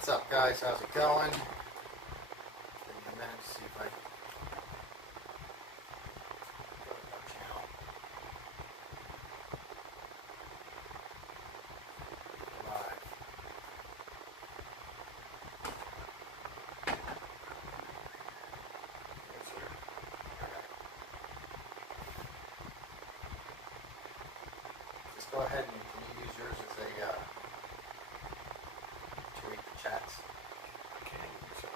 What's up, guys? How's it going? Give me a minute to see if I go to my channel. Live. It's here. Okay. Just go ahead and can you use yours as a to read the chats? Okay, so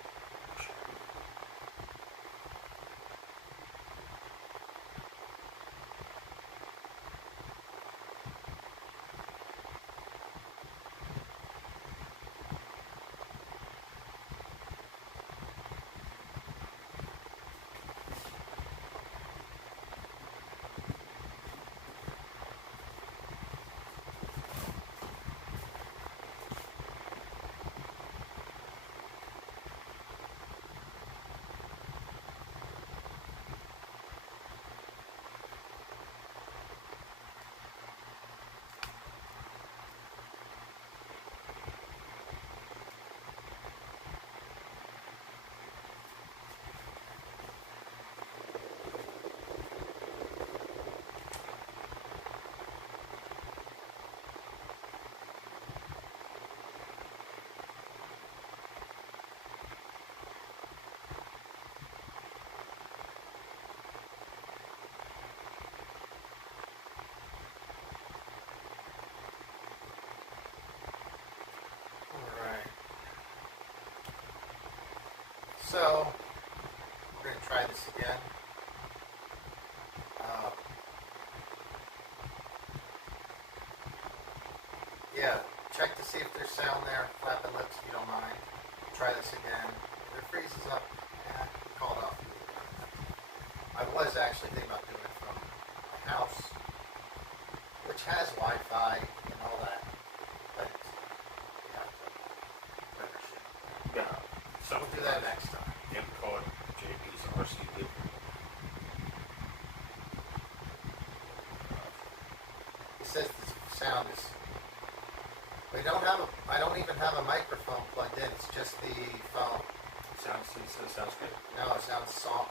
Alright. So, we're going to try this again. Yeah, check to see if there's sound there. Flapping lips if you don't mind. Try this again. If it freezes up, call it off. I was actually thinking about doing it from my house, which has Wi-Fi and all that. But, yeah, better shit. yeah, So we'll do that next time. you have to call it JB's RC Loop. It says the sound is. We don't have a. I don't even have a microphone plugged in. It's just the phone. Sounds good. No, it sounds soft.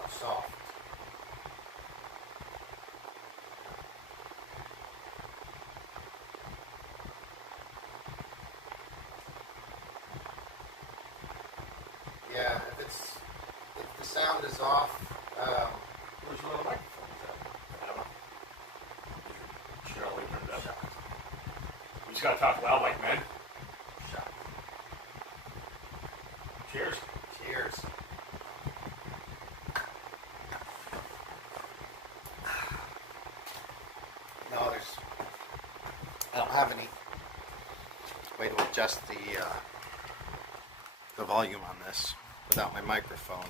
Yeah, if the sound is off, Where's your little microphone? I don't know. Should always turn it up. We just gotta talk loud like men. shut. Cheers. Cheers. No, I don't have any way to adjust the volume on this without my microphone.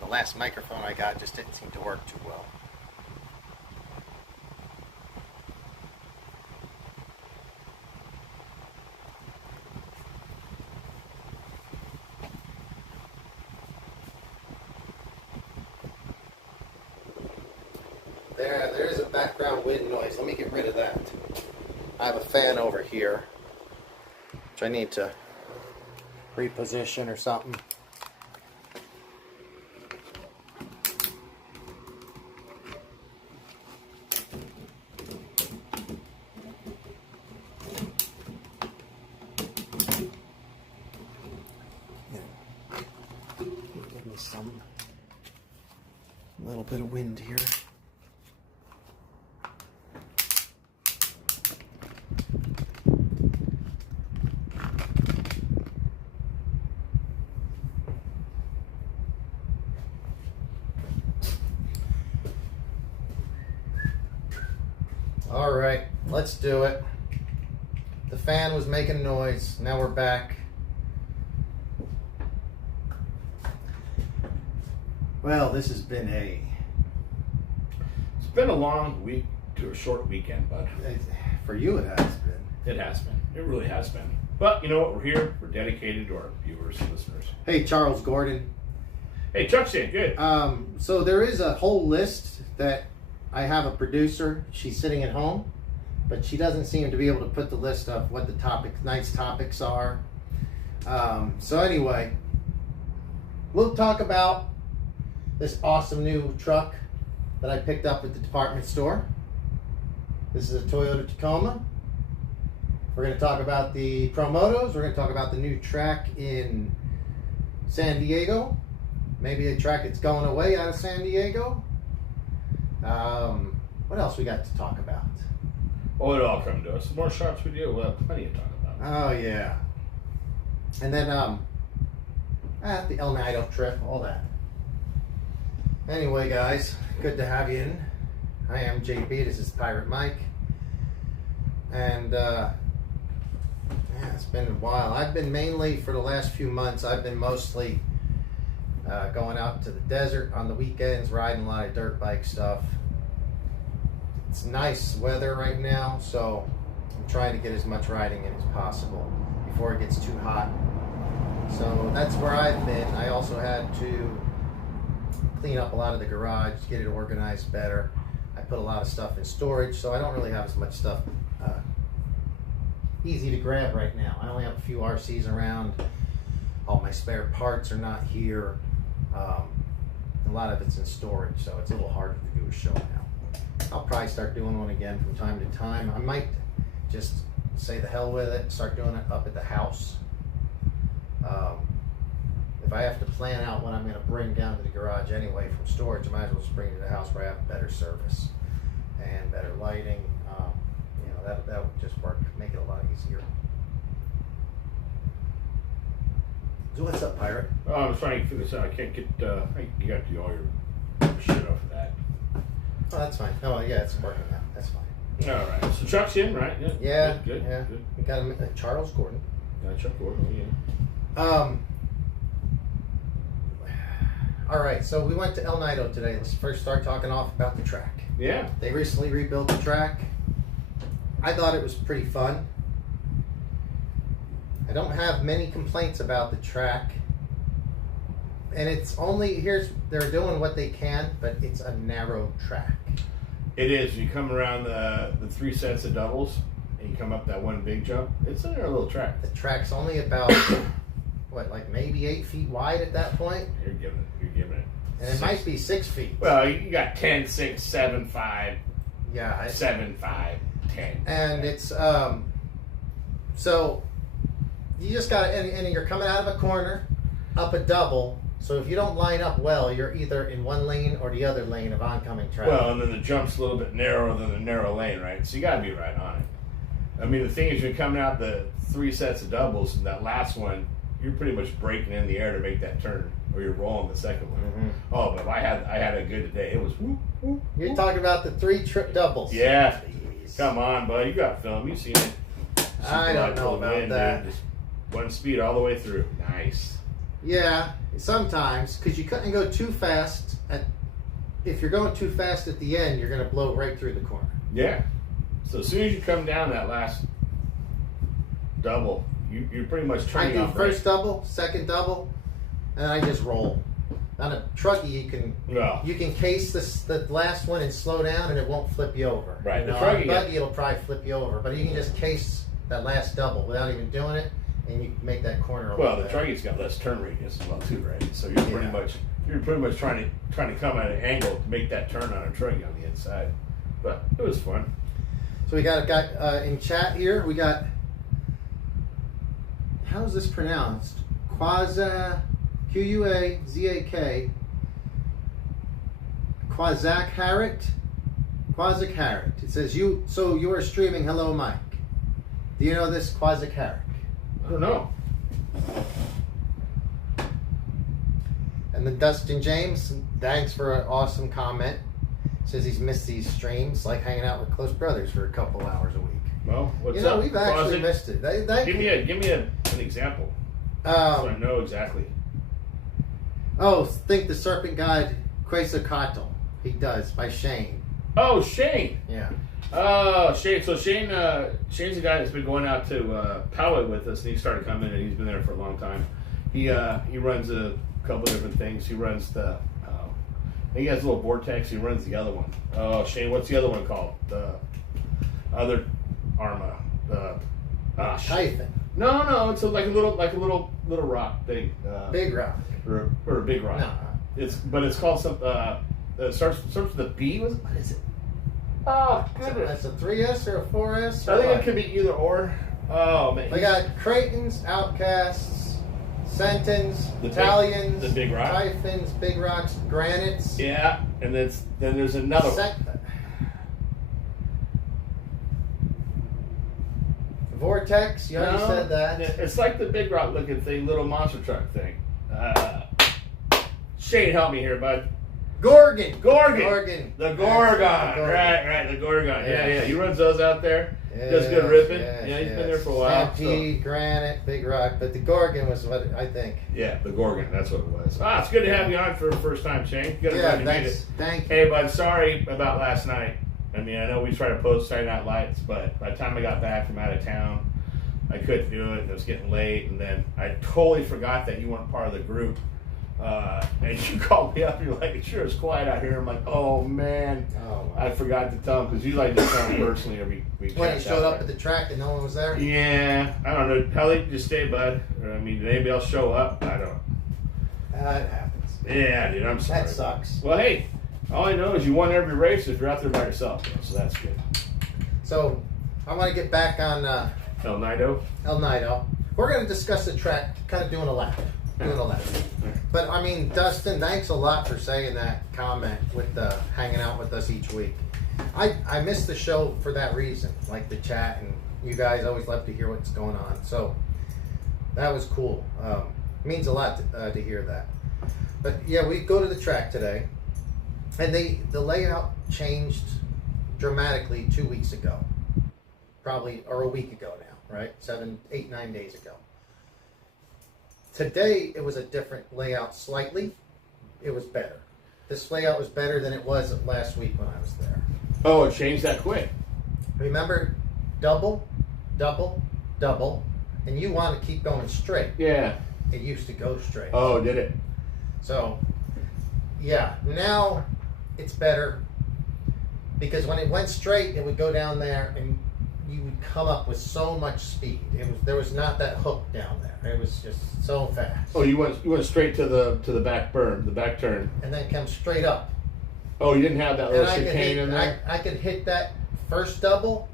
The last microphone I got just didn't seem to work too well. There's a background wind noise. Let me get rid of that. I have a fan over here, which I need to reposition or something. Give me some little bit of wind here. All right, let's do it. The fan was making noise. Now we're back. Well, this has been It's been a long week to a short weekend, bud. for you it has been. It has been. It really has been. But you know what? We're here. We're dedicated to our viewers and listeners. Hey, Charles Gordon. Hey, Chuck's saying good. So there is a whole list that I have a producer. She's sitting at home, but she doesn't seem to be able to put the list of what the tonight's topics are. So anyway, we'll talk about this awesome new truck that I picked up at the department store. This is a Toyota Tacoma. We're going to talk about the Promotos. We're going to talk about the new track in San Diego. Maybe a track that's going away out of San Diego. What else we got to talk about? Oh, it all come to us. The more shots we do, we'll have plenty to talk about. Oh yeah. And then the El Nido trip, all that. Anyway, guys, good to have you in. I am JP. This is Pirate Mike, and yeah, it's been a while. I've been mainly for the last few months. I've been mostly going out to the desert on the weekends, riding a lot of dirt bike stuff. It's nice weather right now, so I'm trying to get as much riding in as possible before it gets too hot. So that's where I've been. I also had to clean up a lot of the garage, get it organized better. I put a lot of stuff in storage, so I don't really have as much stuff easy to grab right now. I only have a few RCs around. All my spare parts are not here. A lot of it's in storage, so it's a little harder to do a show now. I'll probably start doing one again from time to time. I might just say the hell with it, start doing it up at the house. If I have to plan out what I'm going to bring down to the garage anyway from storage, I might as well just bring it to the house where I have better service and better lighting. You know, that would just work, make it a lot easier. So what's up, Pirate? Oh, I was trying to figure this out. I can't get, you got to do all your shit off of that. Oh, that's fine. Oh, yeah, it's working now. That's fine. All right. So Chuck's in, right? Yeah. Good. Yeah. Good. We got him, Charles Gordon. Chuck Gordon. Yeah. All right, so we went to El Nido today. Let's first start talking off about the track. Yeah. They recently rebuilt the track. I thought it was pretty fun. I don't have many complaints about the track. And it's only, they're doing what they can, but it's a narrow track. It is. You come around the 3 sets of doubles, and you come up that one big jump. It's a little track. The track's only about, what, like maybe 8 feet wide at that point? You're giving it. And it might be 6 feet. Well, you got 10, 6, 7, 5, Yeah. 7, 5, 10. And it's, so you just got to, and you're coming out of a corner, up a double. So if you don't line up well, you're either in one lane or the other lane of oncoming traffic. Well, and then the jump's a little bit narrower than the narrow lane, right? So you got to be right on it. I mean, the thing is, you're coming out the 3 sets of doubles, and that last one, you're pretty much breaking in the air to make that turn, or you're rolling the second one. Mhm. Oh, but I had a good day. It was whoop, whoop. You're talking about the 3 trip doubles. Yeah. Jeez. Come on, bud. You got film. You've seen it. I don't know about that. Dude. Just one speed all the way through. Nice. Yeah, sometimes, because you couldn't go too fast. If you're going too fast at the end, you're going to blow right through the corner. Yeah. So as soon as you come down that last double, you're pretty much I turning do off first double, second double, and I just roll. On a truckie, you can case the last one and slow down, and it won't flip you over. Right, You the know, truckie, on a buggy, it'll probably flip you over, but you can just case that last double without even doing it, and you can make that corner. A well, little the better. truckie's got less turn radius as well too, right? So you're pretty much trying to come at an angle to make that turn on a truggie on the inside. But it was fun. So we got a guy in chat here. We got, how is this pronounced? Quazak, Quazak Quazak Harrit. Quazak Harrit. It says you are streaming. Hello, Mike. Do you know this Quazak Harrit? I don't know. And then Dustin James, thanks for an awesome comment. Says he's missed these streams, like hanging out with close brothers for a couple hours a week. Well, what's You know, up? we've actually Quasi? missed it. Give me an example, so I know exactly. Think the Serpent God Quetzalcoatl. He does, by Shane. Oh, Shane. Yeah. Oh, Shane. So Shane's a guy that's been going out to Poway with us, and he started coming, and he's been there for a long time. He runs a couple different things. He runs the. I think he has a little Vortex. He runs the other one. Oh, Shane, what's the other one called? The other Arma. Shit. Typhon. No, it's like a little rock thing. Big rock. Or a big rock. No. It's called some. It starts with a B. What is it? Oh goodness! That's a 3S or a 4S? I think it could be either or. Oh man. We got Creighton's, Outcasts, Sentins, The big- Italians, the big rock. Typhons, Big Rocks, Granites. Yeah, and then there's another one. Vortex, you already No, said that. It's like the big rock looking thing, little monster truck thing. Shane, help me here, bud. Gorgon. Gorgon. The Gorgon. Right, the Gorgon. Yeah. He runs those out there. Does good ripping. Yeah, he's been there for a while. Stampede, Granite, Big Rock, but the Gorgon was what I think. Yeah, the Gorgon. That's what it was. It's good to have you on for the first time, Shane. Good Yeah, to meet you. thank you. Hey, bud, sorry about last night. I mean, I know we tried to post Saturday Night Lights, but by the time I got back from out of town, I couldn't do it, and it was getting late, and then I totally forgot that you weren't part of the group. And you called me up, you're like, it sure is quiet out here. I'm like, oh man, I forgot to tell him, because you like to tell him personally every week. When you showed up at the track and no one was there? Yeah, I don't know. How late did you stay, bud? Or, I mean, did anybody else show up? I don't. It happens. Yeah, dude, I'm sorry. That sucks. Well, hey, all I know is you won every race if you're out there by yourself, though, so that's good. So, I want to get back on El Nido? El Nido. We're going to discuss the track, kind of doing a lap. But, I mean, Dustin, thanks a lot for saying that comment with hanging out with us each week. I missed the show for that reason, like the chat, and you guys always love to hear what's going on. So, that was cool. Means a lot to hear that. But, yeah, we go to the track today, and the layout changed dramatically 2 weeks ago. Probably, or a week ago now, right? 7, 8, 9 days ago. Today, it was a different layout slightly. It was better. This layout was better than it was last week when I was there. Oh, it changed that quick. Remember, double, double, double, and you want to keep going straight. Yeah. It used to go straight. Oh, did it? So, yeah, now it's better because when it went straight, it would go down there and you would come up with so much speed. There was not that hook down there. It was just so fast. Oh, you went straight to the back berm, the back turn. And then come straight up. Oh, you didn't have that little chicane in there? I could hit that first double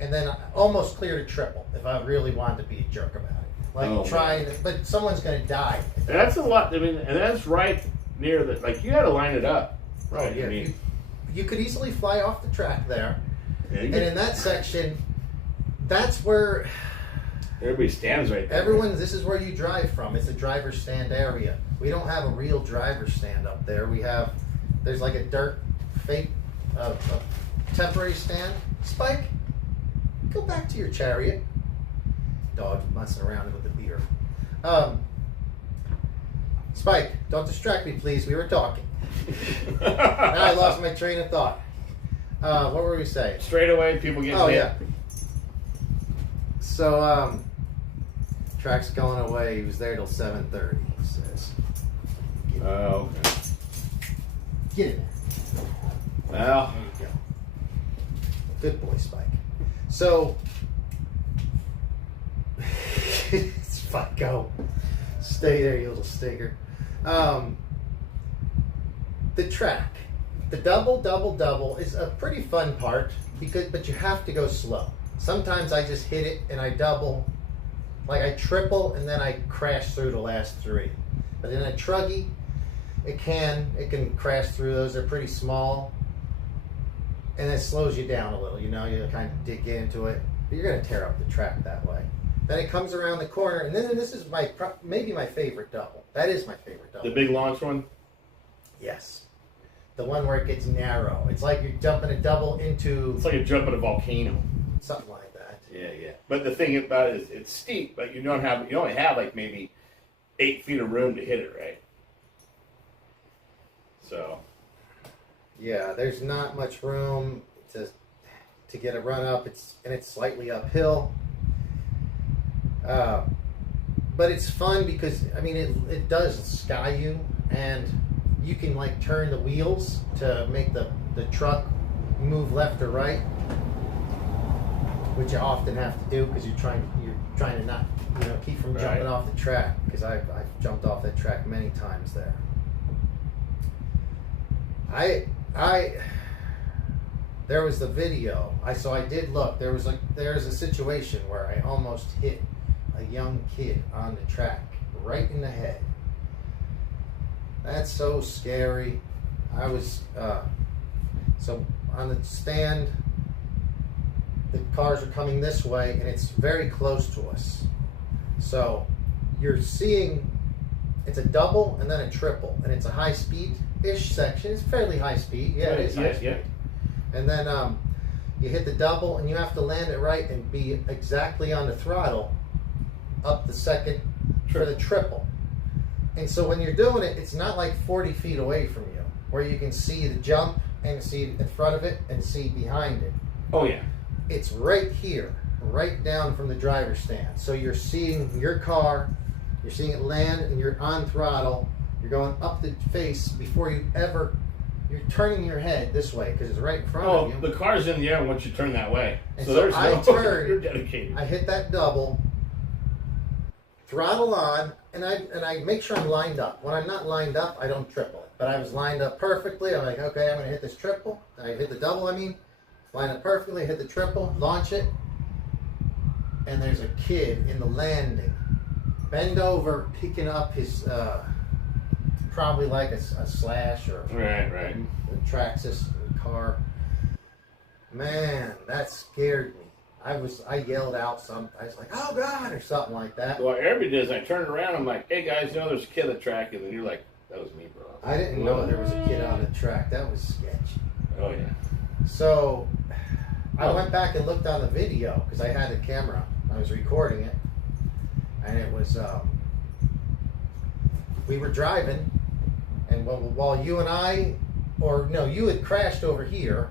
and then almost clear to triple if I really wanted to be a jerk about it. But someone's going to die. That's a lot. I mean, and that's right near the, like, you got to line it up. Right? Oh, yeah. I mean, you could easily fly off the track there. Yeah, and in that section, that's where everybody stands right there. this is where you drive from. It's a driver's stand area. We don't have a real driver's stand up there. There's like a dirt fake a temporary stand. Spike, go back to your chariot. Dog messing around with the beer. Spike, don't distract me, please. We were talking. Now I lost my train of thought. What were we saying? Straight away, people get hit. Yeah. So, track's going away. He was there till 7:30, he says. Oh, okay. Get in there. Well. There you go. Good boy, Spike. So, Spike, go. Stay there, you little stinker. The track. The double, double, double is a pretty fun part, but you have to go slow. Sometimes I just hit it and I double, like I triple and then I crash through the last three. But in a truggy, it can crash through those. They're pretty small, and it slows you down a little. You kind of dig into it. But you're going to tear up the track that way. Then it comes around the corner, and then this is maybe my favorite double. That is my favorite double. The big launch one? Yes. The one where it gets narrow. It's like you're jumping a double into... It's like you're jumping a volcano. Something like that. Yeah. But the thing about it is it's steep, but you only have like maybe 8 feet of room to hit it, right? So... Yeah, there's not much room to get a run up. It's slightly uphill. But it's fun because, I mean, it does sky you, and you can like turn the wheels to make the truck move left or right, which you often have to do because you're trying to not, keep from jumping off the track, because I've jumped off that track many times there. There was the video. I did look. There's a situation where I almost hit a young kid on the track right in the head. That's so scary. I was so on the stand. The cars are coming this way, and it's very close to us. So you're seeing it's a double and then a triple, and it's a high speed-ish section. It's fairly high speed. Yeah, it is high speed. Yeah. And then you hit the double, and you have to land it right and be exactly on the throttle up the second for the triple. And so when you're doing it, it's not like 40 feet away from you, where you can see the jump and see in front of it and see behind it. Oh, yeah. It's right here, right down from the driver's stand. So you're seeing your car, you're seeing it land, and you're on throttle. You're going up the face before you're turning your head this way because it's right in front of you. Oh, the car's in the air once you turn that way. And so you're dedicated. I hit that double, throttle on, and I make sure I'm lined up. When I'm not lined up, I don't triple it. But I was lined up perfectly. I'm like, okay, I'm going to hit this triple. I hit the double, line up perfectly, hit the triple, launch it, and there's a kid in the landing, bend over, picking up his, probably like a Slash or right. a Traxxas car. Man, that scared me. I yelled out something. I was like, "Oh God," or something like that. Well, everybody does. I turned around. I'm like, "Hey guys, there's a kid on the track," and then you're like, "That was me, bro." I didn't know there was a kid on the track. That was sketchy. Oh yeah. So I went back and looked on the video because I had a camera. I was recording it, and it was we were driving, and while you had crashed over here,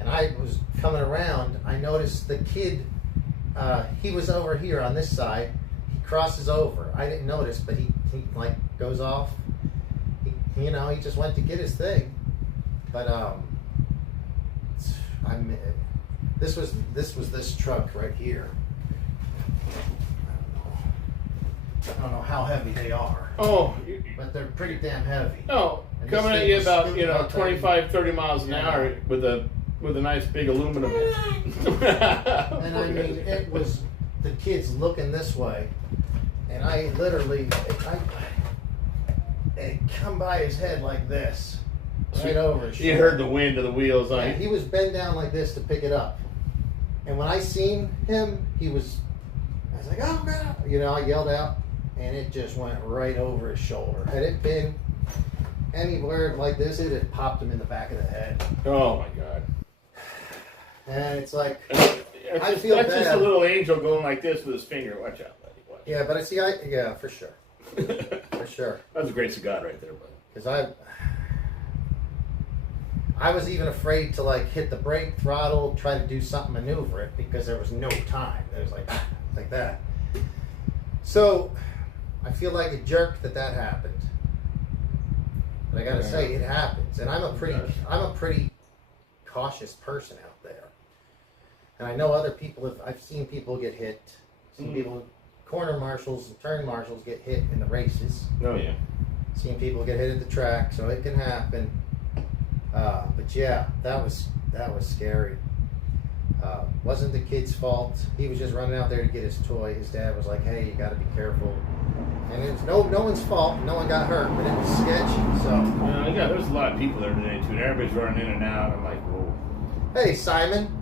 and I was coming around. I noticed the kid. He was over here on this side. He crosses over. I didn't notice, but he like goes off. He just went to get his thing, but this was this truck right here. I don't know how heavy they are. Oh, but they're pretty damn heavy. Oh, And coming this at you thing was about 25, 30 miles an hour with a nice big aluminum. And I mean, it was the kids looking this way, and I literally it come by his head like this, right over his shoulder. You heard the wind of the wheels on. Yeah, he was bent down like this to pick it up, and when I seen him, I was like, "Oh God!" I yelled out, and it just went right over his shoulder. Had it been anywhere like this, it had popped him in the back of the head. Oh my God! And it's like, I feel that's bad. Just a little angel going like this with his finger. Watch out, buddy. Watch yeah, but yeah, for sure. For sure. That was a grace of God right there, buddy. Because I was even afraid to hit the brake, throttle, try to do something, maneuver it, because there was no time. It was like that. So I feel like a jerk that happened. But I gotta say, it happens, and I'm a pretty cautious person out there. And I know other people I've seen people get hit, people, corner marshals and turn marshals get hit in the races. Oh yeah. Seen people get hit at the track, so it can happen. But yeah, that was scary. Wasn't the kid's fault. He was just running out there to get his toy. His dad was like, "Hey, you got to be careful." And it was no one's fault. No one got hurt, but it was sketchy. So yeah, there's a lot of people there today too. And everybody's running in and out. I'm like, whoa. Hey, Simon.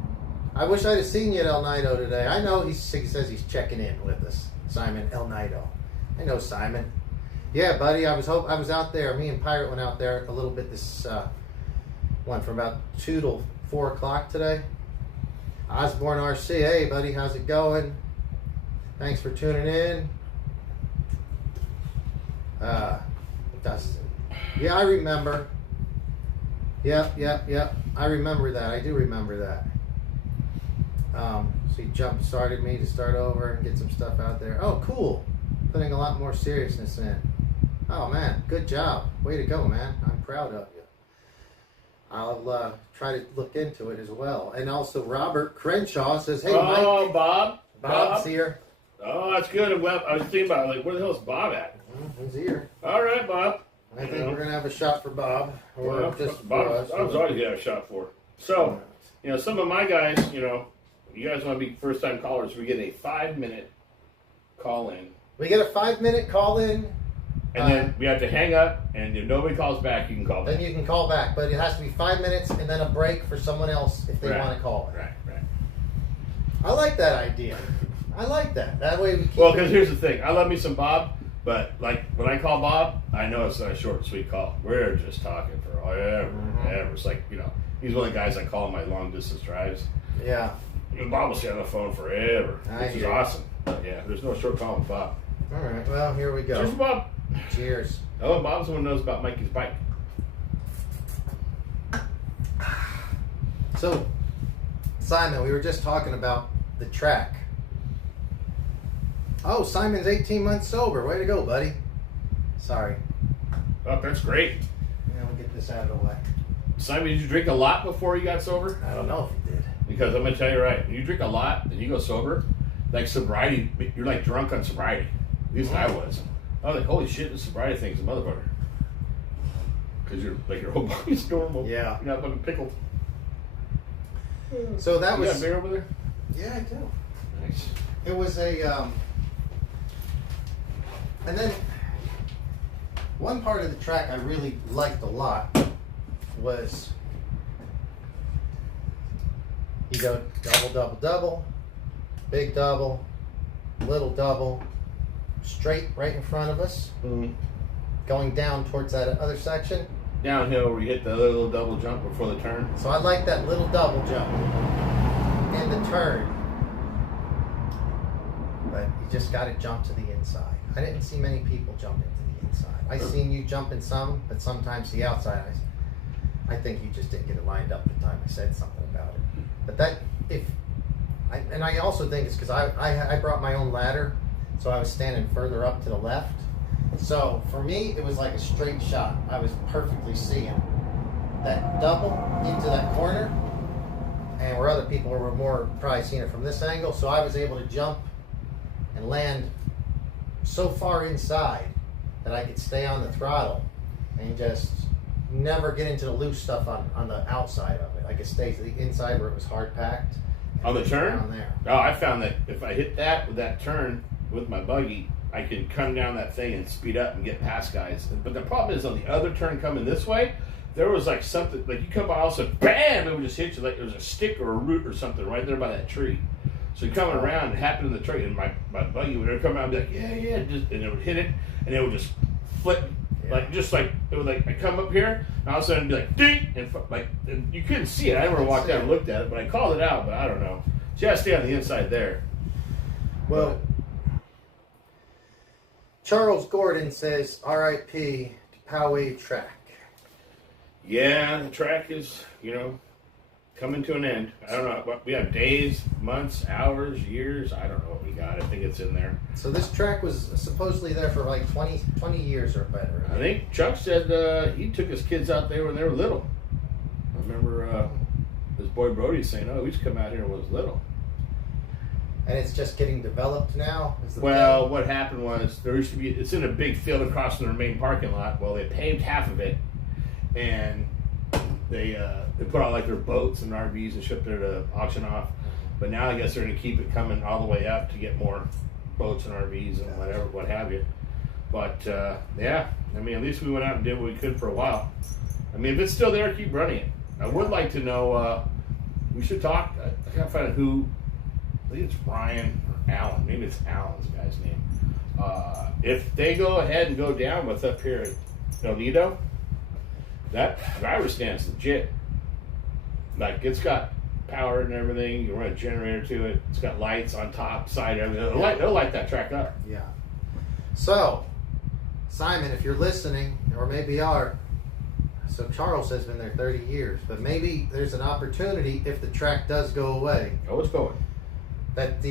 I wish I'd have seen you at El Nido today. I know he says he's checking in with us. Simon El Nido. I know Simon. Yeah, buddy. I was out there. Me and Pirate went out there a little bit. This went from about 2 till 4 o'clock today. Osborne RC. Hey, buddy. How's it going? Thanks for tuning in. Dustin. Yeah, I remember. Yep. I remember that. I do remember that. So he jump-started me to start over and get some stuff out there. Oh, cool. Putting a lot more seriousness in. Oh, man. Good job. Way to go, man. I'm proud of you. I'll try to look into it as well. And also, Robert Crenshaw says, "Hey, Mike." Oh, Bob. Bob's here. Oh, that's good. Well, I was thinking about like, where the hell is Bob at? He's here. All right, Bob. I think we're gonna have a shot for Bob, or Well, just Bob, for us. I was always gonna have a shot for. So, some of my guys, you guys want to be first time callers, we get a 5-minute call in. We get a 5-minute call in, And then we have to hang up, and if nobody calls back, you can call back. then you can call back, but it has to be 5 minutes and then a break for someone else if they Right. want to call. Right. I like that idea. I like that. That way we keep. Well, because here's the thing. I love me some Bob, but like when I call Bob, I know it's not a short and sweet call. We're just talking for ever. It's like, he's one of the guys I call on my long distance drives. Yeah. Bob will stay on the phone forever, I which is hear you. awesome. But yeah, there's no short call with Bob. All right. Well, here we Cheers, go. Bob. Cheers. Oh, Bob's the one who knows about Mikey's bike. So, Simon, we were just talking about the track. Oh, Simon's 18 months sober. Way to go, buddy. Sorry. Oh, that's great. Yeah, we'll get this out of the way. Simon, did you drink a lot before you got sober? I don't know if he did. Because I'm gonna tell you right, when you drink a lot and you go sober, like sobriety, you're like drunk on sobriety. At least I was. I was like, holy shit, this sobriety thing's a motherfucker. Because your whole body's normal. Yeah. You're not fucking pickled. So that You got was. a beer over there? Yeah, I do. Nice. It was a. And then one part of the track I really liked a lot was you go double, double, double, big double, little double, straight right in front of us, going down towards that other section. Downhill where you hit the little double jump before the turn. So I like that little double jump in the turn. But you just got to jump to the inside. I didn't see many people jump into the inside. I seen you jumping some, but sometimes the outside. I think you just didn't get it lined up the time I said something about it. But I also think it's because I brought my own ladder, so I was standing further up to the left. So for me, it was like a straight shot. I was perfectly seeing that double into that corner, and where other people were more probably seeing it from this angle. So I was able to jump and land so far inside that I could stay on the throttle and just never get into the loose stuff on the outside of it. I could stay to the inside where it was hard packed. On the turn? Down there. Oh, I found that if I hit that with that turn with my buggy, I could come down that thing and speed up and get past guys. But the problem is on the other turn coming this way, there was like something, like you come by all of a sudden, bam, it would just hit you like there was a stick or a root or something right there by that tree. So you're coming around, it happened in the tree, and my buggy would come out and be like, yeah, and it would hit it, and it would just flip, it would like, I come up here, and all of a sudden it'd be like, ding, and you couldn't see it. I never walked down and looked at it, but I called it out, but I don't know. So you have to stay on the inside there. Well, Charles Gordon says, R.I.P. to Poway Track. Yeah, the track is, coming to an end. I don't know. We have days, months, hours, years. I don't know what we got. I think it's in there. So this track was supposedly there for like 20 years or better. I think Chuck said he took his kids out there when they were little. I remember his boy Brody saying, oh, we used to come out here when I was little. And it's just getting developed now? Well, what happened was there used to be, it's in a big field across from their main parking lot. Well, they paved half of it, and they put out like their boats and RVs and shipped there to auction off. But now I guess they're going to keep it coming all the way up to get more boats and RVs and whatever, what have you. But yeah, I mean, at least we went out and did what we could for a while. I mean, if it's still there, keep running it. I would like to know. We should talk. I gotta find out who. I think it's Ryan or Alan. Maybe it's Alan's guy's name. If they go ahead and go down with up here at El Nido, that driver stand's legit. Like, it's got power and everything. You run a generator to it. It's got lights on top, side, everything. They'll light that track up. Yeah. So, Simon, if you're listening, or maybe you are, so Charles has been there 30 years, but maybe there's an opportunity if the track does go away. Oh, it's going. That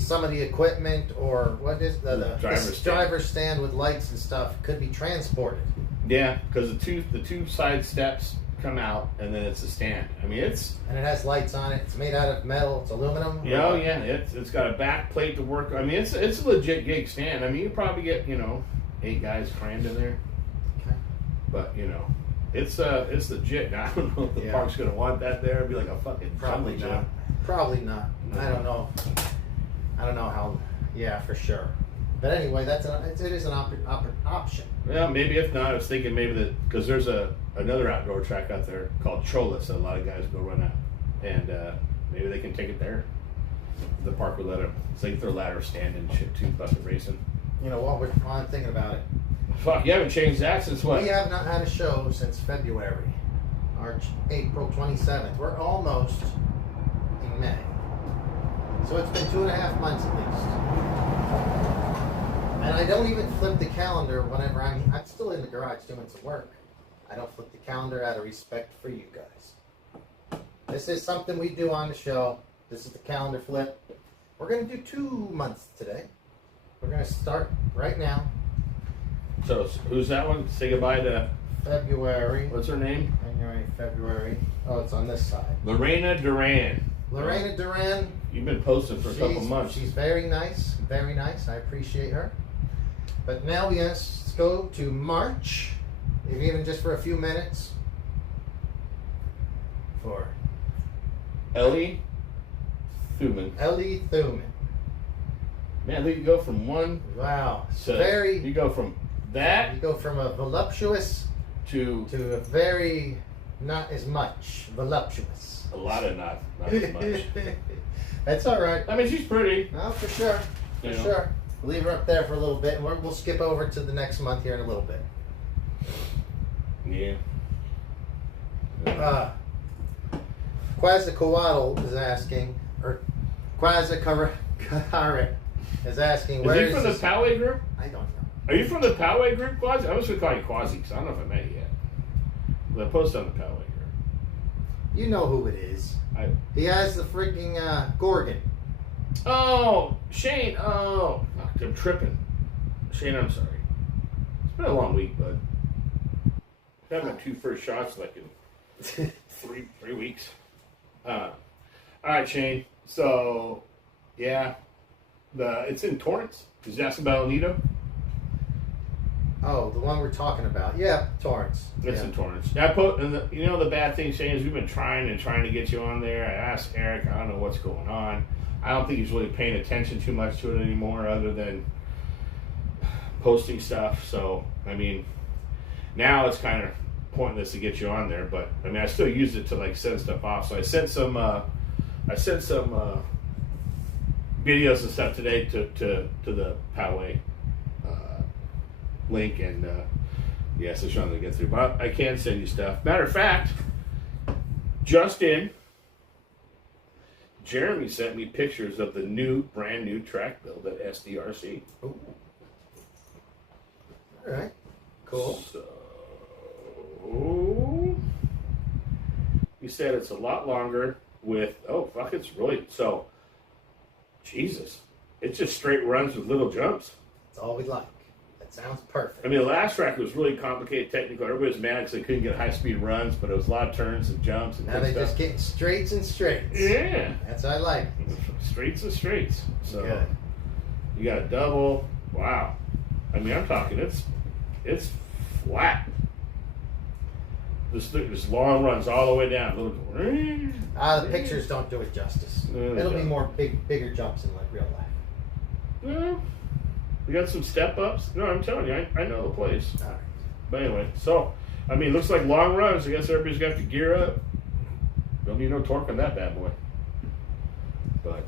some of the equipment or what is the driver stand with lights and stuff could be transported. Yeah, because the two side steps come out, and then it's a stand. I mean, it's And it has lights on it. It's made out of metal. It's aluminum. yeah, oh yeah, it's got a back plate to work. I mean, it's a legit gig stand. I mean, you probably get 8 guys crammed in there, Okay. but it's legit. Now, I don't know if the Yeah. park's gonna want that there. It'd be like a fucking Probably jungle not. gym. Probably not. No. I don't know. I don't know how. Yeah, for sure. But anyway, it is an option. Well, maybe if not, I was thinking maybe that because there's another outdoor track out there called Cholas that a lot of guys go run at, and maybe they can take it there. The park would let them. So they can throw ladder stand and shit too, bucket racing. You know what? While I'm thinking about it, Fuck, you haven't changed that since what? we have not had a show since February, April 27th. We're almost in May, so it's been 2.5 months at least. And I don't even flip the calendar whenever I'm still in the garage doing some work. I don't flip the calendar out of respect for you guys. This is something we do on the show. This is the calendar flip. We're going to do 2 months today. We're going to start right now. So who's that one? Say goodbye to February. what's her name? January, February. Oh, it's on this side. Lorena Duran. Lorena Duran. You've been posting for a couple months. She's very nice. Very nice. I appreciate her. But now we have to go to March, if even just for a few minutes. For Ellie Thuman. Ellie Thuman. Man, you go from one Wow. to you go from that You go from a voluptuous to to a very not as much voluptuous. a lot of not as much. That's all right. I mean, she's pretty. No, for sure. For You know. sure. We'll leave her up there for a little bit, and we'll skip over to the next month here in a little bit. Yeah. Quetzalcoatl is asking, or Quetzalcoatl is asking, Is where he is from the this? Poway group? I don't know. Are you from the Poway group, Quasi? I was going to call you Quasi because I don't know if I met you yet. But I posted on the Poway group. You know who it is. I, He has the freaking Gorgon. oh, Shane. Oh, fuck, I'm tripping. Shane, I'm sorry. It's been a long week, bud. I've had my 2 first shots like in three weeks. All right, Shane. So, yeah, it's in Torrance. Is that about El Nido? Oh, the one we're talking about. Yeah, Torrance. It's Yeah. in Torrance. I put, and the bad thing, Shane, is we've been trying to get you on there. I asked Eric. I don't know what's going on. I don't think he's really paying attention too much to it anymore, other than posting stuff. So, I mean, now it's kind of pointless to get you on there. But I mean, I still use it to like send stuff off. So I sent some videos and stuff today to the Poway link, and yes, it's trying to get through. But I can send you stuff. Matter of fact, just in, Jeremy sent me pictures of the brand new track build at SDRC. Ooh. All right. Cool. So, he said it's a lot longer with, oh, fuck, it's really, so, Jesus. It just straight runs with little jumps. That's all we like. That sounds perfect. I mean, the last track was really complicated technical. Everybody was mad because they couldn't get high-speed runs, but it was a lot of turns and jumps and Now quick they stuff. just getting straights and straights. Yeah. That's what I like. Straights and straights. So, Good. you got a double. Wow. I mean, I'm talking, it's flat. This long runs all the way down. The pictures don't do it justice. No, they It'll be don't. more bigger jumps in like real life. Well, we got some step ups. No, I'm telling you, I know the place. All right. But anyway, so I mean, looks like long runs. I guess everybody's got to gear up. Don't need no torque on that bad boy. But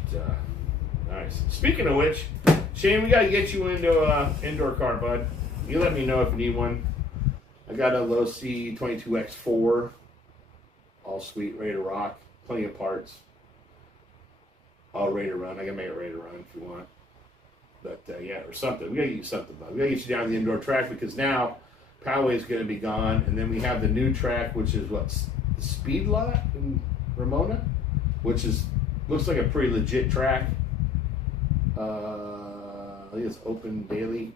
nice. Speaking of which, Shane, we got to get you into indoor car, bud. You let me know if you need one. I got a low C 22X4, all sweet, ready to rock, plenty of parts, all ready to run. I can make it ready to run if you want. But yeah, or something. We gotta get you something, bud. We gotta get you down to the indoor track because now Poway's gonna be gone, and then we have the new track, which is what, the Speed Lot in Ramona, which looks like a pretty legit track. I think it's open daily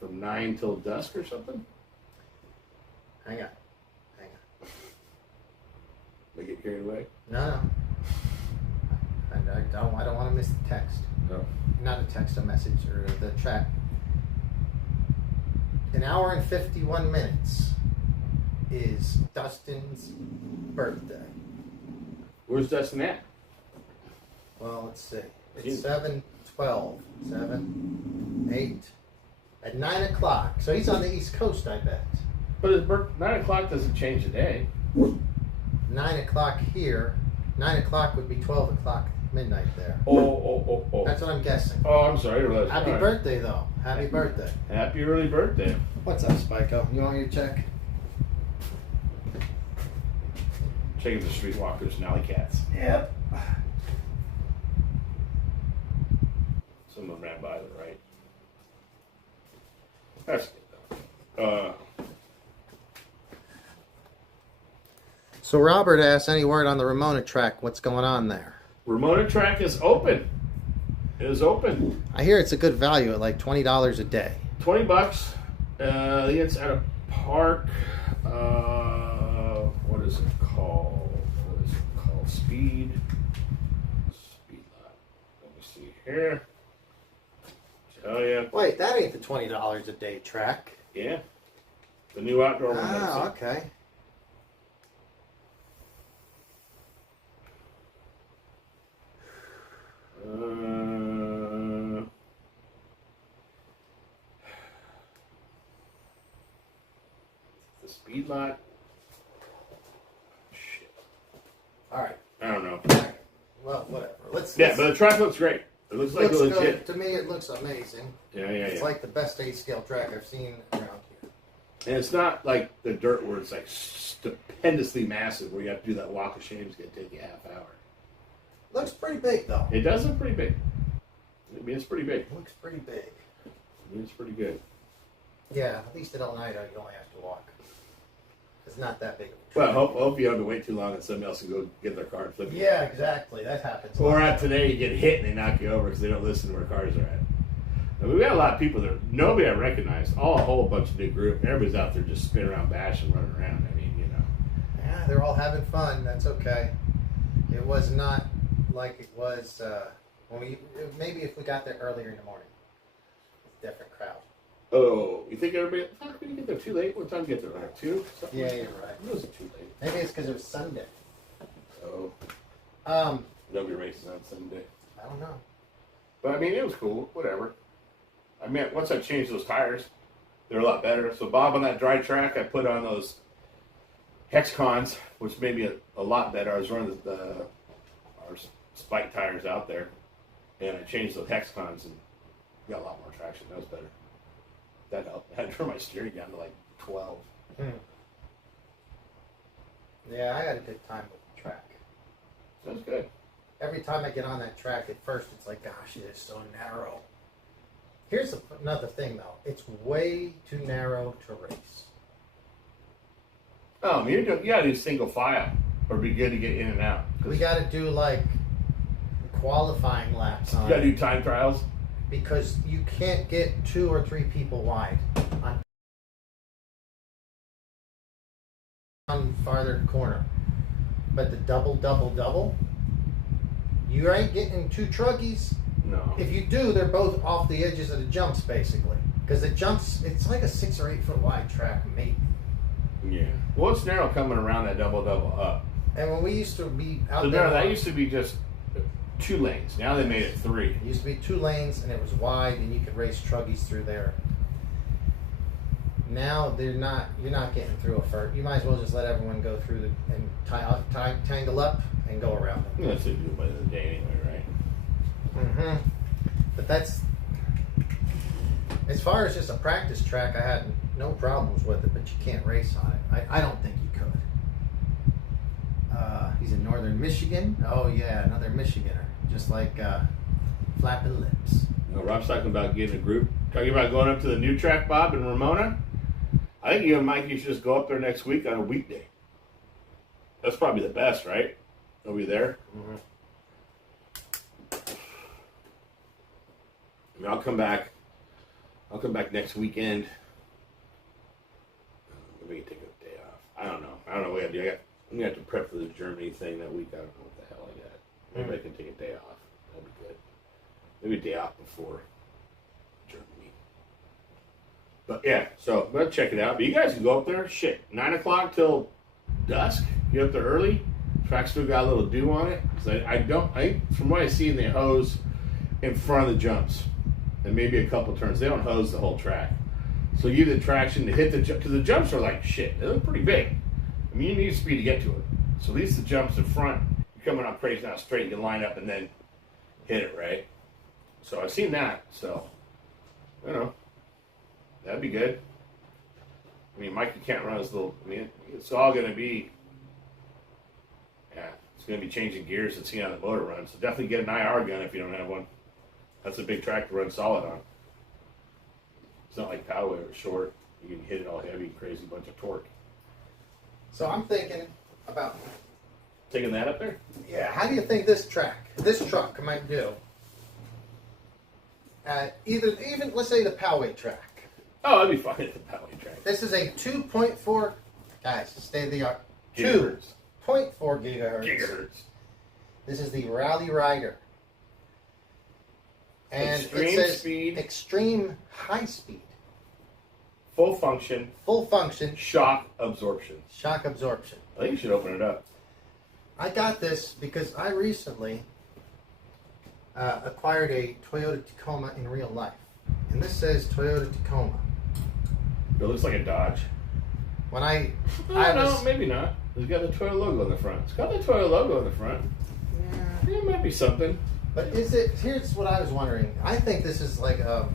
from 9 till dusk or something. Hang on. They get carried away. No. I don't want to miss the text. No. Not a text, a message or the chat. An hour and 51 minutes is Dustin's birthday. Where's Dustin at? Well, let's see. It's Jeez. 7:12. 7, 8. At 9 o'clock. So he's on the East Coast, I bet. But his 9 o'clock doesn't change the day. 9 o'clock here. 9 o'clock would be 12 o'clock midnight there. Oh. That's what I'm guessing. Oh, I'm sorry. I realized. Happy All right. birthday, though. Happy birthday. Happy early birthday. What's up, Spiko? You want me to check? Checking for streetwalkers and alley cats. Yep. Someone ran by the right. That's good though. So Robert asked, any word on the Ramona track? What's going on there? Ramona track is open. It is open. I hear it's a good value at like $20 a day. $20. I think it's at a park. What is it called? Speed lot. Let me see here. Tell ya. Wait, that ain't the $20 a day track. Yeah. The new outdoor one. Ah, That's it. okay. The speed lot. Shit. All right. I don't know. Well, whatever. Let's. Yeah, but the track looks great. It looks like looks legit. good. To me, it looks amazing. Yeah. It's like the best 8-scale track I've seen around here. And it's not like the dirt where it's like stupendously massive where you have to do that walk of shame to take you a half hour. Looks pretty big, though. It does look pretty big. I mean, it's pretty big. Looks pretty big. I mean, it's pretty good. Yeah, at least at Oneida, you only have to walk. It's not that big of a Well, track. hope you don't have to wait too long and somebody else can go get their car and flip you. Yeah, exactly. That happens. Or at today, you get hit and they knock you over because they don't listen to where cars are at. I mean, we got a lot of people there. Nobody I recognized. All a whole bunch of new group. Everybody's out there just spinning around, bashing, running around. I mean, you know. Yeah, they're all having fun. That's okay. It was not like it was when we. Maybe if we got there earlier in the morning, it's a different crowd. Oh, you think everybody? How come you get there too late? What time did you get there? Like 2? Something Yeah, like you're that? right. It wasn't too late. Maybe it's because it was Sunday. Oh, nobody races on Sunday. I don't know. But I mean, it was cool. Whatever. I mean, once I changed those tires, they're a lot better. So Bob, on that dry track, I put on those Hexcons, which made me a lot better. I was running our spike tires out there, and I changed those Hexcons and got a lot more traction. That was better. That helped. I had to turn my steering down to like 12. Yeah, I had a good time with the track. That was good. Every time I get on that track, at first it's like, gosh, it is so narrow. Here's another thing, though. It's way too narrow to race. Oh, you gotta do single file, or be good to get in and out. We got to do like qualifying laps You on gotta it do time trials. because you can't get 2 or 3 people wide on farther corner. But the double, you ain't getting 2 truggies. No. If you do, they're both off the edges of the jumps, basically. Because the jumps, it's like a 6 or 8 foot wide track, maybe. Yeah. Well, it's narrow coming around that double up. And when we used to be out So there, there, that used to be just 2 lanes. Now they made it 3. it used to be 2 lanes, and it was wide, and you could race truggies through there. Now they're not. You're not getting through a first. You might as well just let everyone go through and tangle up and go around them. Yeah, that's what you do by the end of the day anyway, right? But that's as far as just a practice track. I had no problems with it, but you can't race on it. I don't think you could. He's in northern Michigan. Oh yeah, another Michiganer, just like Flapping Lips. No, Rob's talking about getting a group. Talking about going up to the new track, Bob, in Ramona. I think you and Mikey should just go up there next week on a weekday. That's probably the best, right? Are we there? I mean, I'll come back. I'll come back next weekend. Maybe we can take a day off. I don't know. I don't know what I do. I got I'm gonna have to prep for the Germany thing that week. I don't know what the hell I got. Maybe I can take a day off. That'd be good. Maybe a day off before Germany. But yeah, so I'm gonna check it out. But you guys can go up there. Shit, 9 o'clock till dusk. Get up there early. Track still got a little dew on it. Cause I think from what I see, they hose in front of the jumps and maybe a couple turns. They don't hose the whole track. So you get the traction to hit the jump, because the jumps are like shit. They look pretty big. I mean, you need speed to get to it. So at least the jumps in front, you're coming up crazy now straight, you can line up and then hit it, right? So I've seen that. So, you know, that'd be good. I mean, Mikey can't run his little, I mean, it's all going to be, yeah, it's going to be changing gears and seeing how the motor runs. So definitely get an IR gun if you don't have one. That's a big track to run solid on. It's not like Poway or short. You can hit it all heavy, crazy bunch of torque. So I'm thinking about, Taking that up there? yeah, how do you think this truck might do? Even let's say the Poway track. Oh, that'd be fine at the Poway track. This is a 2.4, guys, state of the art. Gigahertz. 2.4 gigahertz. Gigahertz. This is the Rally Rider. And Extreme it says speed. extreme high speed. Full function. Full function. Shock absorption. Shock absorption. I think you should open it up. I got this because I recently acquired a Toyota Tacoma in real life. And this says Toyota Tacoma. It looks like a Dodge. When I No, maybe not. It's got the Toyota logo on the front. It's got the Toyota logo on the front. Yeah. It might be something. But is it, here's what I was wondering. I think this is like a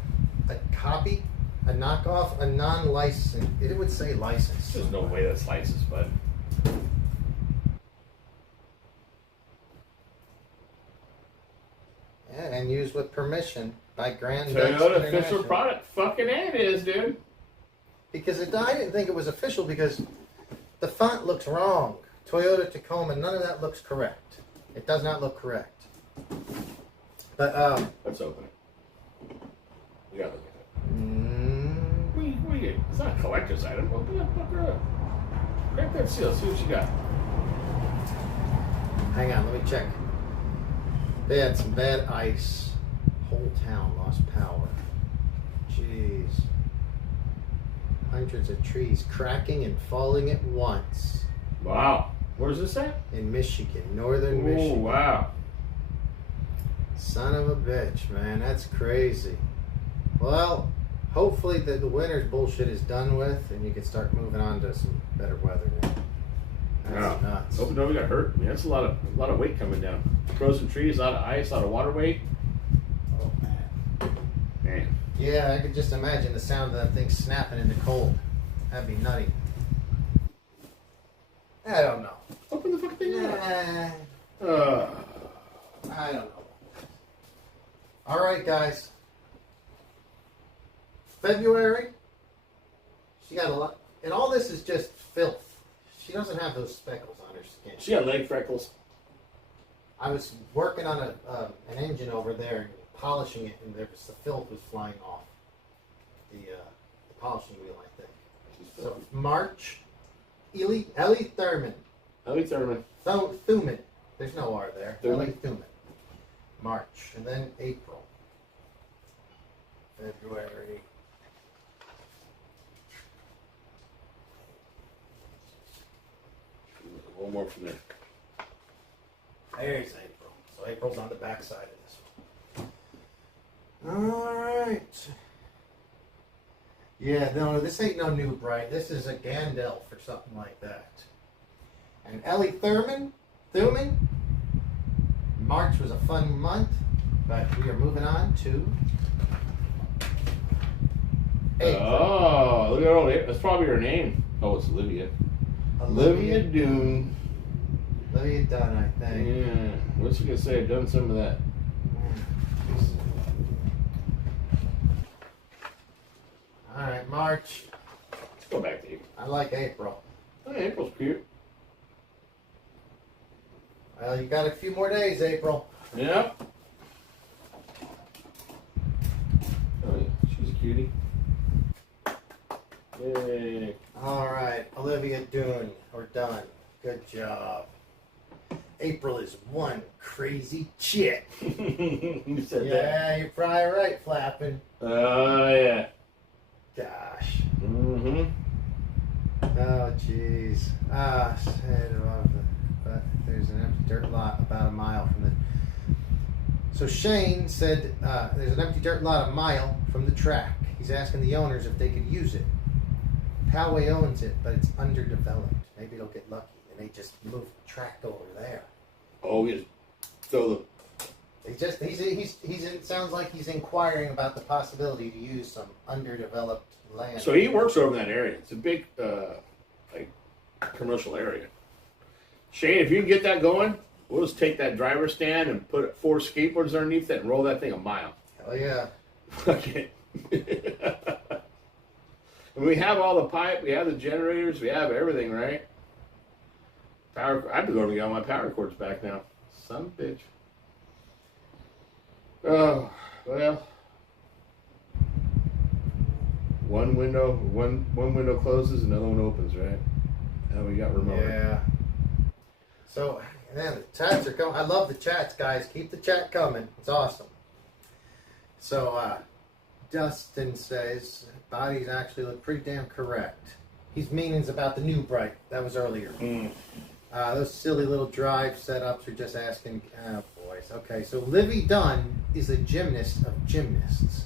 copy, a knockoff, a non-licensed, it would say licensed. There's no way that's licensed, bud. Yeah, and used with permission by Grand Toyota Dutch official International. product. Fucking A it is, dude. Because I didn't think it was official because the font looks wrong. Toyota Tacoma, none of that looks correct. It does not look correct. But, Let's open it. We gotta look at it. What do you get? It's not a collector's item. Open that fucker up. Crack that seal. See what you got. hang on, let me check. They had some bad ice. Whole town lost power. Jeez. Hundreds of trees cracking and falling at once. Wow. Where's this at? In Michigan, northern Oh, Michigan. wow. Son of a bitch, man. That's crazy. Well, hopefully the winter's bullshit is done with and you can start moving on to some better weather now. That's nuts. Hope nobody got hurt. I mean, that's a lot of weight coming down. Frozen trees, a lot of ice, a lot of water weight. Oh, man. Man. Yeah, I could just imagine the sound of that thing snapping in the cold. That'd be nutty. I don't know. Open the fucking thing up. I don't know. All right, guys. February. She got a lot, and all this is just filth. She doesn't have those speckles on her skin. She got leg freckles. I was working on an engine over there, and polishing it, and the filth was flying off the polishing wheel, I think. So March, Ellie Thurman. Ellie Thurman. Thuman. There's no R there. Thuman. Ellie Thuman. March, and then April. February. One more from there. There's April. So April's on the back side of this one. Alright. Yeah, no, this ain't no new bright. This is a Gandalf or something like that. And Ellie Thuman, March was a fun month, but we are moving on to April. Oh, look at her old. That's probably her name. Oh, it's Olivia. Olivia Doon. Olivia Dunn, I think. Yeah. What's she gonna say? I've done some of that. Alright, March. Let's go back to April. I like April. Oh, April's cute. Well, you got a few more days, April. Yeah. Oh, yeah. She's a cutie. Yay. Alright, Olivia Dunn. We're done. Good job. April is one crazy chick. You said that. Yeah, you're probably right, Flapping. Oh, yeah. Gosh. Mm-hmm. Oh, jeez. But there's an empty dirt lot about a mile from the... So Shane said there's an empty dirt lot a mile from the track. He's asking the owners if they could use it. Poway owns it, but it's underdeveloped. Maybe they'll get lucky and they just move the track over there. Oh, yes. So He's it sounds like he's inquiring about the possibility to use some underdeveloped land. So he works over in that area. It's a big, like, commercial area. Shane, if you can get that going, we'll just take that driver stand and put 4 skateboards underneath it and roll that thing a mile. Hell yeah. Okay. And we have all the pipe, we have the generators, we have everything, right? I've been going to get all my power cords back now. Son of a bitch. Oh, well. One window closes, another one opens, right? Now we got remote. Yeah. So, man, the chats are coming. I love the chats, guys. Keep the chat coming. It's awesome. So, Dustin says, bodies actually look pretty damn correct. He's meanings about the new Bright. That was earlier. Those silly little drive setups are just asking, oh, boys. Okay, so Livy Dunn is a gymnast of gymnasts.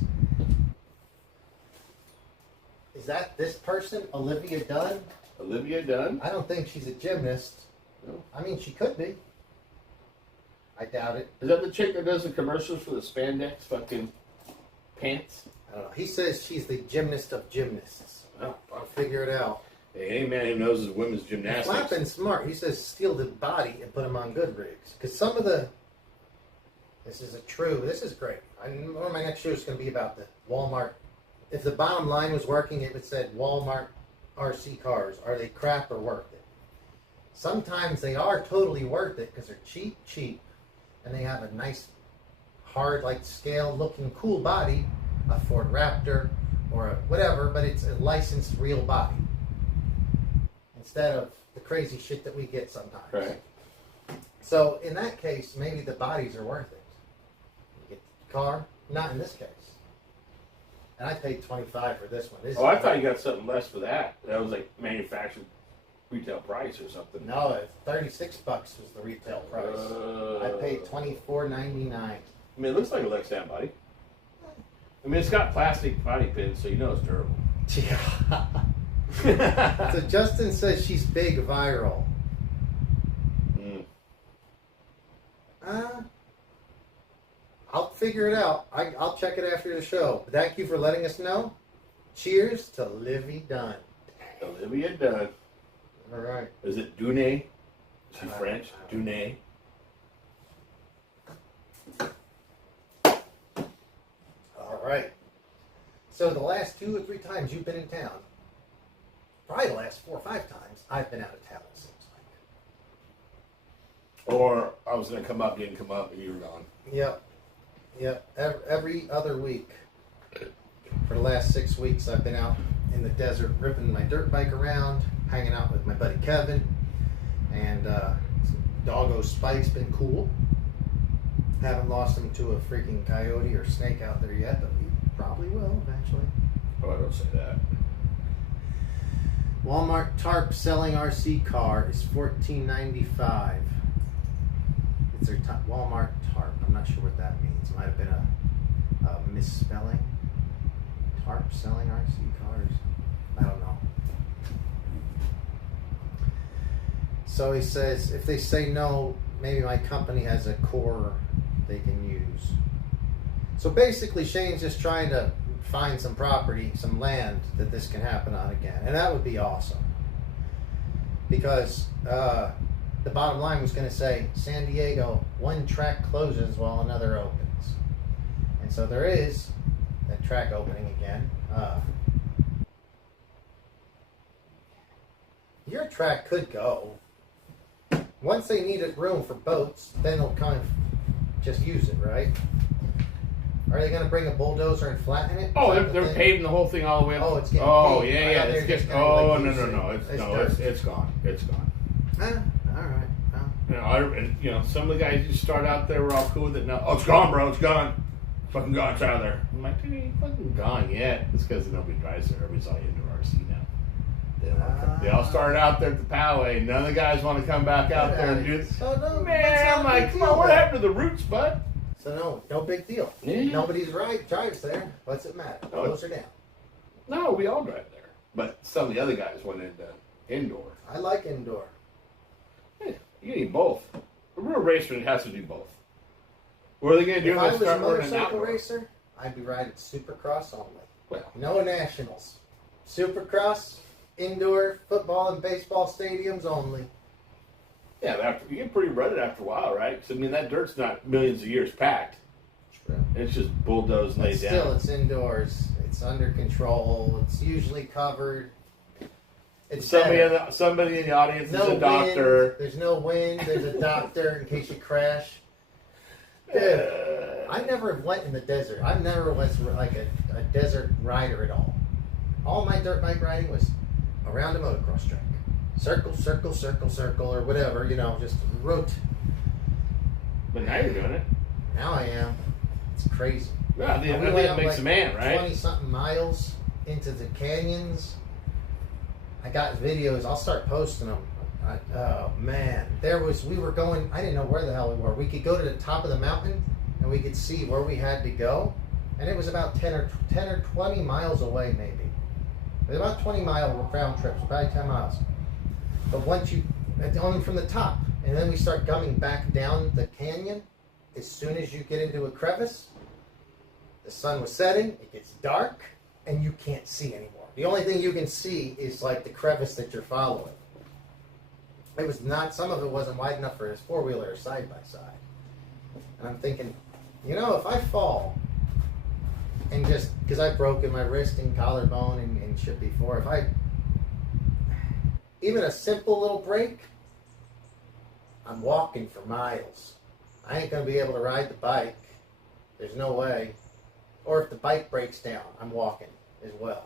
Is that this person, Olivia Dunn? Olivia Dunn? I don't think she's a gymnast. No. I mean, she could be. I doubt it. Is that the chick that does the commercials for the spandex fucking pants? I don't know. He says she's the gymnast of gymnasts. Oh, I'll figure it out. hey, any man who knows his women's gymnastics. Flapping smart. He says steal the body and put them on good rigs. Because some of the... This is great. One of my next shows is going to be about the Walmart. If the bottom line was working, it would said Walmart RC cars. Are they crap or worth it? Sometimes they are totally worth it because they're cheap, and they have a nice, hard, like scale-looking, cool body, a Ford Raptor or a whatever, but it's a licensed real body instead of the crazy shit that we get sometimes. Right. So in that case, maybe the bodies are worth it. You get the car, not in this case. And I paid $25 for this one. This Oh, I thought you got something less for that. That was like manufactured retail price or something. No, $36 was the retail price. I paid $24.99. I mean, it looks like a Lexan body. I mean, it's got plastic body pins, so you know it's durable. Yeah. So Justin says she's big viral. I'll figure it out. I'll check it after the show. Thank you for letting us know. Cheers to Livy Dunn. Olivia Dunn. All right. Is it Dune? Is it French? Dune. All right. So the last 2 or 3 times you've been in town, probably the last 4 or 5 times, I've been out of town, it seems like. Or I was going to come up, didn't come up, and you were gone. Yep. Every other week. For the last 6 weeks, I've been out in the desert ripping my dirt bike around, hanging out with my buddy Kevin, and Doggo Spike's been cool. Haven't lost him to a freaking coyote or snake out there yet, but we probably will eventually. Oh, I don't say that. Walmart tarp selling RC car is $14.95. It's their Walmart tarp. I'm not sure what that means. It might have been a misspelling. Tarp selling RC cars. I don't know. So he says, if they say no, maybe my company has a core they can use. So basically, Shane's just trying to find some property, some land that this can happen on again. And that would be awesome. Because the bottom line was going to say, San Diego, one track closes while another opens. And so there is that track opening again. Your track could go. Once they needed room for boats, then they'll kind of just use it, right? Are they going to bring a bulldozer and flatten it? Oh, they're paving the whole thing all the way up. Oh, it's getting Oh, paved. yeah, Right yeah. out there It's just getting, kinda like no. you said. It's It's dirt. gone. It's gone. All right. Well, Some of the guys you start out there were all cool with it. Now, oh, it's gone, bro. It's gone. It's fucking gone. It's out of there. I'm like, dude, it ain't fucking gone yet. It's because nobody drives there. Everybody's all into RC now. They all started out there at the Poway. None of the guys want to come back out there and do this. So no, Man, I'm like, come on, what happened to the roots, bud? So no big deal. Yeah. Nobody's drives there. What's it matter? Oh. Those are down. No, we all drive there. But some of the other guys went into indoor. I like indoor. Yeah, you need both. A real racer has to do both. What are they going to do If when I they was a start running motorcycle outdoor? racer, I'd be riding Supercross only. Well, No nationals. Supercross, indoor football and baseball stadiums only. yeah, after you get pretty rutted after a while, right? 'Cause, I mean, that dirt's not millions of years packed. True. It's just bulldozed and But laid still, down. it's indoors. It's under control. It's usually covered. It's Somebody better. somebody in the audience No is a doctor. Wind. There's no wind. There's a doctor in case you crash. Dude, I never went in the desert. I never was like a desert rider at all. All my dirt bike riding was around a motocross track. Circle, circle, circle, circle, or whatever, just route. But now you're doing it. Now I am. It's crazy. Yeah, I think We went it up makes like a man, right? 20-something miles into the canyons. I got videos. I'll start posting them. Oh, man. We were going, I didn't know where the hell we were. We could go to the top of the mountain, and we could see where we had to go. And it was about 10 or 20 miles away, maybe. It was about 20-mile round trips, probably 10 miles. But only from the top. And then we start coming back down the canyon. As soon as you get into a crevice, the sun was setting, it gets dark, and you can't see anymore. The only thing you can see is like the crevice that you're following. It was not, some of it wasn't wide enough for his four-wheeler or side-by-side. And I'm thinking, if I fall, and just, because I've broken my wrist and collarbone and shit before, even a simple little break, I'm walking for miles. I ain't going to be able to ride the bike. There's no way. Or if the bike breaks down, I'm walking as well.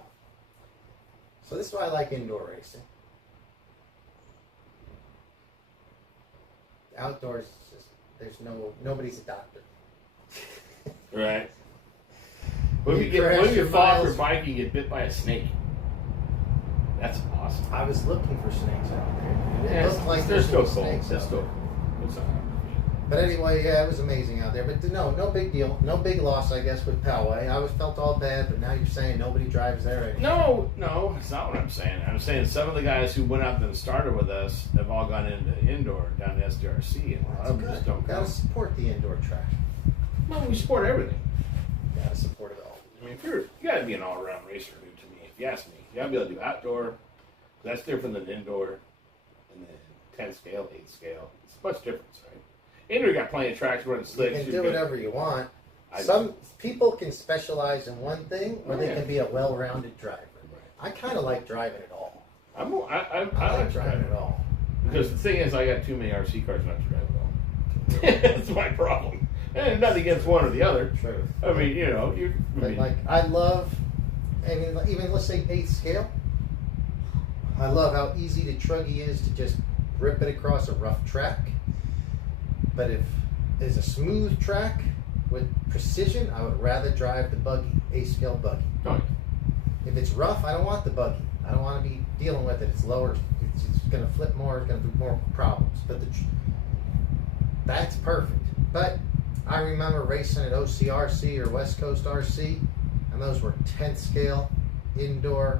So this is why I like indoor racing. Outdoors, nobody's a doctor. Right. What if You crash you your fall off your miles. bike and you get bit by a snake? That's awesome. I was looking for snakes out there. It Yeah, looked like they're there's still some cool. snakes They're out still there. cool. It's not happening. But anyway, yeah, it was amazing out there. But no big deal. No big loss, I guess, with Poway. I felt all bad, but now you're saying nobody drives there anymore. No, that's not what I'm saying. I'm saying some of the guys who went out and started with us have all gone into indoor down to SDRC, and a lot That's of them just good. don't Gotta go. support the indoor track. Well, we support everything. Gotta support it all. I mean, you got to be an all-around racer, dude. To me, if you ask me, you got to be able to do outdoor. That's different than indoor, and then 10 scale, 8 scale. It's much difference, right? Indoor, you got plenty of tracks running You slicks. can do whatever you want. I- Some people can specialize in one thing, or Oh, they yeah. can be a well-rounded driver. I kind of like driving it all. I I like driving it all. Because the thing is, I got too many RC cars not to drive at all. That's my problem. And nothing against one or the other. True. I mean, But like, I love, even let's say 8th scale. I love how easy the truggy is to just rip it across a rough track. But if there's a smooth track with precision, I would rather drive the buggy, 8th scale buggy. Oh, yeah. If it's rough, I don't want the buggy. I don't want to be dealing with it. It's lower. It's going to flip more. It's going to be more problems. But that's perfect. But I remember racing at OCRC or West Coast RC, and those were 10th scale, indoor.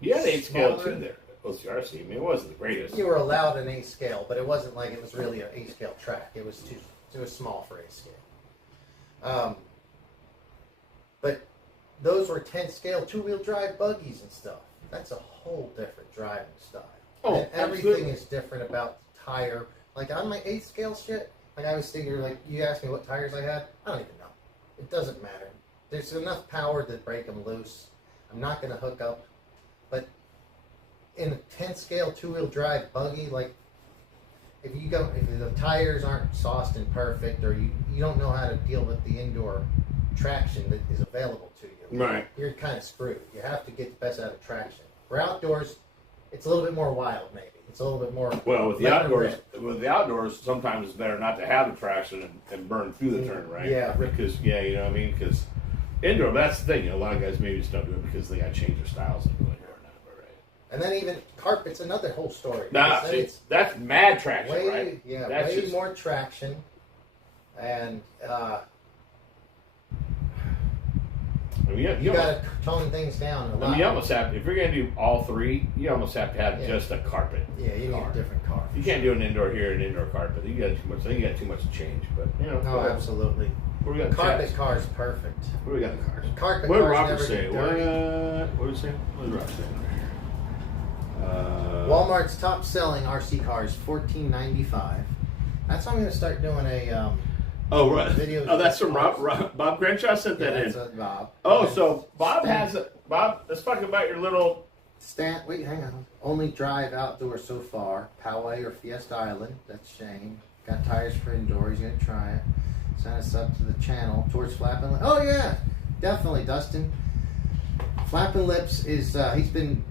You had 8 scale Smaller. too there. OCRC. I mean, it wasn't the greatest. You were allowed an 8th scale, but it wasn't like it was really an 8th scale track. It was small for 8th scale. But those were 10th scale 2-wheel drive buggies and stuff. That's a whole different driving style. Oh, And everything absolutely. is different about the tire. Like on my 8th scale shit, like I was thinking, like you asked me what tires I had. I don't even know. It doesn't matter. There's enough power to break them loose. I'm not going to hook up. But in a 10th scale 2-wheel drive buggy, like if the tires aren't sauced and perfect, or you don't know how to deal with the indoor traction that is available to you, Right. you're kind of screwed. You have to get the best out of traction. For outdoors, it's a little bit more wild, maybe. It's a little bit more. Well, with the let it outdoors, rip. sometimes it's better not to have the traction and burn through the turn, right? Yeah. Because you know what I mean. Because indoor, that's the thing. You know, a lot of guys maybe just don't do it because they got to change their styles and go indoor now, right? And then even carpet's another whole story. Nah, Then see, it's that's mad traction, way, right? yeah, That's way just- more traction, and I mean, you got to tone things down a lot. I mean, you almost have, if you're going to do all three, you almost have to have Yeah. just a carpet. Yeah, you need car. a different car. You can't do an indoor here and indoor carpet. You got too much. I think you got too much to change. But you know, No, absolutely. What do we got? Carpet Chats? car is perfect. What do we got in the cars? Carpet What did cars Robert never say? get What dirty. did he say? What did Robert say? Walmart's top selling RC car is $14.95. That's why I'm going to start doing a Oh, right. videos Oh, that's of from cars. Bob Crenshaw sent that in. that's a Bob. Oh, And so Bob Stan- has a Bob. Let's talk about your little. Wait, hang on. Only drive outdoor so far. Poway or Fiesta Island. That's Shane. Got tires for indoor. He's gonna try it. Send us up to the channel towards Flapping Lips. Oh yeah, definitely, Dustin. Flapping Lips is he's been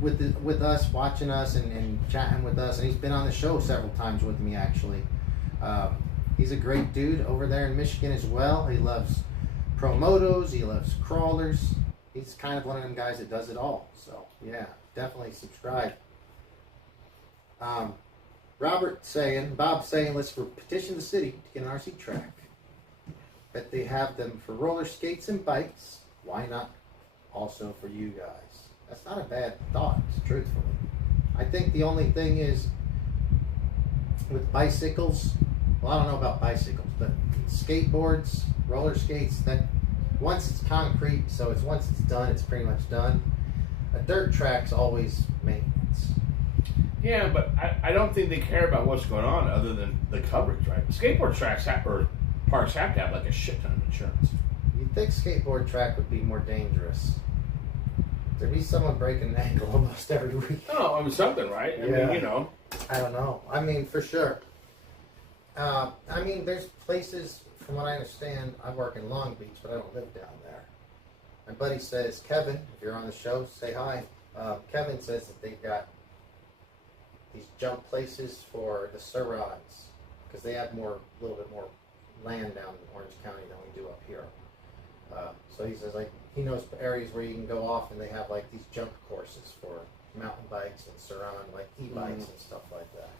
with us, watching us and chatting with us, and he's been on the show several times with me actually. He's a great dude over there in Michigan as well. He loves pro motos. He loves crawlers. He's kind of one of them guys that does it all. So yeah, definitely subscribe. Bob's saying, let's petition the city to get an RC track. But they have them for roller skates and bikes. Why not also for you guys? That's not a bad thought, truthfully. I think the only thing is with bicycles, well, I don't know about bicycles, but skateboards, roller skates, that once it's concrete, so once it's done, it's pretty much done. A dirt track's always maintenance. Yeah, but I don't think they care about what's going on other than the coverage, right? Skateboard tracks or parks have to have like a shit ton of insurance. You'd think skateboard track would be more dangerous. There'd be someone breaking an ankle almost every week. No, I mean something, right? I Yeah. mean, you know. I don't know. I mean, for sure. I mean, there's places, from what I understand, I work in Long Beach, but I don't live down there. My buddy says, Kevin, if you're on the show, say hi. Kevin says that they've got these jump places for the Surons, because they have a little bit more land down in Orange County than we do up here. So he says, like, he knows areas where you can go off and they have like these jump courses for mountain bikes and Suron, like e-bikes and stuff like that.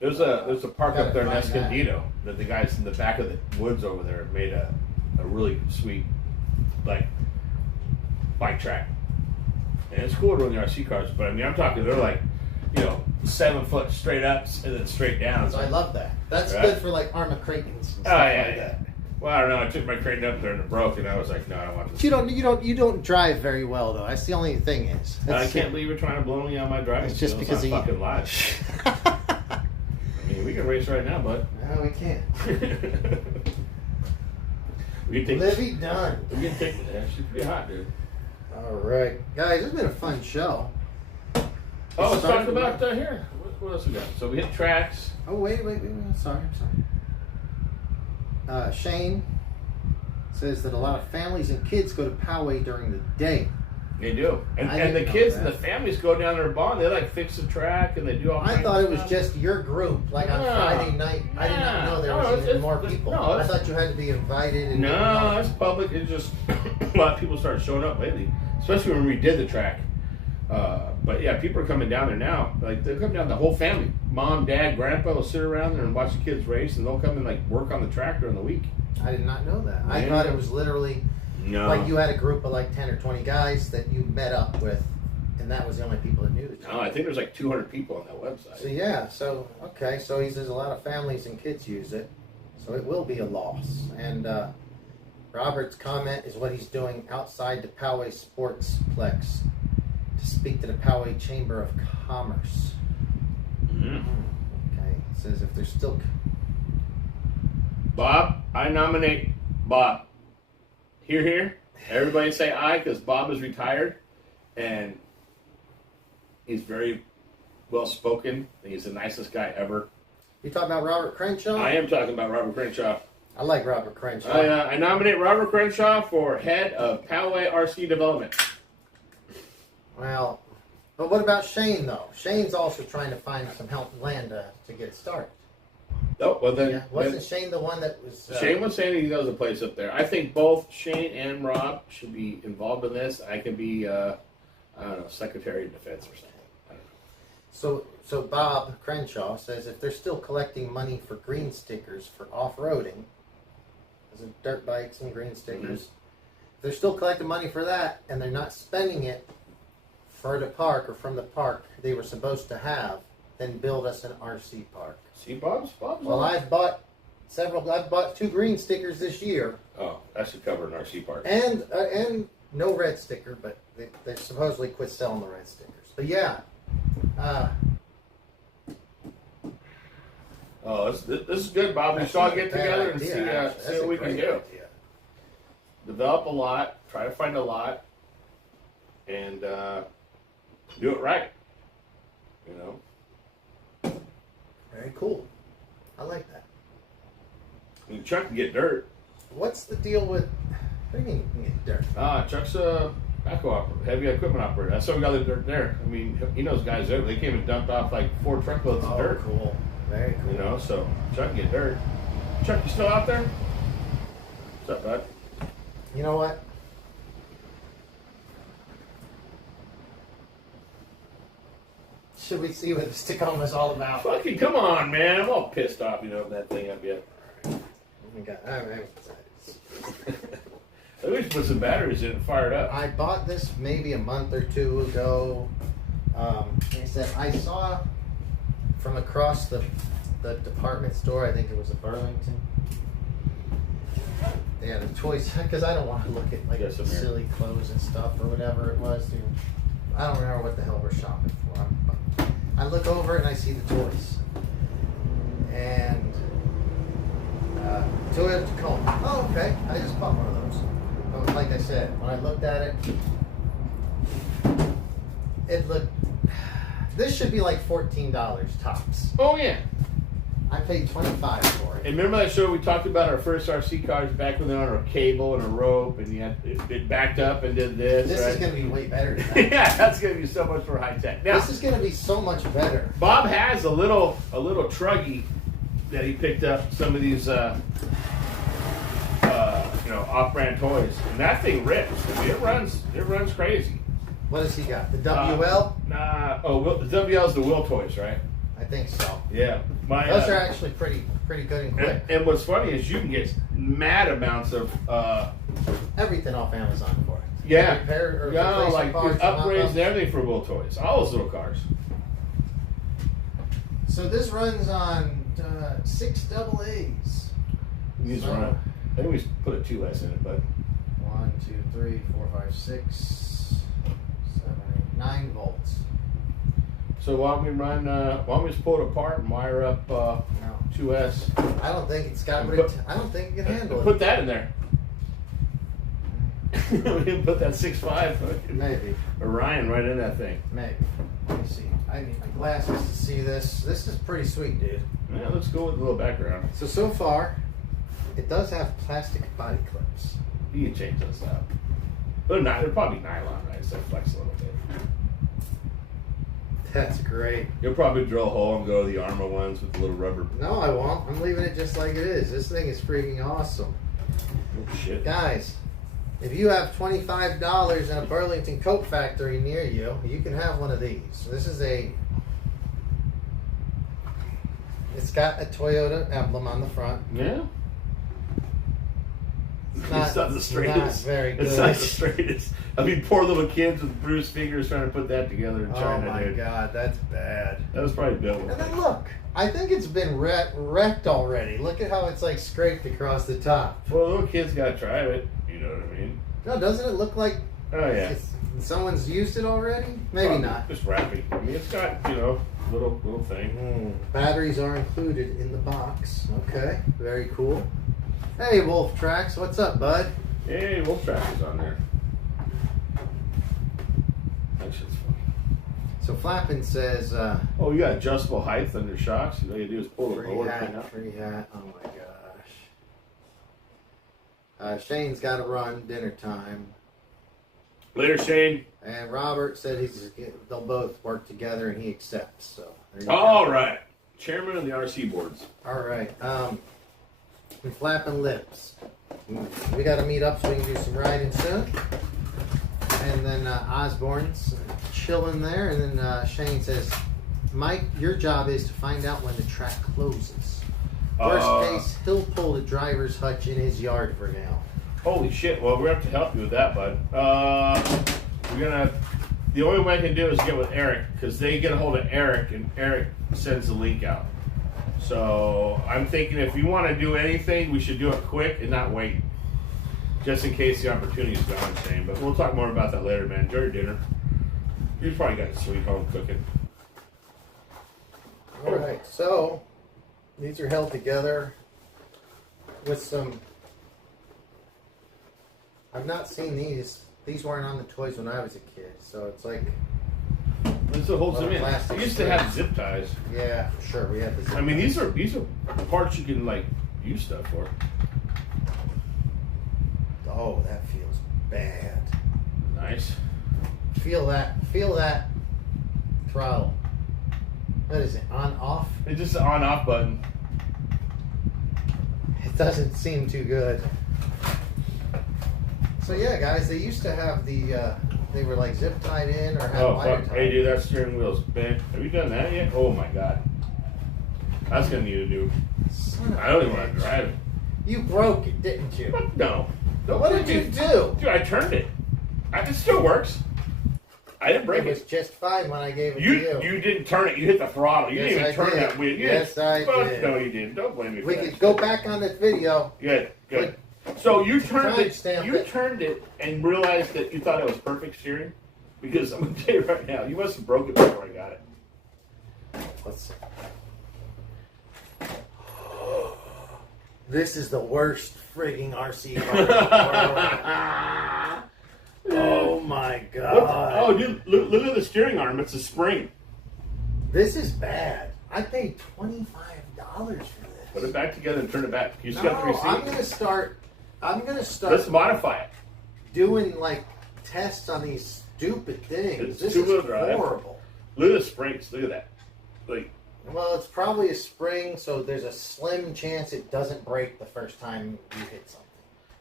There's a park Gotta up there in find that. Escondido that the guys in the back of the woods over there made a really sweet like bike track. And it's cool to run the RC cars, but I mean I'm talking they're like, 7 foot straight up and then straight down. So I love that. That's Right. good for like Arma Cratons and stuff Oh yeah, like yeah. that. Well, I don't know. I took my crate up there and it broke, and I was like, no, I don't want this. You don't drive very well though. That's the only thing is. I can't believe you're trying to blow me on my driving. It's just skills. because It's of not you. fucking live. I mean, we can race right now, bud. No, we can't. we can take. Livy Dunn. We can take. Yeah, she's pretty hot, dude. All right, guys, it's been a fun show. Oh, let's talk Started- about here. What else we got? So we hit tracks. Oh wait. I'm sorry. Shane says that a lot of families and kids go to Poway during the day. They do, and I the didn't know kids and that. the families go down there and bond. They like fix the track and they do all. I kinds thought of it was stuff. just your group, like on No. Friday night. I did not know there No, was even it's- more it's- people. no, I it's- thought you had to be invited. And No, it's public. It's just a lot of people started showing up lately, especially when we did the track. But yeah, people are coming down there now. Like they come down, the whole family, mom, dad, grandpa will sit around there and watch the kids race, and they'll come and like work on the track during the week. I did not know that. I Yeah. thought it was literally No, like you had a group of like 10 or 20 guys that you met up with, and that was the only people that knew the no, I think there's like 200 people on that website. So yeah, okay, so he says a lot of families and kids use it, so it will be a loss. And Robert's comment is what he's doing outside the Poway Sportsplex to speak to the Poway Chamber of Commerce. Mhm. Okay, he says if there's still Bob, I nominate Bob. Here. Everybody say aye because Bob is retired and he's very well spoken. He's the nicest guy ever. you talking about Robert Crenshaw? I am talking about Robert Crenshaw. I like Robert Crenshaw. I nominate Robert Crenshaw for head of Poway RC Development. Well, But what about Shane though? Shane's also trying to find some help land to get it started. Oh, well then. Yeah. Wasn't Shane the one that was? Shane was saying he knows a place up there. I think both Shane and Rob should be involved in this. I can be, I don't know, Secretary of Defense or something. I don't know. So Bob Crenshaw says if they're still collecting money for green stickers for off-roading, as in dirt bikes and green stickers, if they're still collecting money for that and they're not spending it for the park or from the park they were supposed to have, then build us an RC park. See, Bob's Well, on. I've bought 2 green stickers this year, Oh, that should cover an RC park. and no red sticker, but they supposedly quit selling the red stickers. But yeah, Oh, this is good, Bob. We should all get together and see what we can do. Develop a lot, try to find a lot, and do it right. You know, Very cool. I like that. I mean, Chuck can get dirt. What's the deal with? What do you mean you can get dirt? Chuck's a backhoe operator, heavy equipment operator. That's why we got the dirt there. I mean, he knows guys there. They came and dumped off like 4 truckloads of dirt. Cool. Very cool. You know, so Chuck can get dirt. Chuck, you still out there? What's up, bud? You know what? Should we see what the Tacoma's all about? Fucking come on, man. I'm all pissed off, you know, that thing up yet. At least put some batteries in and fire it up. I bought this maybe a month or 2 ago. Like I said, I saw from across the department store, I think it was a Burlington. They had a toys, because I don't want to look at like Yes, I'm here. silly clothes and stuff or whatever it was. Dude. I don't remember what the hell we're shopping for. But I look over and I see the toys. And Toyota Tacoma. Oh, okay. I just bought one of those. But like I said, when I looked at it, it looked. This should be like $14 tops. Oh, yeah. I paid $25 for it. And remember that show we talked about our first RC cars back when they were on a cable and a rope and you had, it backed up and did this, This right? is going to be way better than that. Yeah, that's going to be so much more high tech. Now, This is going to be so much better. Bob has a little truggy that he picked up some of these, off-brand toys, and that thing rips. I mean, it runs crazy. What has he got? The WL? The WL's the Will Toys, right? I think so. Yeah. Those are actually pretty good and quick. And what's funny is you can get mad amounts of Everything off Amazon for it. yeah, Repair or yeah, replacement like parts, upgrades and mock-ups. everything for Will Toys. All those little cars. So this runs on 6 AA's. These So- run. I think we put a 2S in it, but 1, 2, 3, 4, 5, 6, 7, 8, 9 volts. so why don't we just pull it apart and wire up No, 2S? I don't think it's got. I don't think it can handle Put it. that in there. We can put that 6.5 fucking Maybe. Orion right in that thing. Maybe. Let me see. I need my glasses to see this. This is pretty sweet, dude. Yeah, let's go with a little background. So far, it does have plastic body clips. You can change those out. They're probably nylon, right? So flex a little bit. That's great. You'll probably drill a hole and go to the Arma ones with the little rubber. No, I won't. I'm leaving it just like it is. This thing is freaking awesome. Oh, shit. Guys, if you have $25 in a Burlington coat factory near you, you can have one of these. This is it's got a Toyota emblem on the front. Yeah. Not- It's not the straightest. not very It's good. not the straightest. I mean, poor little kids with bruised fingers trying to put that together in Oh China, my dude. God, that's bad. That was probably built. And then look, I think it's been wrecked already. Look at how it's like scraped across the top. Well, little kids gotta try it. You know what I mean? No, doesn't it look like Oh yeah. someone's used it already? Maybe Probably not. Just wrapping. I mean, it's got little thing. Batteries are included in the box. Okay, very cool. Hey, Wolf Tracks, what's up, bud? Hey, Wolf Track is on there. That shit's funny. So Flappin says, Oh, you got adjustable height under shocks. All you do is pull the free lower thing hat, up. free hat. Oh my gosh. Shane's got to run dinner time. Later, Shane. And Robert said they'll both work together, and he accepts. So there you All go. right. Chairman of the RC boards. All right. And flapping lips. We got to meet up so we can do some riding soon. And then Osborne's chilling there, and then Shane says, "Mike, your job is to find out when the track closes. Worst case, he'll pull the driver's hutch in his yard for now." Holy shit. Well, we're going to have to help you with that, bud. The only way I can do is get with Eric, because they get a hold of Eric, and Eric sends the link out. So I'm thinking if you want to do anything, we should do it quick and not wait. Just in case the opportunity is gone, Shane. But we'll talk more about that later, man. Enjoy your dinner. You probably got sweet home cooking. All right, so these are held together with some. I've not seen these. These weren't on the toys when I was a kid, so it's like, This holds them in. Plastic We used to have zip ties. yeah, for sure. We had the. I mean, these are parts you can like use stuff for. Oh, that feels bad. Nice. Feel that throttle. What is it? On off? It's just an on-off button. It doesn't seem too good. So yeah, guys, they used to have the. They were like zip tied in or had Oh wire fuck! tied. Hey, dude, that steering wheel's bent. Have you done that yet? Oh my god, that's gonna need a new. Son of I don't a even want bitch. to drive it. You broke it, didn't you? Fuck no. What did you do? Dude, I turned it. It still works. I didn't break It was it. just fine when I gave it You to you. you didn't turn it. You hit the throttle. You Yes, didn't I even turn did. that wheel. You Yes, didn't. I Fuck did. No, you didn't. Don't blame me. We for could that go shit. back on this video. Good. Good. So you turned it. Timestamp You it. turned it and realized that you thought it was perfect steering. Because I'm gonna tell you right now, you must have broke it before I got it. Let's see. This is the worst frigging RC car in the world. Oh my god. Oh, dude, look at the steering arm. It's a spring. This is bad. I paid $25 for this. Put it back together and turn it back. You No, still got the receipt. I'm gonna start Let's modify it. doing like tests on these stupid things. It's This two-wheel is drive. horrible. Look at the springs. Look at that. Like, Well, it's probably a spring, so there's a slim chance it doesn't break the first time you hit something.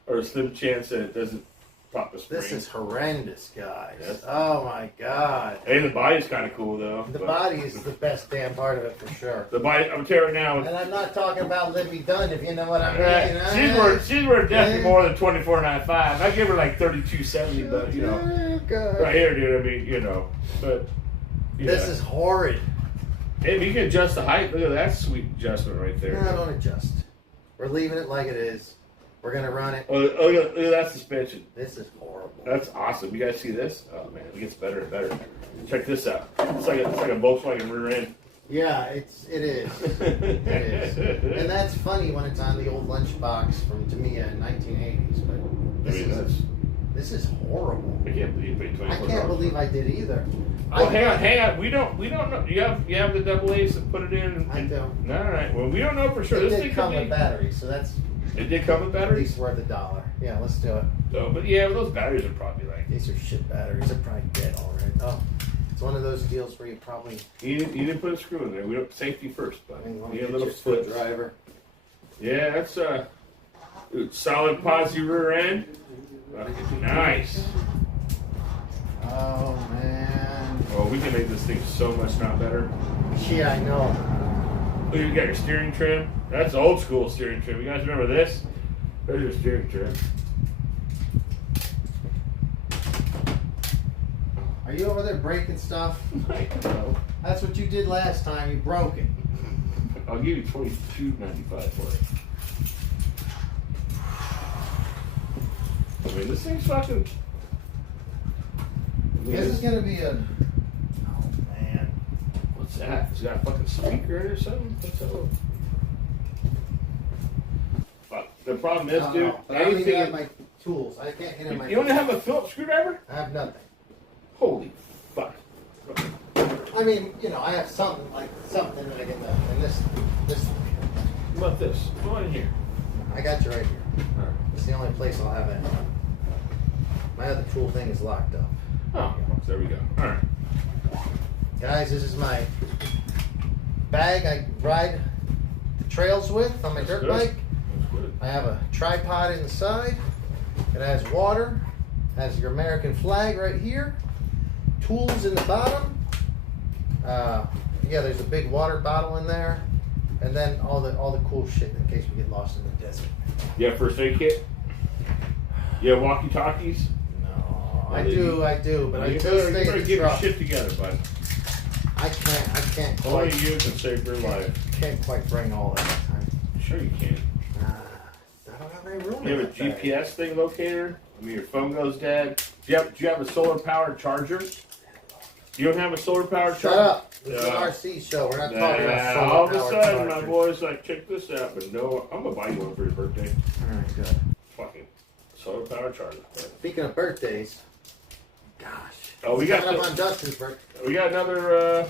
or a slim chance that it doesn't pop the spring. This is horrendous, guys. Yes. Oh my god. Hey, the body's kind of cool though. The but body is the best damn part of it for sure. The body. I'm telling you right And I'm not talking about Libby Dunn, if you know what I mean. now. She's worth definitely more than $24.95. I give her like $32.70, but you know, Oh, God. right here, dude. I mean, you know, but yeah. This is horrid. Hey, but you can adjust the height. Look at that sweet adjustment right there. No, don't adjust. We're leaving it like it is. We're gonna run it. Oh, look at that suspension. This is horrible. That's awesome. You guys see this? Oh man, it gets better and better. Check this out. It's like a Volkswagen rear end. Yeah, it is. It is. And that's funny when it's on the old lunchbox from Tamiya in 1980s. But this is horrible. I can't believe you paid $24. I can't believe I did either. Well, hang on. We don't know. You have the double A's to put it in. I don't. No, all right. Well, we don't know for sure. It This did thing come could with be. batteries, so that's It did come with at batteries. least worth $1. Yeah, let's do it. So, but yeah, those batteries are probably like. These are shit batteries. They're probably dead already. Oh, it's one of those deals where you probably You didn't put a screw in there. We don't safety first, but want to you get a little your foot. screwdriver. Yeah, that's dude, solid posi rear end. Nice. Oh man. Oh, we can make this thing so much not better. Yeah, I know. Look, you got your steering trim. That's old school steering trim. You guys remember this? There's your steering trim. Are you over there breaking stuff? I know. That's what you did last time. You broke it. I'll give you $22.95 for it. I mean, this thing's fucking. This is gonna be a. Oh man. What's that? Has it got a fucking speaker in it or something? What's that? Fuck. The problem is, dude. But I don't even have Anything. my tools. I can't hit my. You only have a Phillips screwdriver? I have nothing. Holy fuck. I mean, you know, I have something like something like in this. How about this? Go in here. I got you right here. Alright. It's the only place I'll have it. My other tool thing is locked up. Oh, there we go. All right. Guys, this is my bag I ride the trails with on my dirt good. bike. That's good. I have a tripod in the side. It has water. Has your American flag right here. Tools in the bottom. Yeah, there's a big water bottle in there, and then all the cool shit in case we get lost in the desert. You have first aid kit? You have walkie talkies? No, I Well, do, but I You do better stay in get the your truck. shit together, bud. I can't Only quite, you can save your life. can't quite bring all that time. Sure you can. I don't have any room. You in have a that bag. GPS thing locator? I mean, your phone goes dead. Do you have a solar powered charger? You don't have a solar powered Shut charger? up. This is an RC show. We're not talking about solar All of a powered sudden, my chargers. boy's like, check this out, but no, I'm gonna buy you one for your birthday. Alright, good. Fucking solar powered charger. Speaking of birthdays, gosh. Oh, we It's got coming the- up on Dustin's birthday. We got another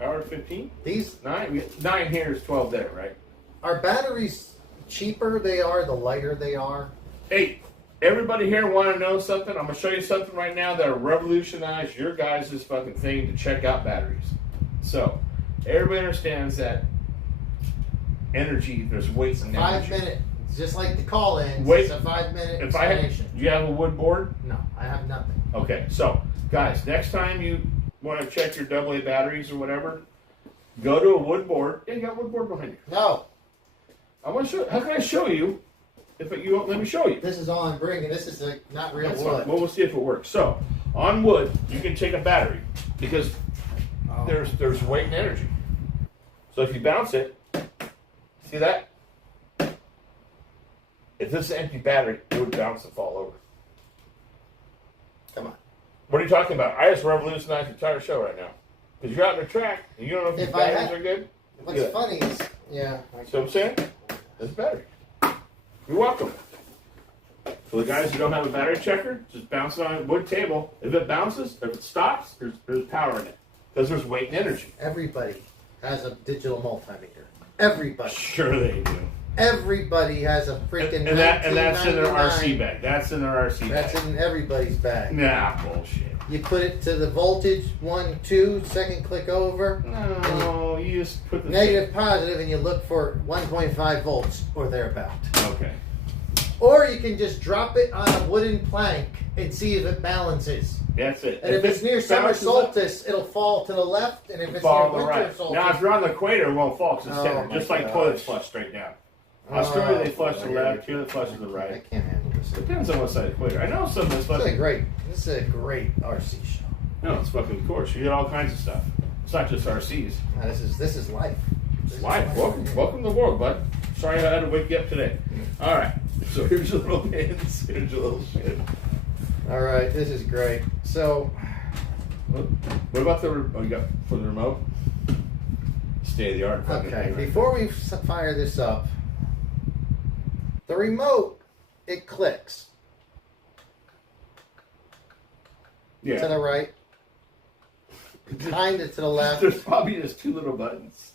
hour 15? These 9 here is 12 there, right? are batteries cheaper they are, the lighter they are. Hey, everybody here want to know something? I'm gonna show you something right now that'll revolutionize your guys' fucking thing to check out batteries. So, everybody understands that energy, there's weights in 5 energy. minute, just like the call in. Wait, It's a 5 minute If I had, explanation. do you have a wood board? No, I have nothing. Okay, so guys, next time you want to check your AA batteries or whatever, go to a wood board. Yeah, you got a wood board behind you. No, I want to show. How can I show you if you won't let me show you? this is all I'm bringing. This is not real That's wood. fine. Well, we'll see if it works. So, on wood, you can take a battery because Oh. there's weight and energy. So if you bounce it, see that? If this is an empty battery, it would bounce and fall over. Come on. What are you talking about? I just revolutionized the entire show right now. Because you're out on the track and you don't know if If these I batteries had- are good. What's Yeah. funny is, yeah. See what I'm saying? It's a battery. You're welcome. For the guys who don't have a battery checker, just bounce it on a wood table. If it bounces, if it stops, there's power in it. Because there's weight and energy. Everybody has a digital multimeter. Everybody. Sure they do. Everybody has a freaking And that's in their RC 1999. bag. That's in their RC That's bag. in everybody's bag. Nah, bullshit. You put it to the voltage, 1, 2, second click over, No, you just put the negative, positive, and you look for 1.5 volts or thereabout. Okay. Or you can just drop it on a wooden plank and see if it balances. That's it. And if it's near summer bounces up, solstice, it'll fall to the left, and if it's fall near to the winter right. solstice, Now, if you're on the equator, it won't fall because it's Oh center. my Just like gosh. toilets flush straight down. Australia, they flush to the left. Here, they flush to the I right. can't handle this. Depends on what side of the equator. I know some of this flush. This is a great RC show. No, it's fucking of course. You get all kinds of stuff. It's not just RCs. Now, this is life. This is Life. Welcome to the world, bud. Sorry I had to wake you up today. All right. So here's your little pins. Here's your little shit. All right, this is great. So, What about the? Oh, you got for the remote? State of the art. okay, before we fire this up, the remote, it clicks to Yeah. the right, kind of to the left. There's probably just two little buttons.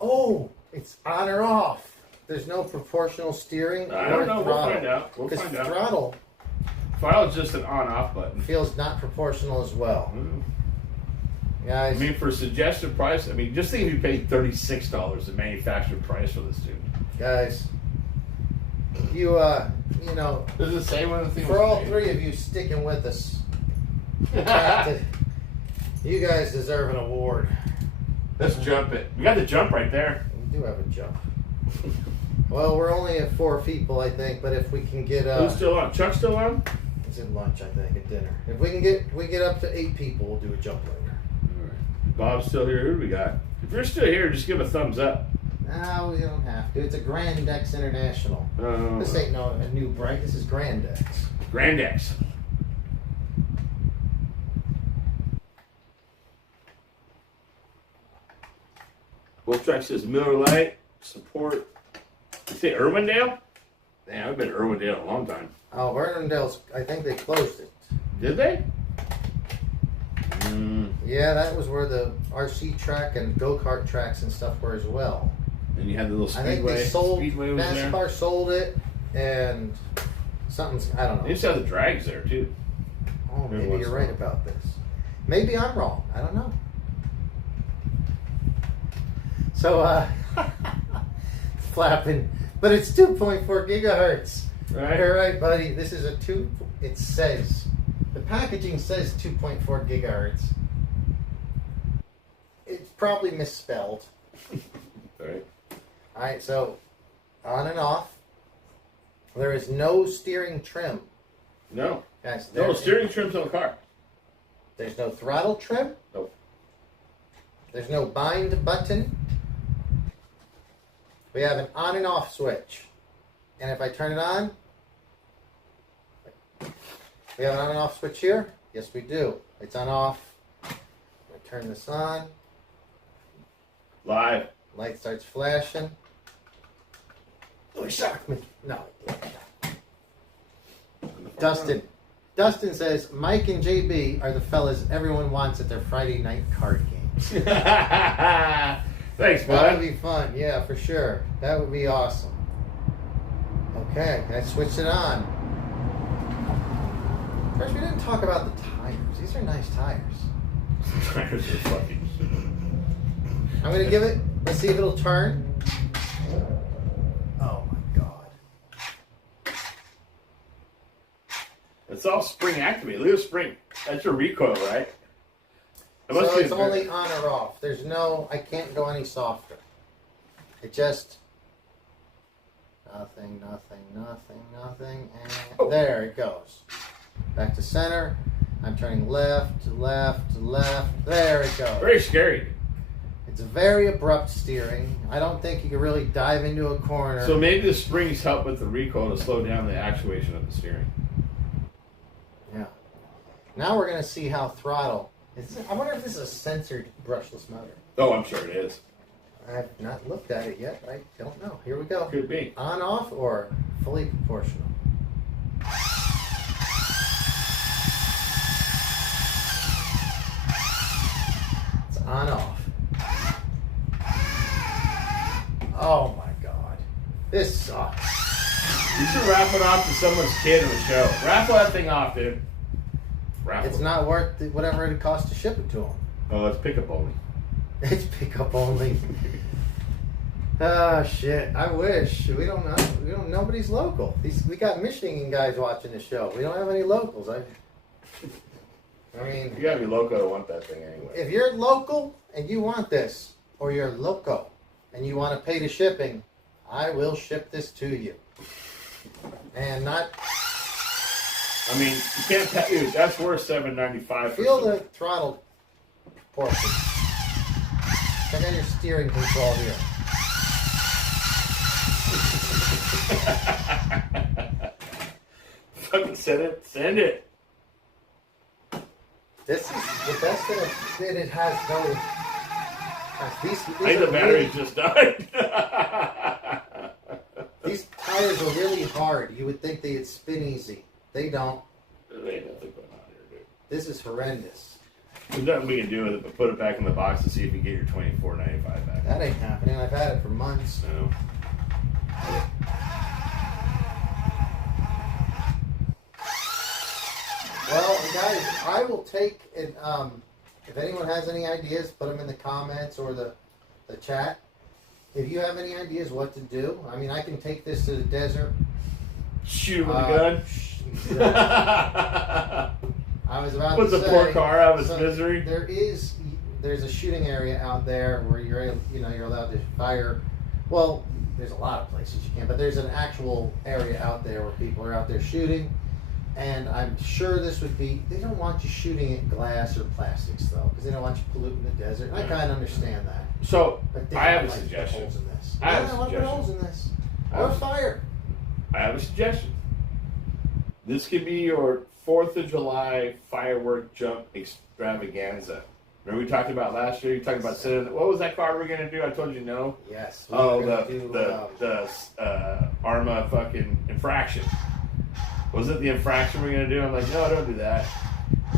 Oh, it's on or off. There's no proportional steering I or don't know. We'll throttle. find out. We'll Because find out. throttle Throttle's just an on-off button. feels not proportional as well. I Guys, mean, for a suggested price, I mean, just think if you paid $36, the manufacturer price for this dude. guys, you know, Does it say when the thing for was all made? three of you sticking with us, you guys deserve an award. Let's jump it. We got the jump right there. We do have a jump. Well, we're only at 4 people, I think, but if we can get Who's still on? Chuck's still on? it's at lunch, I think, at dinner. If we can get up to 8 people, we'll do a jump later. Bob's still here. Who do we got? If you're still here, just give a thumbs up. No, we don't have to. It's a Grandex International. This ain't no a new bright. This is Grandex. Grandex. Wolftrack says Miller Lite support. You say Irwindale? Damn, I've been to Irwindale a long time. Oh, Vernondale's. I think they closed it. Did they? Yeah, that was where the RC track and go-kart tracks and stuff were as well. And you had the little I think speedway. they sold. Speedway was there. NASCAR sold it, and Something's, I don't They know. used to have the drags there too. Oh, Every maybe once you're in a right while. about this. Maybe I'm wrong. I don't know. So, flapping, but it's 2.4 gigahertz. Right. You're right, buddy. This is it says, the packaging says 2.4 gigahertz. It's probably misspelled. Right. All right, so on and off. There is no steering trim. No. Guys, No steering trim's on the car. There's no throttle trim. Nope. There's no bind button. We have an on and off switch. And if I turn it on, we have an on and off switch here. Yes, we do. It's on off. I turn this on. Live. Light starts flashing. Oh, it shocked me. No. Dustin says, Mike and JB are the fellas everyone wants at their Friday night card games. Thanks, That would bud. be fun. Yeah, for sure. That would be awesome. Okay, I switched it on. First, we didn't talk about the tires. These are nice tires. Tires are fucking. I'm going to give it, let's see if it'll turn. Oh my God. It's all spring activated. Look at the spring. That's your recoil, right? It must So be it's a- only on or off. There's no, I can't go any softer. It just, nothing, and Oh. there it goes. Back to center. I'm turning left, left, left. There it goes. very scary. It's very abrupt steering. I don't think you can really dive into a corner. So maybe the springs help with the recoil to slow down the actuation of the steering. Yeah. Now we're going to see how throttle. I wonder if this is a censored brushless motor. Oh, I'm sure it is. I've not looked at it yet. I don't know. Here we go. Could be. On, off, or fully proportional? It's on, off. Oh my God. This sucks. You should raffle it off to someone's kid in the show. Raffle that thing off, dude. Raffle It's it. not worth whatever it costs to ship it to them. Oh, it's pickup only. It's pickup only. Ah, shit. I wish. We don't know. Nobody's local. We got Michigan guys watching the show. We don't have any locals. I mean, You gotta be loco to want that thing anyway. if you're local and you want this, or you're loco and you want to pay the shipping, I will ship this to you. And not I mean, you can't tell you that's worth $7.95. feel the throttle portion. Check out your steering control here. Fucking send it. Send it. This is the best that it has though. These I think are the battery really- just died. These tires are really hard. You would think they'd spin easy. They don't. There ain't nothing going on here, dude. This is horrendous. There's nothing we can do with it but put it back in the box and see if you get your $24.95 back. That ain't happening. I've had it for months. No. Well, guys, I will take it. If anyone has any ideas, put them in the comments or the chat. If you have any ideas what to do, I mean, I can take this to the desert. Shoot him with a gun. I was about Put to the say, poor car out of its so misery. There's a shooting area out there where you're allowed to fire. Well, there's a lot of places you can, but there's an actual area out there where people are out there shooting. And I'm sure this would be, they don't want you shooting at glass or plastics though, because they don't want you polluting the desert. I kind of understand that. So, But they I have don't a like to put suggestion. holes in this. I have a Yeah, want to put holes in this. I Or have a- fire. I have a suggestion. This could be your 4th of July firework jump extravaganza. Remember we talked about last year? You talked about sending, what was that car we were going to do? I told you no. Yes. we Oh, were gonna the Arma fucking infraction. Was it the infraction we are going to do? I'm like, no, don't do that.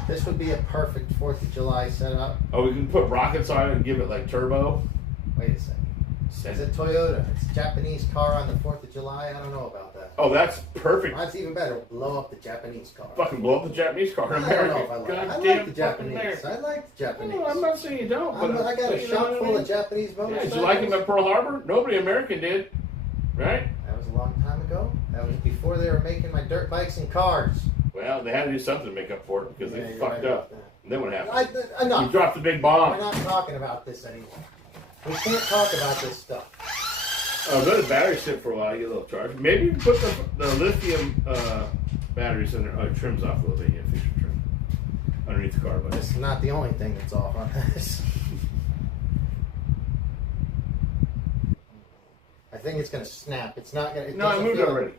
this would be a perfect 4th of July setup. Oh, we can put rockets on it and give it like turbo. Wait a second. It's a Toyota. It's a Japanese car on the 4th of July. I don't know about that. Oh, that's perfect. Mine's even better. Blow up the Japanese car. Fucking blow up the Japanese car. I don't know if I like it. I like the Japanese. I like the Japanese. No, I'm not saying you don't, but I got a shop full of Japanese Yeah, motorcycles. did you like him at Pearl Harbor? Nobody American did, right? That was a long time ago. That was before they were making my dirt bikes and cars. Well, they had to do something to make up for it because Yeah, they you're fucked right up. about that. And then what happened? Enough. You dropped the big We're bomb. not talking about this anymore. We can't talk about this stuff. Let the battery sit for a while, get a little charge. Maybe you can put the lithium batteries in there. Oh, it trims off a little bit. Yeah, Fisher trim underneath the car, but This is not the only thing that's off on this. I think it's going to snap. It's not going to. no, I moved it already.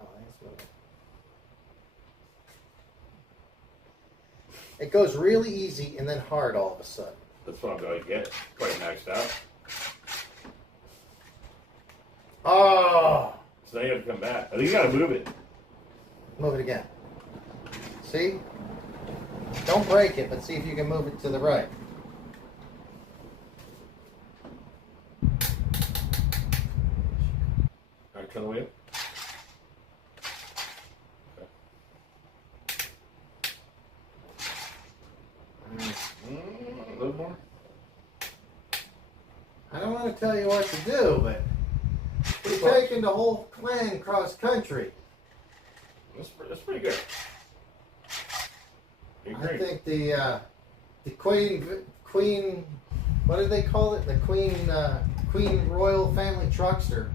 Oh, that's moving. It goes really easy and then hard all of a sudden. That's what I'm going to get. Quite maxed out. Oh! So now you have to come back. I think you got to move it. Move it again. See? Don't break it, but see if you can move it to the right. All right, turn the way up. A little more. I don't want to tell you what to do, but we're taking the whole clan cross country. That's pretty good. You're I great. think the Queen, what do they call it? The Queen Royal Family Truckster.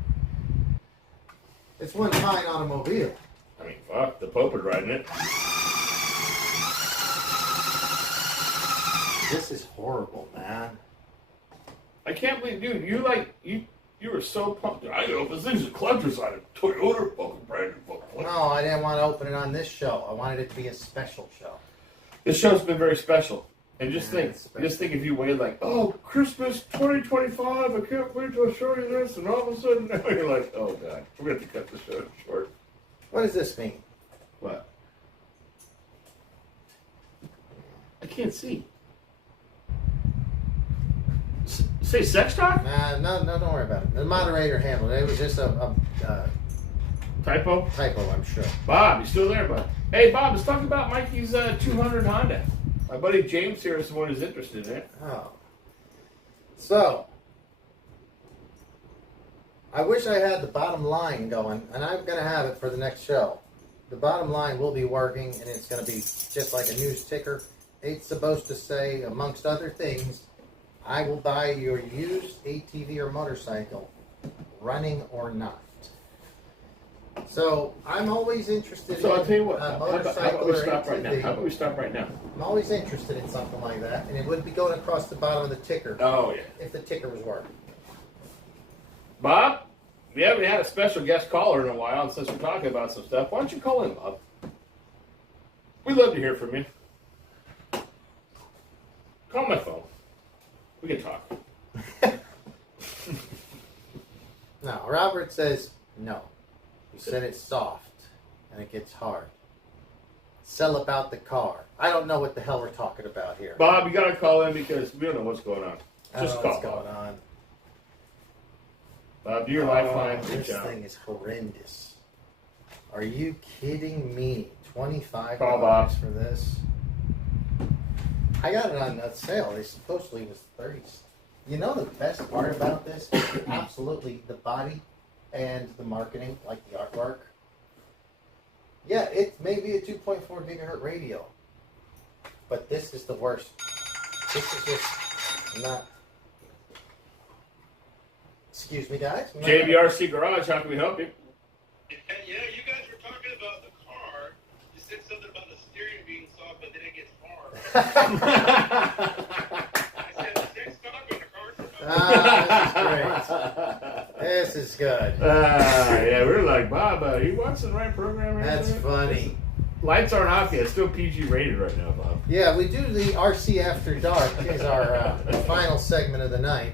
It's one fine automobile. I mean, fuck, the Pope was riding it. This is horrible, man. I can't believe, dude, you were so pumped. I know, but things are collector's item. Toyota fucking brand new fucking. No, I didn't want to open it on this show. I wanted it to be a special show. This show's been very special. And just Yeah, think, it's special. just think if you waited like, oh, Christmas 2025, I can't wait to show you this, and all of a sudden now you're like, oh god, we're going to cut the show short. What does this mean? What? I can't see. Say sex talk? No, don't worry about it. The moderator handled it. It was just a Typo? typo, I'm sure. Bob, you still there, bud? Hey, Bob, let's talk about Mikey's 200 Honda. My buddy James here is the one who's interested in it. Oh. So, I wish I had the bottom line going, and I'm going to have it for the next show. The bottom line will be working, and it's going to be just like a news ticker. It's supposed to say, amongst other things, I will buy your used ATV or motorcycle, running or not. So, I'm always interested So I'll tell you what, a how about motorcycle we or stop right now? ATV. How about we stop right now? I'm always interested in something like that, and it would be going across the bottom of the ticker Oh, yeah. if the ticker was working. Bob, we haven't had a special guest caller in a while, and since we're talking about some stuff, why don't you call in, Bob? We'd love to hear from you. Call my phone. We can talk. No, Robert says no. You said it's soft and it gets hard. Sell about the car. I don't know what the hell we're talking about here. Bob, you got to call in because we don't know what's going on. I don't Just know call. what's going on. Bob, do your lifeline. This Reach out. thing is horrendous. Are you kidding me? $25 Call Bob. for this? I got it on that sale. They supposedly was 30. You know the best part about this is absolutely the body and the marketing, like the artwork. Yeah, it may be a 2.4 gigahertz radio, but this is the worst. This is just not. Excuse me, guys. JBRC Garage, how can we help you? Yeah, you guys were talking about the car. You said something about the steering being soft, but then it gets hard. I said, sex talk on the car. This is good. Yeah, we're like, Bob, you watching the right program? or That's anything? funny. Lights aren't off yet. It's still PG rated right now, Bob. Yeah, we do the RC After Dark is our final segment of the night.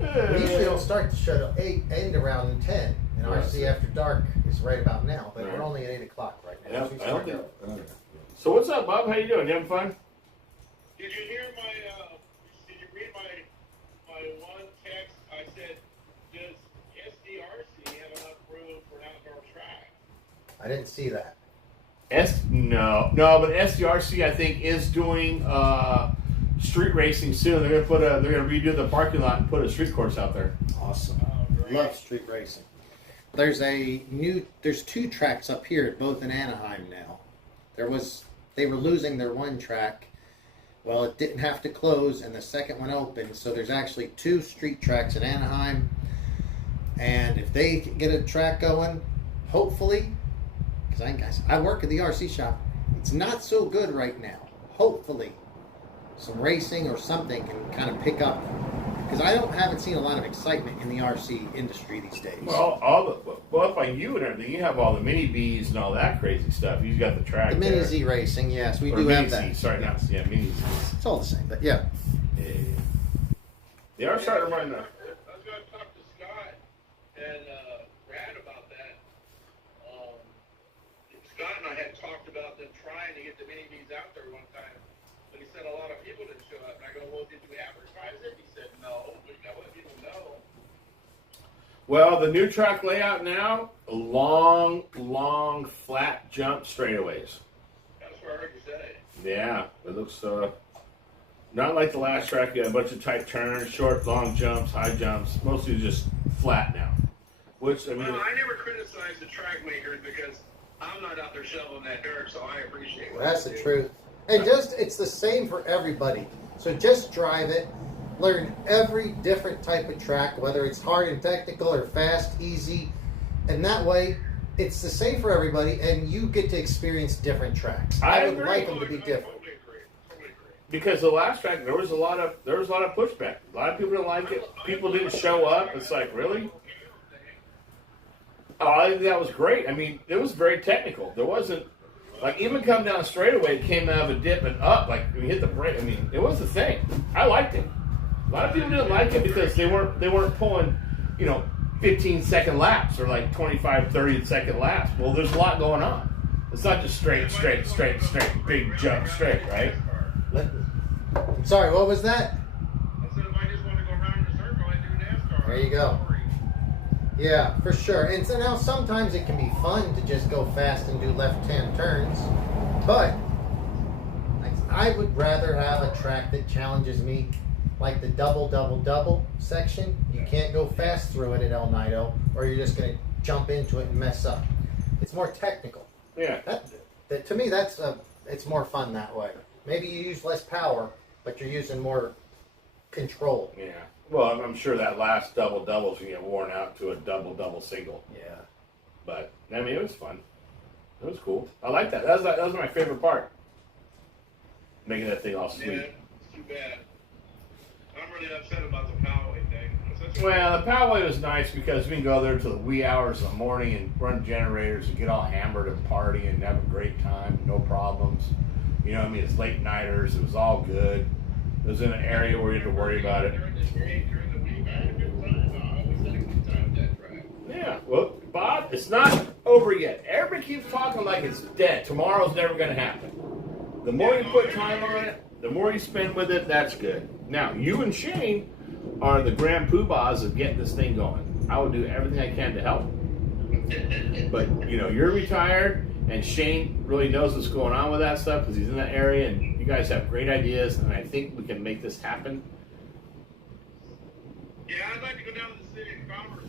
We usually don't start the show till 8, end around 10. And RC After Dark is right about now, but we're only at 8 o'clock right now. Yeah, So we I don't start think. early. So what's up, Bob? How you doing? You having fun? Did you hear my, did you read my one text? I said, does SDRC have enough room for an outdoor I didn't see that. No, but SDRC I think is doing street racing soon. They're gonna redo the parking lot and put a street course out there. Awesome. Great. Love street racing. There's two tracks up here, both in Anaheim now. They were losing their one track. Well, it didn't have to close, and the second one opened. So there's actually two street tracks in Anaheim. And if they get a track going, hopefully, because I work at the RC shop, it's not so good right now. Hopefully, some racing or something can kind of pick up. Because I haven't seen a lot of excitement in the RC industry these days. Well, up by you and everything, you have all the mini Bs and all that crazy stuff. You've got the track. The Mini there. Z racing, yes, we Or do Mini have that. Z, sorry, not Mini Z. It's all the same, but yeah. They are starting to run now. I was going to talk to Scott and Brad about that. Scott and I had talked about them trying to get the mini Bs out there one time, but he said a lot of people didn't show up. And I go, well, did we advertise it? He said, no, we got to let people know. Well, the new track layout now, long, flat jump straightaways. That's what I heard you say. Yeah, it looks not like the last track. You had a bunch of tight turns, short, long jumps, high jumps. Mostly just flat now. Which, I mean... Well, I never criticize the track makers because I'm not out there shoveling that dirt, so I appreciate it. That's the truth. And it's the same for everybody. So just drive it. Learn every different type of track, whether it's hard and technical or fast, easy. And that way, it's the same for everybody, and you get to experience different tracks. I would agree. like them to be different. Totally agree. Because the last track, there was a lot of pushback. A lot of people didn't like it. People didn't show up. It's like, really? Oh, I think that was great. I mean, it was very technical. There wasn't, like, even coming down straightaway, it came out of a dip and up. Like, when you hit the brake, I mean, it was the thing. I liked it. A lot of people didn't like it because they weren't pulling, 15-second laps or like 25, 30-second laps. Well, there's a lot going on. It's not just straight, big jump straight, right? I'm sorry, what was that? I said if I just want to go around in a circle, I do NASCAR. There you go. Yeah, for sure. And so now sometimes it can be fun to just go fast and do left-hand turns, but I would rather have a track that challenges me, like the double section. You can't go fast through it at El Nido, or you're just going to jump into it and mess up. It's more technical. Yeah. To me, it's more fun that way. Maybe you use less power, but you're using more control. Yeah. Well, I'm sure that last double-'s going to get worn out to a double single. Yeah. But, I mean, it was fun. It was cool. I like that. That was my favorite part. Making that thing all sweet. Yeah, it's too bad. I'm really upset about the Poway thing. Well, the Poway was nice because we can go there till the wee hours of the morning and run generators and get all hammered and party and have a great time, no problems. It's late nighters. It was all good. It was in an area where you had to worry about it. During the week, I had a good time. I always had a good time with that track. Yeah, well, Bob, it's not over yet. Everybody keeps talking like it's dead. Tomorrow's never going to happen. The more you put time on it, the more you spend with it, that's good. Now, you and Shane are the grand poobahs of getting this thing going. I will do everything I can to help. But, you're retired, and Shane really knows what's going on with that stuff because he's in that area, and you guys have great ideas, and I think we can make this happen. Yeah, I'd like to go down to the city of Commerce.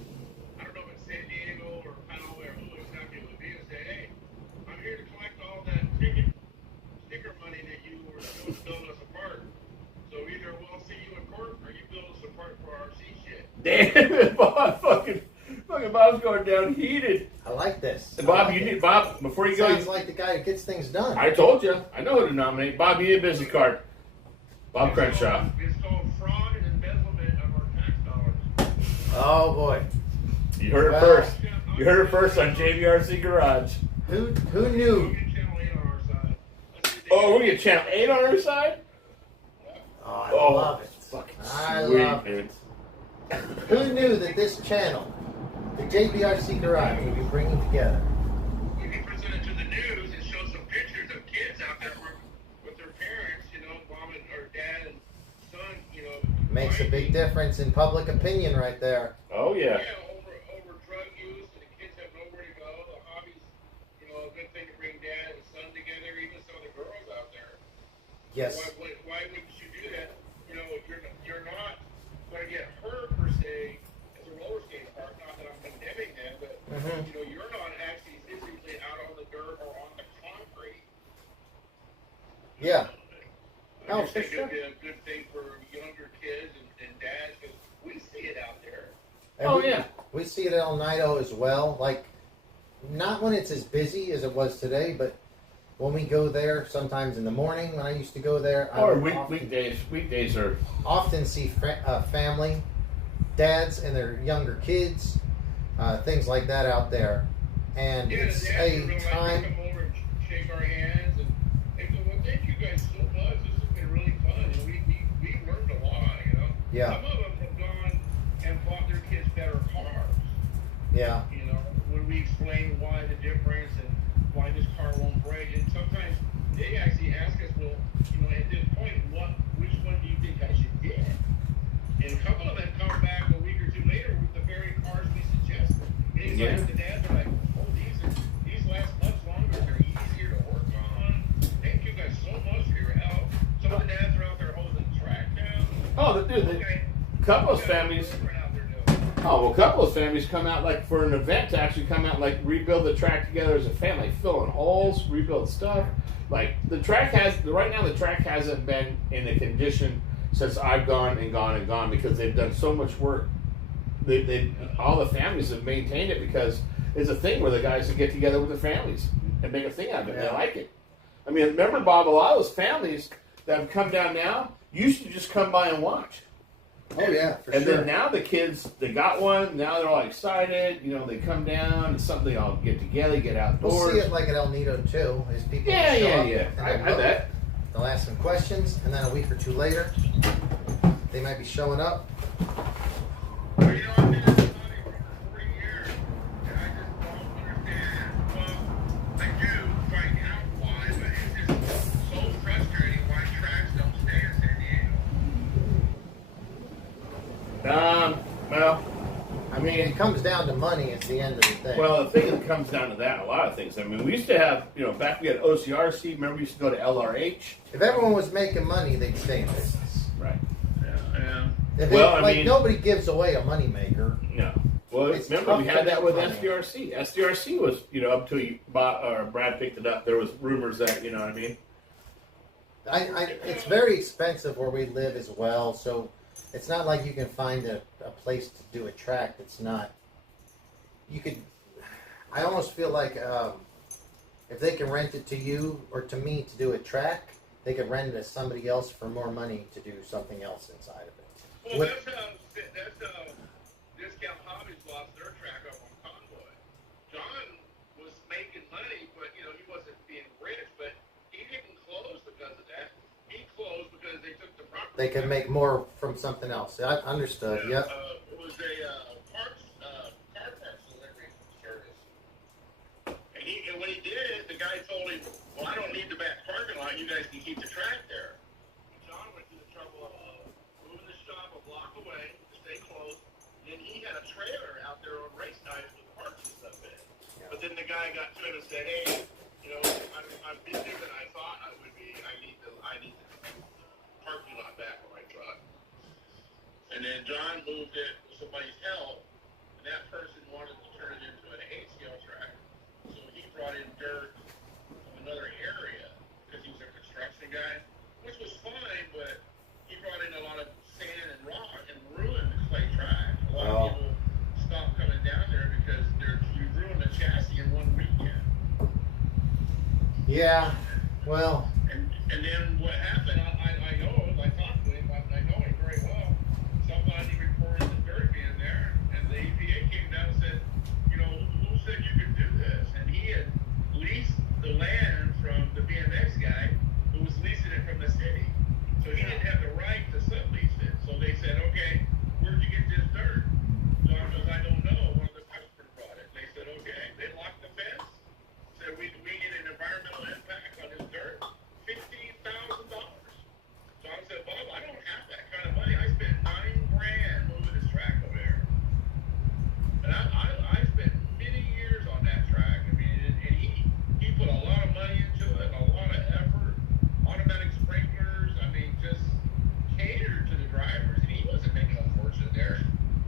I don't know if it's San Diego or Panama or who exactly it would be, and say, hey, I'm here to collect all that sticker money that you were building us apart. So either we'll see you in court or you build us apart for our RC shit. Damn it, Bob! Fucking Bob's going down heated. I like this. Bob, Bob, before you go. Sounds like the guy that gets things done. I told you. I know who to nominate. Bob, you need a business card. Bob Crenshaw. It's called fraud and embezzlement of our tax dollars. Oh boy. You heard it first. You heard it first on JVRC Garage. Who knew? We'll get Channel 8 on our side. Oh, we get Channel 8 on our side? Oh, I love it. Fucking I sweet, love dude. Who knew that this channel, the JBRC Garage, would be bringing together? We can present it to the news and show some pictures of kids out there with their parents, mom or dad and son, Makes a big difference in public opinion right there. Oh, yeah. Yeah, over drug use, and the kids have nowhere to go. The hobbies, Yes. Why wouldn't you do that? You know, you're not going to get hurt per se as a roller skate park. Not that I'm condemning them, but Mhm. you know, you're not actually physically out on the dirt or on the concrete. Yeah. I Oh, just for think it'd sure. be a good thing for younger kids and dads because we see it out there. And Oh we, yeah. we see it at El Nido as well. Like, not when it's as busy as it was today, but when we go there, sometimes in the morning when I used to go there, I Or would often, weekdays are. often see family, dads and their younger kids, things like that out there. And Yeah, it's the dads a would like time. to come over and shake our hands and they go, well, thank you guys so much. This has been really fun. And we learned a lot, you know. Yeah. Some of them have gone and bought their kids better cars. Yeah. You know, when we explain why the difference and why this car won't break, and sometimes they actually ask us, well, you know, at this point, which one do you think I should get? And a couple of them come back a week or two later with the very cars we suggested. And it's Yeah. like the dads are like, oh, these last much longer, they're easier to work on. Thank you guys so much for your help. Some of the dads are out there holding the track down. Oh, dude, Okay. couples What kind of families. work out there doing? Oh well, couples families come out like for an event to actually come out like rebuild the track together as a family, filling holes, rebuild stuff. Like the track right now, the track hasn't been in a condition since I've gone because they've done so much work. They all the families have maintained it because it's a thing where the guys can get together with their families and make a thing out of it. And they Yeah. like it. I mean, remember, Bob, a lot of those families that have come down now used to just come by and watch. Oh yeah, for And sure. then now the kids, they got one. Now they're all excited. You know, they come down. It's something they all get together, get outdoors. We'll see it like at El Nido too. As people Yeah, show yeah, up yeah. and I they'll look. bet. They'll ask some questions, and then a week or two later, they might be showing up. Well, you know, I've been in this hobby for 40 years, and I just don't understand. Well, I do find out why, but it's just so frustrating why tracks don't stay in San Diego. Well, I mean, it comes down to money at the end of the thing. well, the thing that comes down to that, a lot of things. I mean, we used to have, you know, back we had OCRC. Remember, we used to go to LRH. if everyone was making money, they'd stay in business. Right. Yeah. If Well, I like mean- nobody gives away a moneymaker. No. Well, It's remember tough we to had that make with money. SDRC. SDRC was, you know, up till Brad picked it up. There was rumors that, you know what I mean. It's very expensive where we live as well, so it's not like you can find a place to do a track that's not. You could. I almost feel like if they can rent it to you or to me to do a track, they could rent it to somebody else for more money to do something else inside of it. Well, With- that's how Discount Hobbies lost their track up on Convoy. John was making money, but you know he wasn't being rich. But he didn't close because of that. He closed because they took the property. They could make more from something else. I understood. Yep. It was a car parts delivery service. And when he did it, the guy told him, "Well, I don't need the back parking lot. You guys can keep the track there." And John went through the trouble of moving the shop a block away to stay close. And he had a trailer out there on race nights with parts and stuff in it. Yeah. But then the guy got to him and said, "Hey, you know, I'm busier than I thought I would be. I need the parking lot back for my truck." And then John moved it with somebody's help, and that person wanted to turn it into an ACL track. So he brought in dirt from another area because he was a construction guy, which was fine, but he brought in a lot of sand and rock and ruined the clay track. A lot Wow. of people stopped coming down there because you ruined the chassis in one weekend. Yeah. Well. And then what happened, I know, I talked to him, I know him very well. Somebody reported the dirt being there, and the EPA came down and said, you know, who said you could do this? And he had leased the land from the BMX guy who was leasing it from the city. So he didn't have the right to sublease it. So they said, okay, where'd you get this dirt? John goes, I don't know. One of the customers brought it. They said, okay. They locked the fence. Said, we get an environmental impact on this dirt. $15,000.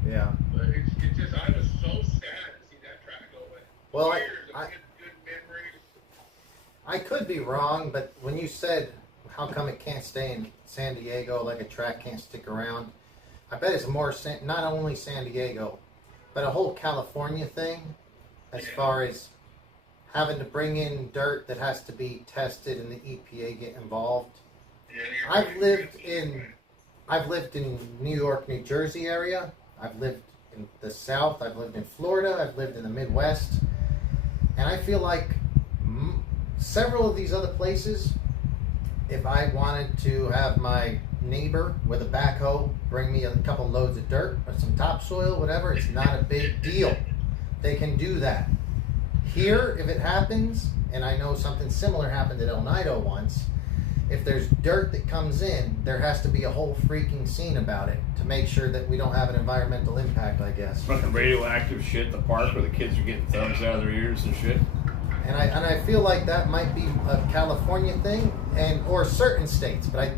Yeah. But it's just, I was so sad to see that track go away. Well, Years of good memories. I could be wrong, but when you said how come it can't stay in San Diego, like a track can't stick around, I bet it's more not only San Diego, but a whole California thing, as far as having to bring in dirt that has to be tested and the EPA get involved. Yeah, I've lived in New York, New Jersey area. I've lived in the South. I've lived in Florida. I've lived in the Midwest. And I feel like several of these other places, if I wanted to have my neighbor with a backhoe bring me a couple loads of dirt or some topsoil, whatever, it's not a big deal. They can do that. Here, if it happens, and I know something similar happened at El Nido once, if there's dirt that comes in, there has to be a whole freaking scene about it to make sure that we don't have an environmental impact, I guess. Fucking radioactive shit at the park where the kids are getting thumbs out of their ears and shit. And I feel like that might be a California thing, or certain states. But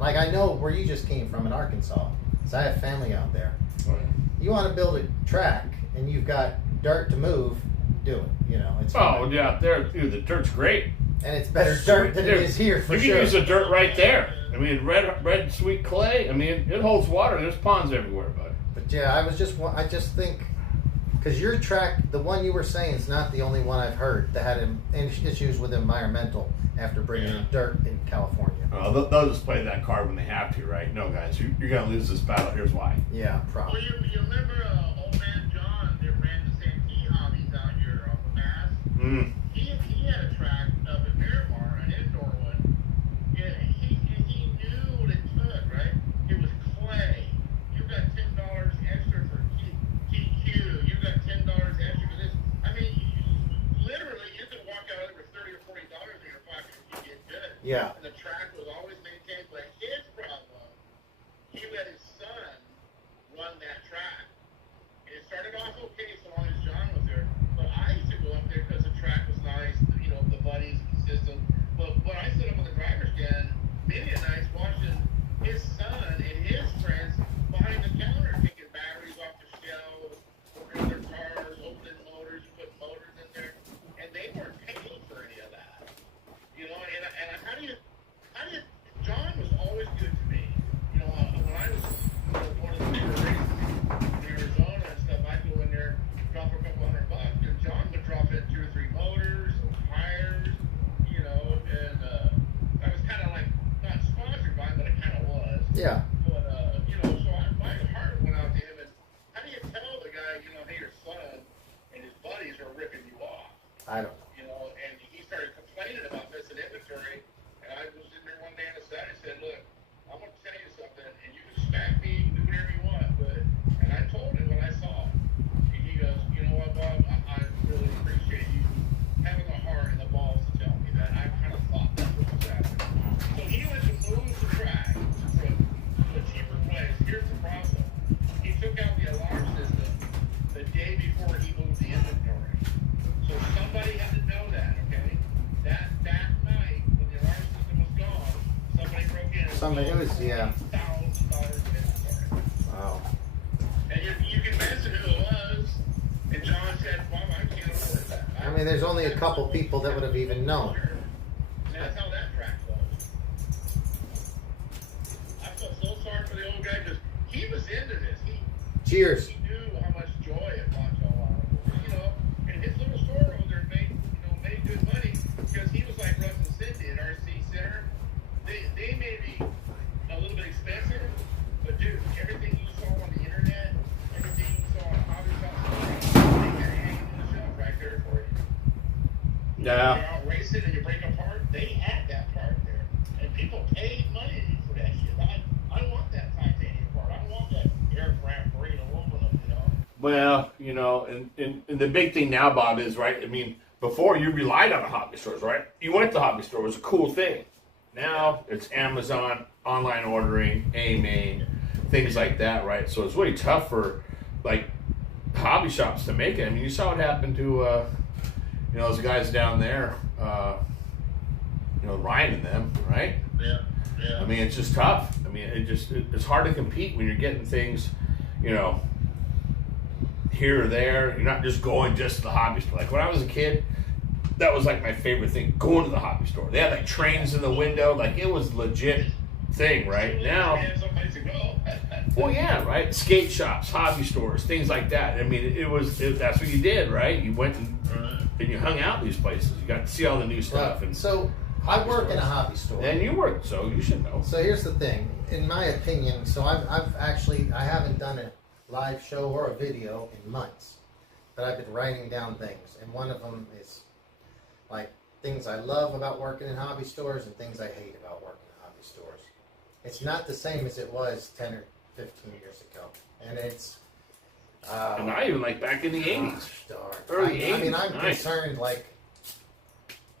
I know where you just came from in Arkansas, because I have family out there. You want to build a track, and you've got dirt to move, do it. You know, it's Oh, yeah, there, dude, the dirt's great. and it's better dirt than it is here for you sure. can use the dirt right there. I mean, red sweet clay. I mean, it holds water. There's ponds everywhere, bud. But yeah, I just think, because your track, the one you were saying, is not the only one I've heard that had issues with environmental after bringing in dirt in California. They'll just play that card when they have to, right? No, guys, you're going to lose this battle. Here's why. Yeah, Well, probably. you remember old man John that ran the Santee hobbies out here off of Mass? Mm. He had a track up at Miramar, an indoor one. Yeah, he knew what it took, right? It was clay. You got $10 extra for TQ. You got $10 extra for this. I mean, literally, you could walk out with $30 or $40 in your pocket if you get good. Yeah. And the track was always maintained. But his problem, he let his son run that track. And it started off okay so long as John was there. But I used to go up there because the track was nice, you know, the buddies, the system. But I stood up in the driver's den many a nights watching his son and his friends behind the counter taking batteries off the shelves, working on their cars, opening motors, putting motors in there. And they weren't paying for any of that. You know, and how do you, John was always good to me. You know, when I was going to the bigger races in Arizona and stuff, I'd go in there, drop a couple $100, and John would drop in 2 or 3 motors, some tires, you know, and I was kind of like, not sponsored by him, but I kind of was. Yeah. But, you know, so my heart went out to him, and how do you tell the guy, you know, hey, your son and his buddies are ripping you off? I don't know. You know, and he started complaining about missing inventory, and I was in there one day on the side and said, look, I'm going to tell you something, and you can smack me, do whatever you want, and I told him what I saw. And he goes, you know what, Bob, I really appreciate you having the heart and the balls to tell me that. I kind of thought that's what was happening. So he went to move the track to a cheaper place. Here's the problem. He took out the alarm system the day before he moved the inventory. So somebody had to know that, okay? That night, when the alarm system was gone, somebody broke in and Yeah. $1,000 of inventory. Wow. And you can imagine who it was. And John said, Mom, I can't afford that. I mean, there's only a couple people that would have even known. And that's how that track goes. I felt so sorry for the old guy because he was into this. Cheers. He knew how much joy it brought to a lot of people. You know, and his little store over there made good money because he was like Russ and Cindy at RC Center. They may be a little bit expensive, but dude, everything you saw on the internet, everything you saw on Hobby Shop, they got hanging on the shelf right there for you. Yeah. You're out racing and you break a part, they had that part there. And people paid money for that shit. I want that titanium part. I want that aircraft green aluminum, you know. Well, you know, and the big thing now, Bob, is, right, I mean, before you relied on the hobby stores, right? You went to the hobby store. It was a cool thing. Now it's Amazon, online ordering, AMAIN, things like that, right? So it's really tough for, like, hobby shops to make it. I mean, you saw what happened to, you know, those guys down there, you know, Ryan and them, right? Yeah, yeah. I mean, it's just tough. I mean, it's hard to compete when you're getting things, you know, here or there. You're not just going just to the hobby store. Like when I was a kid, that was like my favorite thing, going to the hobby store. They had like trains in the window, like it was legit thing. Right now, Yeah, someplace to go. well, yeah, right. Skate shops, hobby stores, things like that. I mean, that's what you did, right? You went and you hung out in these places. You got to see all the new stuff. And So I work in a hobby store. and you worked, so you should know. So here's the thing, in my opinion. So I haven't done a live show or a video in months, but I've been writing down things, and one of them is like things I love about working in hobby stores and things I hate about working in hobby stores. It's not the same as it was 10 or 15 years ago, and it's. And not even like back in the 80s. Gosh darn. Early I mean, 80s, I'm nice. concerned, like,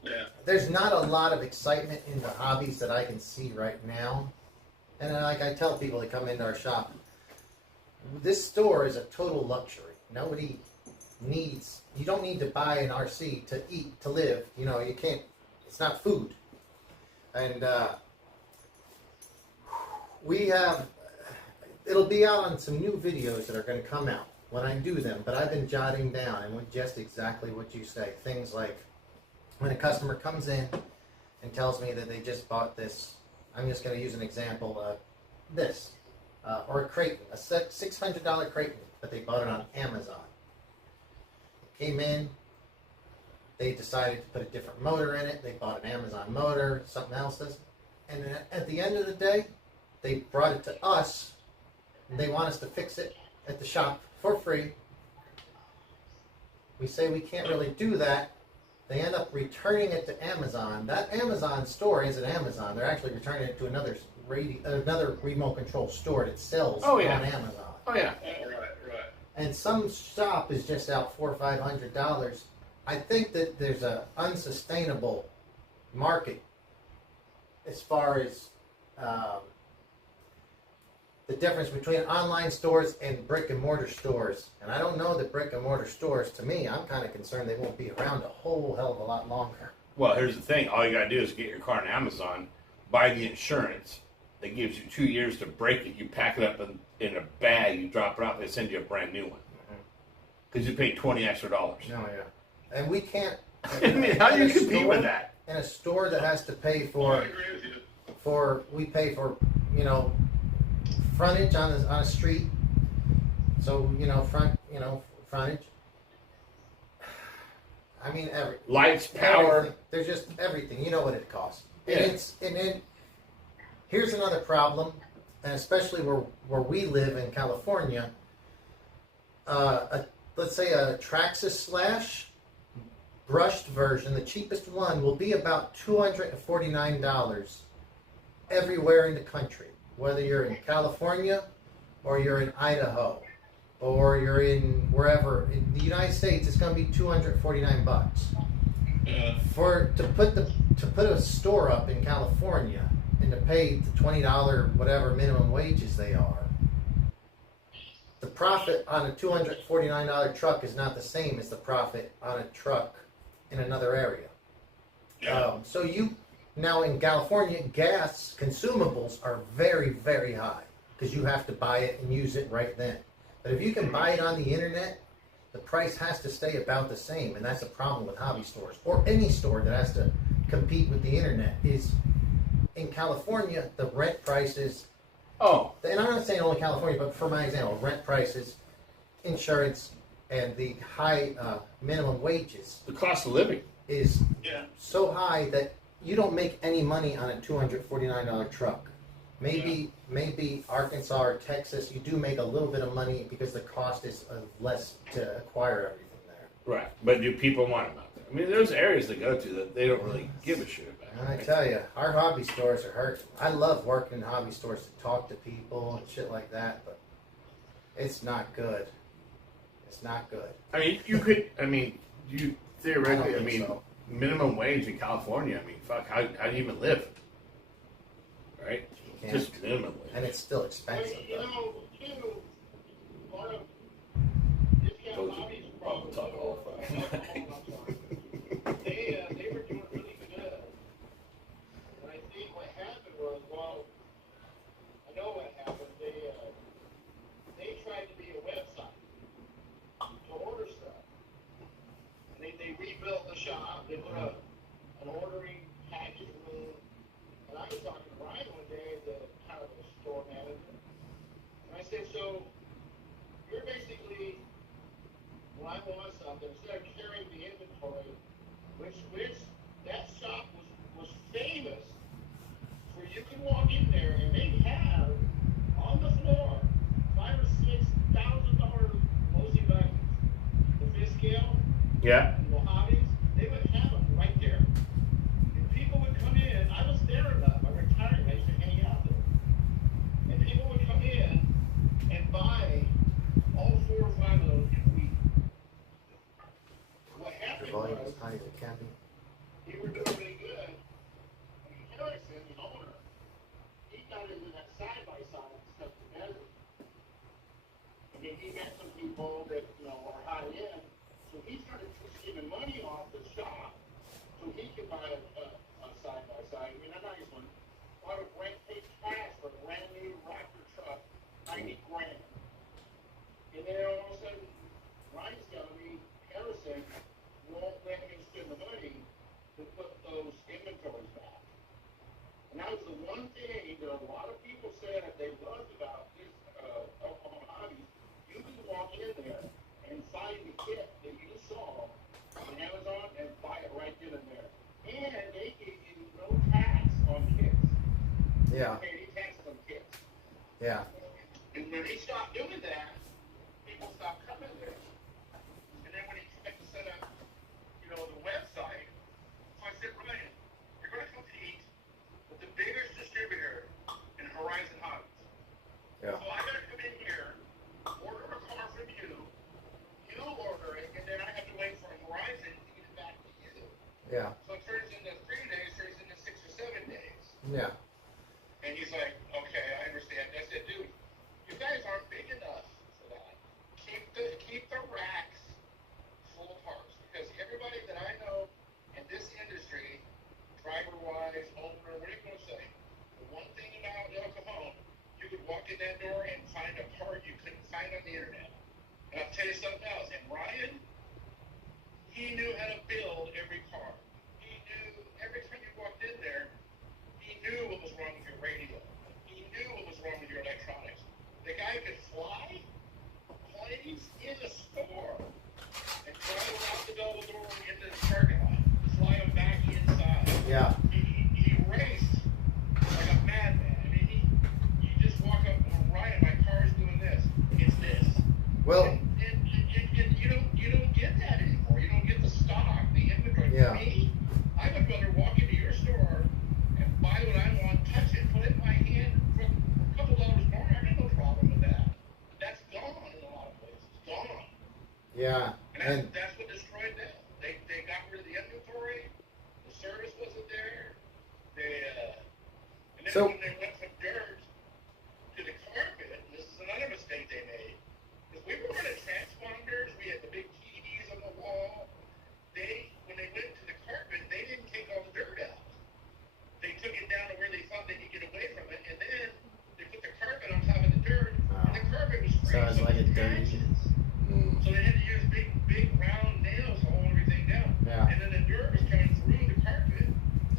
Yeah. there's not a lot of excitement in the hobbies that I can see right now. And like I tell people that come into our shop, this store is a total luxury. Nobody needs, you don't need to buy an RC to eat, to live. You know, you can't, it's not food. And we have, it'll be out on some new videos that are going to come out when I do them, but I've been jotting down, and with just exactly what you say. Things like when a customer comes in and tells me that they just bought this, I'm just going to use an example, this, or a Creighton, a $600 Creighton, but they bought it on Amazon. It came in, they decided to put a different motor in it, they bought an Amazon motor, something else, and at the end of the day, they brought it to us, and they want us to fix it at the shop for free. We say we can't really do that. They end up returning it to Amazon. That Amazon store isn't Amazon. They're actually returning it to another remote control store that sells Oh, yeah. on Amazon. Oh yeah. Right. And some shop is just out $400 or $500. I think that there's a unsustainable market as far as the difference between online stores and brick and mortar stores. And I don't know that brick and mortar stores, to me, I'm kind of concerned they won't be around a whole hell of a lot longer. Well, here's the thing. All you gotta do is get your car on Amazon, buy the insurance. That gives you 2 years to break it. You pack it up in a bag, you drop it off, they send you a brand new one. Because you paid $20 extra. Oh, yeah. And we can't. I mean, how do you compete with that? In a store that has to pay I for, agree with you. we pay for, frontage on a street. So, frontage. I mean, Lights, power. everything. There's just everything. You know what it costs. Yeah. Here's another problem, and especially where we live in California. Let's say a Traxxas Slash brushed version, the cheapest one, will be about $249 everywhere in the country. Whether you're in California, or you're in Idaho, or you're in wherever in the United States, it's going to be $249. To put a store up in California and to pay the $20 whatever minimum wages they are, the profit on a $249 truck is not the same as the profit on a truck in another area. Now in California, gas consumables are very, very high because you have to buy it and use it right then. But if you can buy it on the internet, the price has to stay about the same, and that's a problem with hobby stores or any store that has to compete with the internet. Is in California, the rent prices. Oh, And I'm not saying only California, but for my example, rent prices, insurance, and the high minimum wages the cost of living. is Yeah. so high that you don't make any money on a $249 truck. Maybe Arkansas or Texas, you do make a little bit of money because the cost is less to acquire everything there. Right. But do people want them out there? I mean, there's areas to go to that they don't really give a shit about. And I tell you, our hobby stores are hurting. I love working in hobby stores to talk to people and shit like that, but it's not good. It's not good. I mean, you theoretically, I don't think so. minimum wage in California, fuck, how do you even live? Right? You can't. Just minimum wage. And it's still expensive. Well, Though. too, part of discount Those hobbies are problem. talk all the time. They were doing really good. And I think what happened was, I know what happened. They tried to Yeah. Mojaves, they would have them right there. And people would come in. I was there enough. I retired. I used to hang out there. And people would come in and buy all 4 or 5 of those in a week. What Your happened volume was, is high as it can be. he was doing really good. And Harrison, the owner, he got into that side-by-side stuff together. And then he met some people that, are high-end. So he started giving money off the shop so he could buy a side-by-side. I mean, a nice one. Bought a brand new cash for a brand new Raptor truck, $90 grand. And then all of a sudden, Ryan's telling me Harrison won't let him spend the money to put those inventories back. And that was the one thing that a lot of people said that they loved about this Oklahoma hobby. You could walk in there and find the kit that you saw on Amazon and buy it right then and there. And they gave you no tax on kits. Yeah, They paid any taxes on kits. yeah, And when they stopped doing that, people stopped coming there. And then when he tried to set up, the website, so I said, Ryan, you're going to compete with the biggest distributor in Horizon Hobbies. yeah, So I got to come in here, order a car from you, you order it, and then I have to wait for Horizon to get it back to you. yeah, So it turns into 3 days, turns into 6 or 7 days. yeah, And he's like, okay, I understand. I said, dude, you guys aren't big enough for that. Keep the racks full of parts. Because everybody that I know in this industry, driver-wise, owner, what are you going to say? The one thing about El Cajon, you could walk in that door and find a part you couldn't find on the internet. And I'll tell you something else. And Ryan, he knew how to build every car. He knew every time you walked in there, he knew what was wrong with your radio. He knew what was wrong with your electronics. The guy could fly planes in the store and fly them out the double door into the parking lot. Fly them back inside. yeah, He raced like a madman. I mean, you just walk up and Ryan, my car's doing this. It's this. well, And you don't get that anymore. You don't get the stock, the inventory. Yeah. For me, I would rather walk into your store and buy what I want, touch it, put it in my hand for a couple dollars more. I got no problem with that. That's gone in a lot of places. Gone. yeah, And and that's what destroyed them. They got rid of the inventory. The service wasn't there. And then So- when they went from dirt to the carpet, and this is another mistake they made, because we were running transponders, we had the big TVs on the wall. When they went to the carpet, they didn't take all the dirt out. They took it down to where they thought they could get away from it, and then they put the carpet on top of the dirt, and the carpet was free. so it's like a dirty. patches. Mm. So they had to use big round nails to hold everything down. Yeah. And then the dirt was coming through the carpet.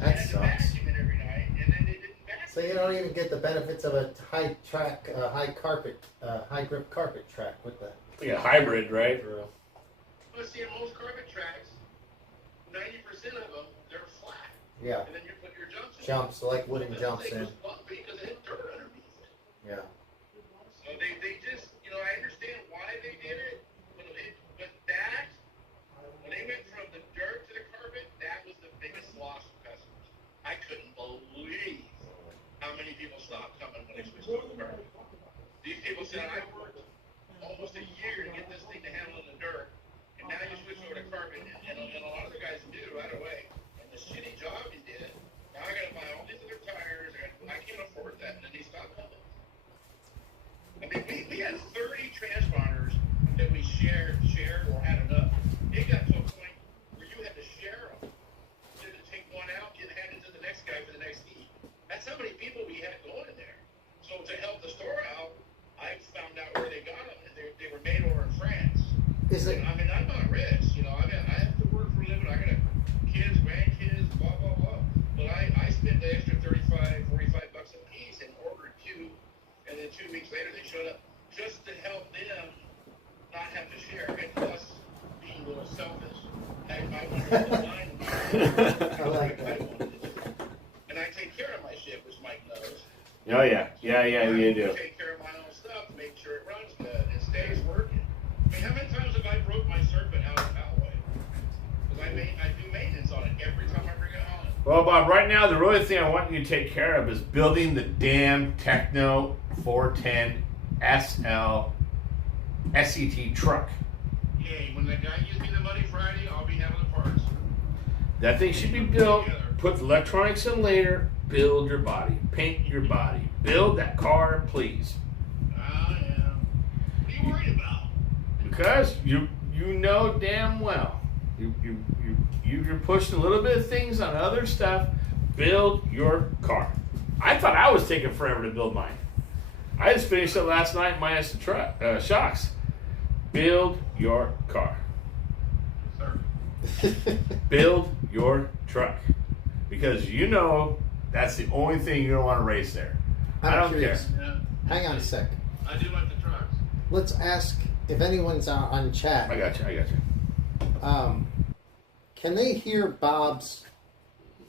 That They had to sucks. vacuum it every night, and then they didn't vacuum. So you don't even get the benefits of a high grip carpet track with the. Like a hybrid, right? But see, in most carpet tracks, 90% of them, they're flat. Yeah, And then you put your jumps in. jumps like wooden This jumps thing in. was bumpy because it had dirt underneath it. Yeah, So they just, I understand why they did it, but that, when they went from the dirt to the carpet, that was the biggest loss of customers. I couldn't believe how many people stopped coming when they switched over to the carpet. These people said, I worked almost a year to get this thing to handle in the dirt, and now you switch over to carpet, and a lot of the guys knew right away. And the shitty job you did, now I gotta buy all these other tires, I can't afford that, and then they stopped coming. I mean, we had 30 transponders that we shared or had enough. It got to a point where you had to share them. You had to take one out, get handed to the next guy for the next heat. That's how many people we had going in there. So to help the store out, I found out where they got them, and they were made over in France. is it? I mean, I'm not rich, I have to work for a living. I got kids, grandkids, blah, blah, blah. But I spent the extra $35, $45 a piece and ordered 2, and then 2 weeks later they showed up just to help them not have to share. And plus, being a little selfish, I wanted to line I like that. And I take care of my shit, which Mike knows. Oh yeah, you do. Take care of my own stuff to make sure it runs good and stays working. I mean, how many times have I broke my serpent out of Poway? I do maintenance on it every time I bring it home. Well, Bob, right now the really thing I want you to take care of is building the damn Techno 410 SL SET truck. Hey, when the guy gives me the money Friday, I'll be having the parts. That thing should be built. Put the electronics in later. Build your body. Paint your body. Build that car, please. Oh, yeah. What are you worried about? Because you know damn well you're pushing a little bit of things on other stuff. Build your car. I thought I was taking forever to build mine. I just finished it last night minus the truck shocks. Build your car. Sir. Build your truck. Because you know that's the only thing you don't want to race there. I don't curious. care. Yeah. Hang on a sec. I do like the trucks. Let's ask if anyone's on chat. I got you. Can they hear Bob's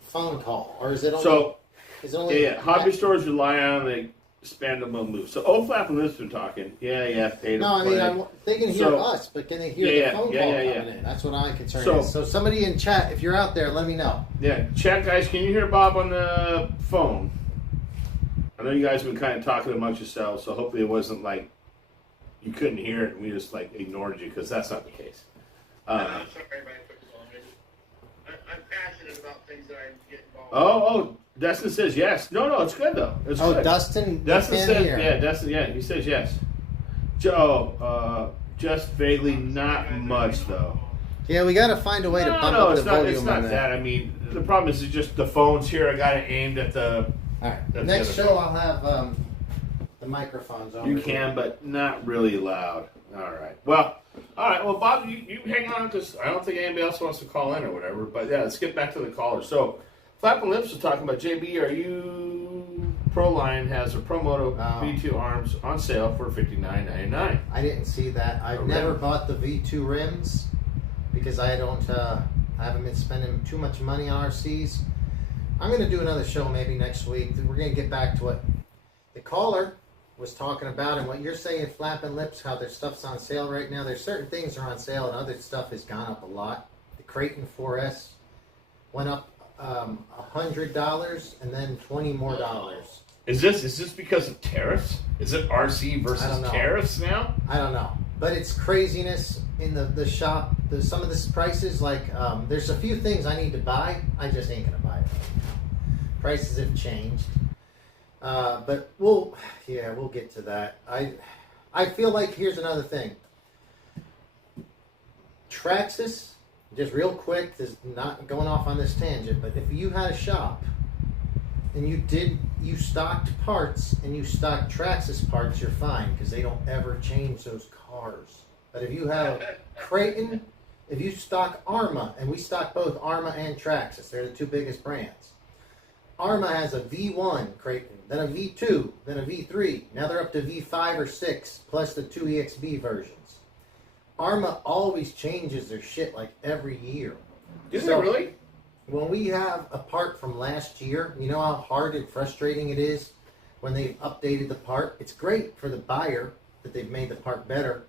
phone call, or is it only? So, is it only hobby stores rely on the expandable move. So, old Flap and Lips been talking. Yeah, pay to No, I play. mean they can hear us, but can they hear the phone call coming in? That's what I'm concerned with. So somebody in chat, if you're out there, let me know. Yeah, chat guys, can you hear Bob on the phone? I know you guys have been kind of talking amongst yourselves, so hopefully it wasn't like you couldn't hear it and we just like ignored you, because that's not the case. I'm sorry if I took so long. I'm passionate about things that I get involved Oh, Dustin says yes. No, it's good though. It's good. Dustin said, here. yeah, Dustin, yeah, he says yes. Joe, just vaguely, not much though. Yeah, we got to find a way to bump No, up it's the not. volume It's not on that. I mean, the problem is just the phones here. I got it aimed at the. All right. That's Next the other show, I'll have the microphones on. You can, but not really loud. All right. Well, Bob, you hang on because I don't think anybody else wants to call in or whatever. But yeah, let's get back to the caller. So, Flap and Lips was talking about JB. Are you? Proline has a Promoto V2 arms on sale for $59.99. I didn't see that. I've never bought the V2 rims because I don't. I haven't been spending too much money on RCs. I'm going to do another show maybe next week. We're going to get back to what the caller was talking about and what you're saying, Flap and Lips, how their stuff's on sale right now. There's certain things are on sale and other stuff has gone up a lot. The Creighton 4S went up $100 and then $20 more. Is this because of tariffs? Is it RC versus tariffs now? I don't know, but it's craziness in the shop. Some of the prices, like there's a few things I need to buy. I just ain't gonna buy it. Prices have changed, but we'll get to that. I feel like here's another thing. Traxxas, just real quick, this is not going off on this tangent, but if you had a shop and you stocked parts and you stocked Traxxas parts, you're fine because they don't ever change those cars. But if you have Creighton, if you stock Arma, and we stock both Arma and Traxxas, they're the two biggest brands. Arma has a V1 Creighton, then a V2, then a V3. Now they're up to V5 or 6, plus the 2 EXB versions. Arma always changes their shit like every year. Is it really? When we have a part from last year, you know how hard and frustrating it is when they've updated the part? It's great for the buyer that they've made the part better,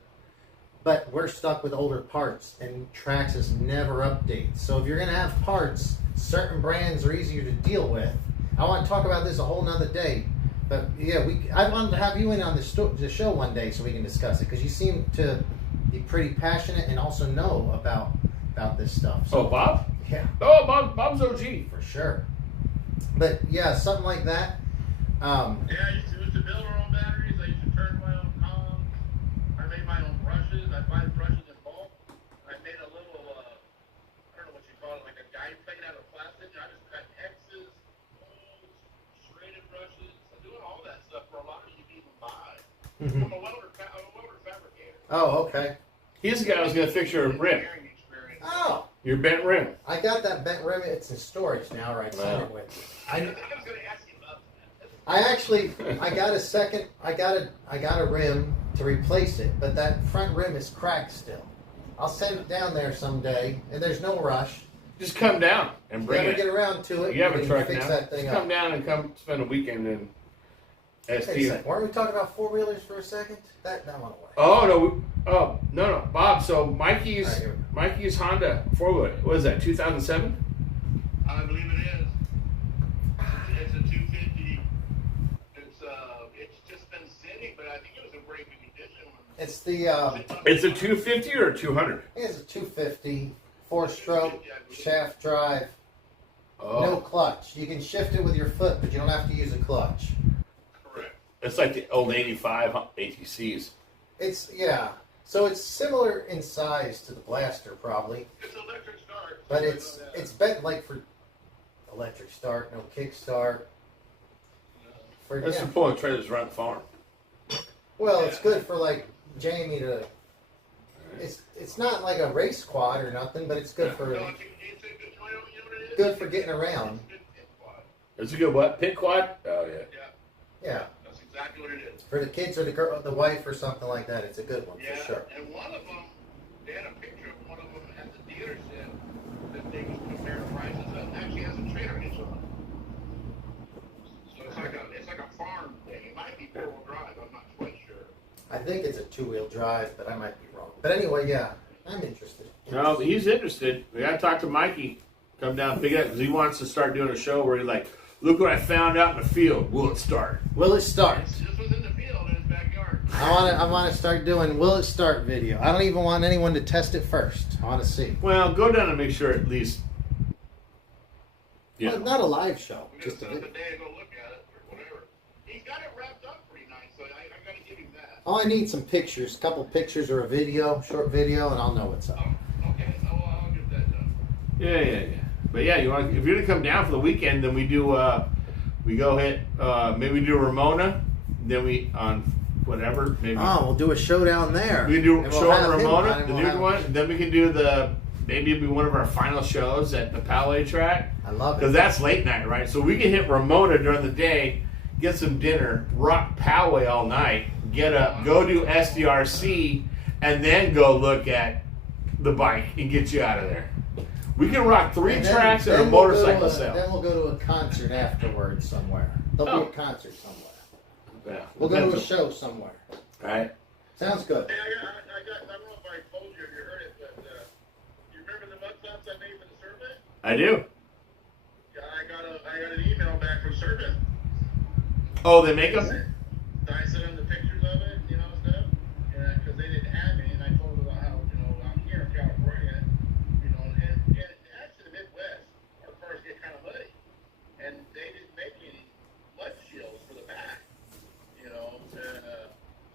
but we're stuck with older parts, and Traxxas never updates. So if you're going to have parts, certain brands are easier to deal with. I want to talk about this a whole nother day, but yeah, I wanted to have you in on the show one day so we can discuss it, because you seem to be pretty passionate and also know about this stuff. So, Bob? Yeah. Oh, Bob's OG. For sure. But yeah, something like that. Yeah, I used to build our own batteries. I used to turn my own columns. I made my own brushes. I buy brushes in bulk. I made a little, I don't know what you call it, like a guide plate out of plastic. I just cut X's, holes, serrated brushes. I'm doing all that stuff for a lot of you can even buy. I'm a welder fabricator. Oh, okay. He's the guy who's going to fix your rim. Oh. Your bent rim. I got that bent rim. It's in storage now, right? Sent it with. I was going to ask you about that. I got a rim to replace it, but that front rim is cracked still. I'll send it down there someday, and there's no rush. Just come down and bring Never it. get around to it. You have a we can truck fix now. that thing Just up. come down and come spend a weekend and Wait a ST. second. Weren't we talking about four-wheelers for a second? That went away. Oh no, Bob. So Mikey's All right, here Mikey's Honda 4-wheeler. What is that? 2007? I believe it is. It's a 250. It's just been sitting, but I think it was in breaking condition. It's the It's a 250 or a 200? it's a 250 4-stroke shaft drive. Oh, No clutch. You can shift it with your foot, but you don't have to use a clutch. Correct. it's like the old 85 ATCs. It's So it's similar in size to the Blaster, probably, It's electric start. but so I it's know that. it's better like for electric start, no kick start. For That's yeah. for pulling trailers around the farm. Well, it's good for like Jamie to. It's not like a race quad or nothing, but it's good for No, it's a good, you know what it is? good for getting around. It's a good pit quad. It's a good what? Pit quad? Oh yeah. Yeah, Yeah, that's exactly what it is. for the kids or the girl, the wife or something like that. It's a good one Yeah, for sure. and one of them, they had a picture of one of them at the dealership that they was comparing prices of. Actually has a trailer hitch on it. So it's like a farm thing. It might be four-wheel drive. I'm not quite sure. I think it's a 2-wheel drive, but I might be wrong. But anyway, yeah, I'm interested. No, he's interested. We gotta talk to Mikey. Come down and pick it up because he wants to start doing a show where he's like, "Look what I found out in the field. Will it start?" Will it start? This was in the field in his backyard. I want to start doing will it start video. I don't even want anyone to test it first. I want to see. Well, go down and make sure at least. Yeah. Well, not a live show, We're gonna just a set up a video. day and go look at it or whatever. He's got it wrapped up pretty nice, so I gotta give him that. All I need some pictures, a couple pictures or a video, short video, and I'll know what's up. Oh, okay. I'll get that done. Yeah. But yeah, if you're gonna come down for the weekend, then we do. We go hit. Maybe we do Ramona. Then we on whatever. Maybe Oh, we'll do a showdown there. we can do And we'll show on have him Ramona, on, and the we'll new have- one. Then we can do maybe it'll be one of our final shows at the Poway track. I love Because it. that's late night, right? So we can hit Ramona during the day, get some dinner, rock Poway all night, get up, go do SDRC, and then go look at the bike and get you out of there. We can rock 3 And then- tracks and a then we'll go to motorcycle a- sale. Then we'll go to a concert afterwards somewhere. There'll Oh. be a concert somewhere. Yeah. We'll go to a show somewhere. Right? Sounds good. Hey, I don't know if I told you or you heard it, but you remember the mud flaps I made for the survey? I do. Yeah, I got an email back from Survey. Oh, they make them? I sent them the pictures of it, stuff, because they didn't have any, and I told them about how, I'm here in California, and actually the Midwest, our cars get kind of muddy, and they didn't make any mud shields for the back,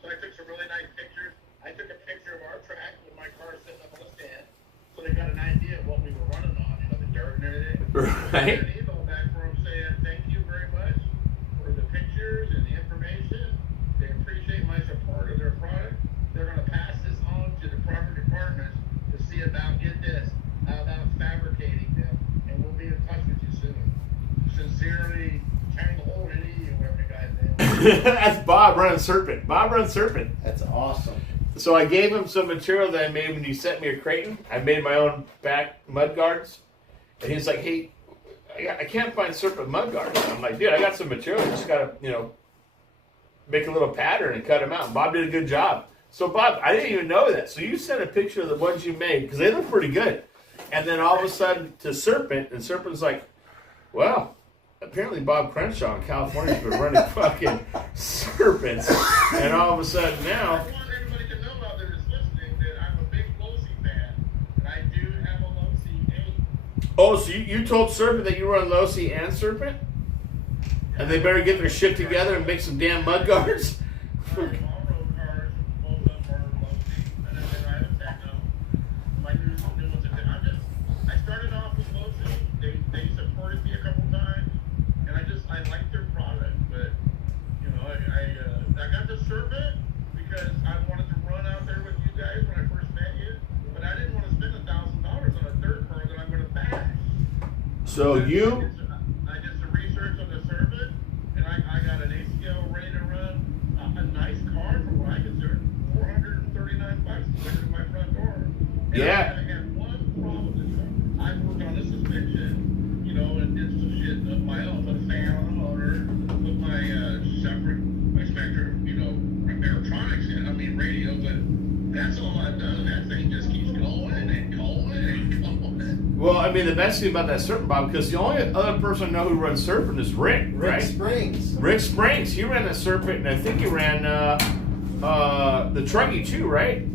so I took some really nice pictures. I took a picture of our track with my car sitting up on the stand, so they got an idea of what we were running on, the dirt and everything. I Right? got an email back from them saying, thank you very much for the pictures and the information. They appreciate my support of their product. They're going to pass this on to the proper departments to see about, get this, about fabricating them. And we'll be in touch with you soon. Sincerely, Chang Ho, whatever the guy's name is. That's Bob running Serpent. Bob runs Serpent. That's awesome. So I gave him some material that I made when he sent me a Creighton. I made my own back mud guards. And he's like, hey, I can't find Serpent mud guards. And I'm like, dude, I got some material. You just got to, make a little pattern and cut them out. And Bob did a good job. So, Bob, I didn't even know that. So you sent a picture of the ones you made because they look pretty good. And then all of a sudden to Serpent, and Serpent's like, well, apparently Bob Crenshaw in California's been running fucking Serpents. And all of a sudden now, I want everybody to know out there that's listening that I'm a big Losi fan. And I do have a Losi 8. oh, so you told Serpent that you run Losi and Serpent? And they better get their shit together and make some damn mud guards? All road cars, both of them are Losi, and then I have a Techno. My new ones are I started off with Losi. They supported me a couple times, and I liked their product. But I got the Serpent because I wanted to run out there with you guys when I first met you. But I didn't want to spend $1,000 on a dirt car that I'm going to bash. So you... I did some research on the Serpent, and I got an ACL ready to run a nice car for what I consider $439 to put in my front door. And Yeah. I had one problem with the truck. I worked on the suspension, and did some shit of my own. Put a fan on the motor, put my separate I mean, the best thing about that Serpent, Bob, because the only other person I know who runs Serpent is Rick, Rick right? Springs. Rick Springs. He ran the Serpent, and I think he ran the Truggy too, right?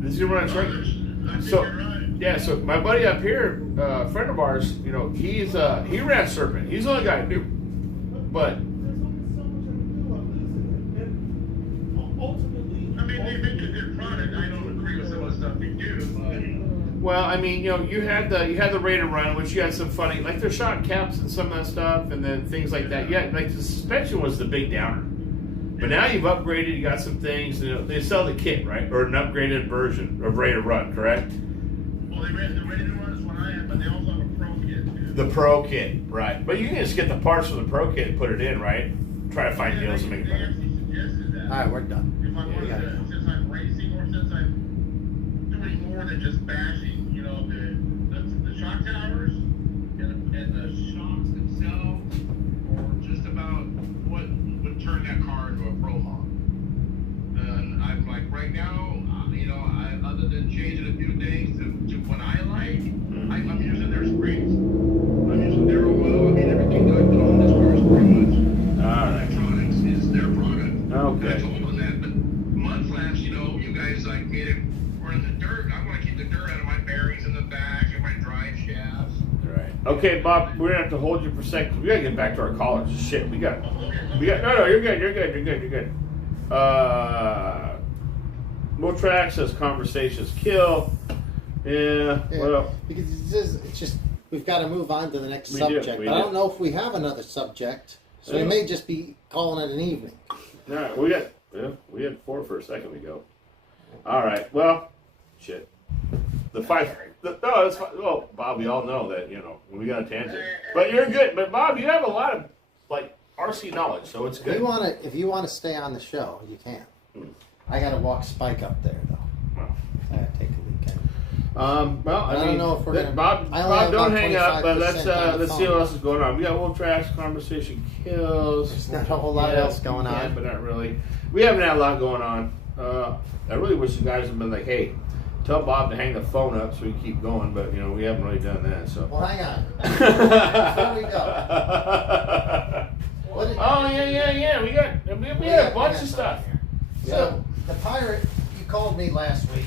Does he run a Truggy? I think So, you're right. yeah. So my buddy up here, a friend of ours, you know, he ran Serpent. He's the only guy who do. But I mean, they make a good product. I don't agree with some of the stuff they do, but well, I mean, you know, you had the Raider run, which you had some funny, like their shot caps and some of that stuff, and then things like that. Yeah, like the suspension was the big downer. But now you've upgraded. You got some things. You know, they sell the kit, right, or an upgraded version of Raider Run, correct? well, the Raider runs what I have, but they also have a pro kit too. The Pro kit, right? But you can just get the parts for the Pro kit and put it in, right? Try to find deals to make it They better. actually suggested that. All right, we're done. If I wanted to, since I'm racing or since I'm doing more than just bashing, you know, the shock towers and the shocks themselves, or just about what would turn that car into a pro model. And I'm like, right now, you know, other than changing a few things to what I like, I'm using their springs. I'm using their oil. I mean, everything that I put on this car is pretty much All right. electronics is their product. Okay. I told them that, but mud flaps, you know, you guys like made it run in the dirt. I want to keep the dirt out of my bearings in the back and my drive shafts. Right. Okay, Bob, we're gonna have to hold you for a second. We gotta get back to our callers. Shit, we got. No, you're good. Motrax says conversations kill. Yeah. Well, Because it's just we've got to move on to the next We do, subject. we But I do. don't know if we have another subject, so we Yeah. may just be calling it an evening. all right. We had 4 for a second ago. All right. Well, shit. The 5. No, it's fine. Well, Bob, we all know that, you know, we got a tangent. But you're good. But Bob, you have a lot of like RC knowledge, so it's good. If you want to stay on the show, you can. I got to walk Spike up there though. Well. I got to take a weekend. Well, I don't mean, know if we're gonna- Bob, I only have don't about hang up. But let's 25% on the let's see what phone. else is going on. We got Wolf Tracks, conversation kills. There's not a whole lot else going Yeah, on. but not really. We haven't had a lot going on. I really wish you guys had been like, hey, tell Bob to hang the phone up so we can keep going. But you know, we haven't really done that. So. Well, hang on. Before we go, what did- Oh yeah. We had a bunch of stuff. So the pirate, you called me last week,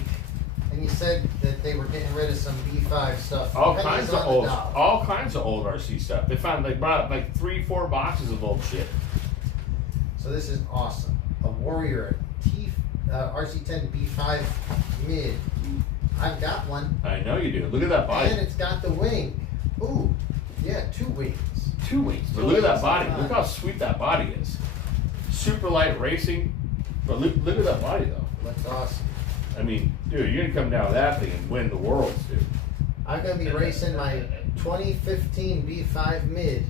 and you said that they were getting rid of some B5 stuff. All Pennies kinds on the dollar. old RC stuff. They found brought up like 3-4 boxes of old shit. So this is awesome. A Warrior RC10 B5 mid. I've got one, I know you do. Look at that and body. it's got the wing. Ooh, yeah, 2 wings. 2 wings. But look at that body. Look how sweet that body is. Super light racing. But look at that body though. That's awesome. I mean, dude, you're gonna come down with that thing and win the world, dude. I'm gonna be racing my 2015 B5 mid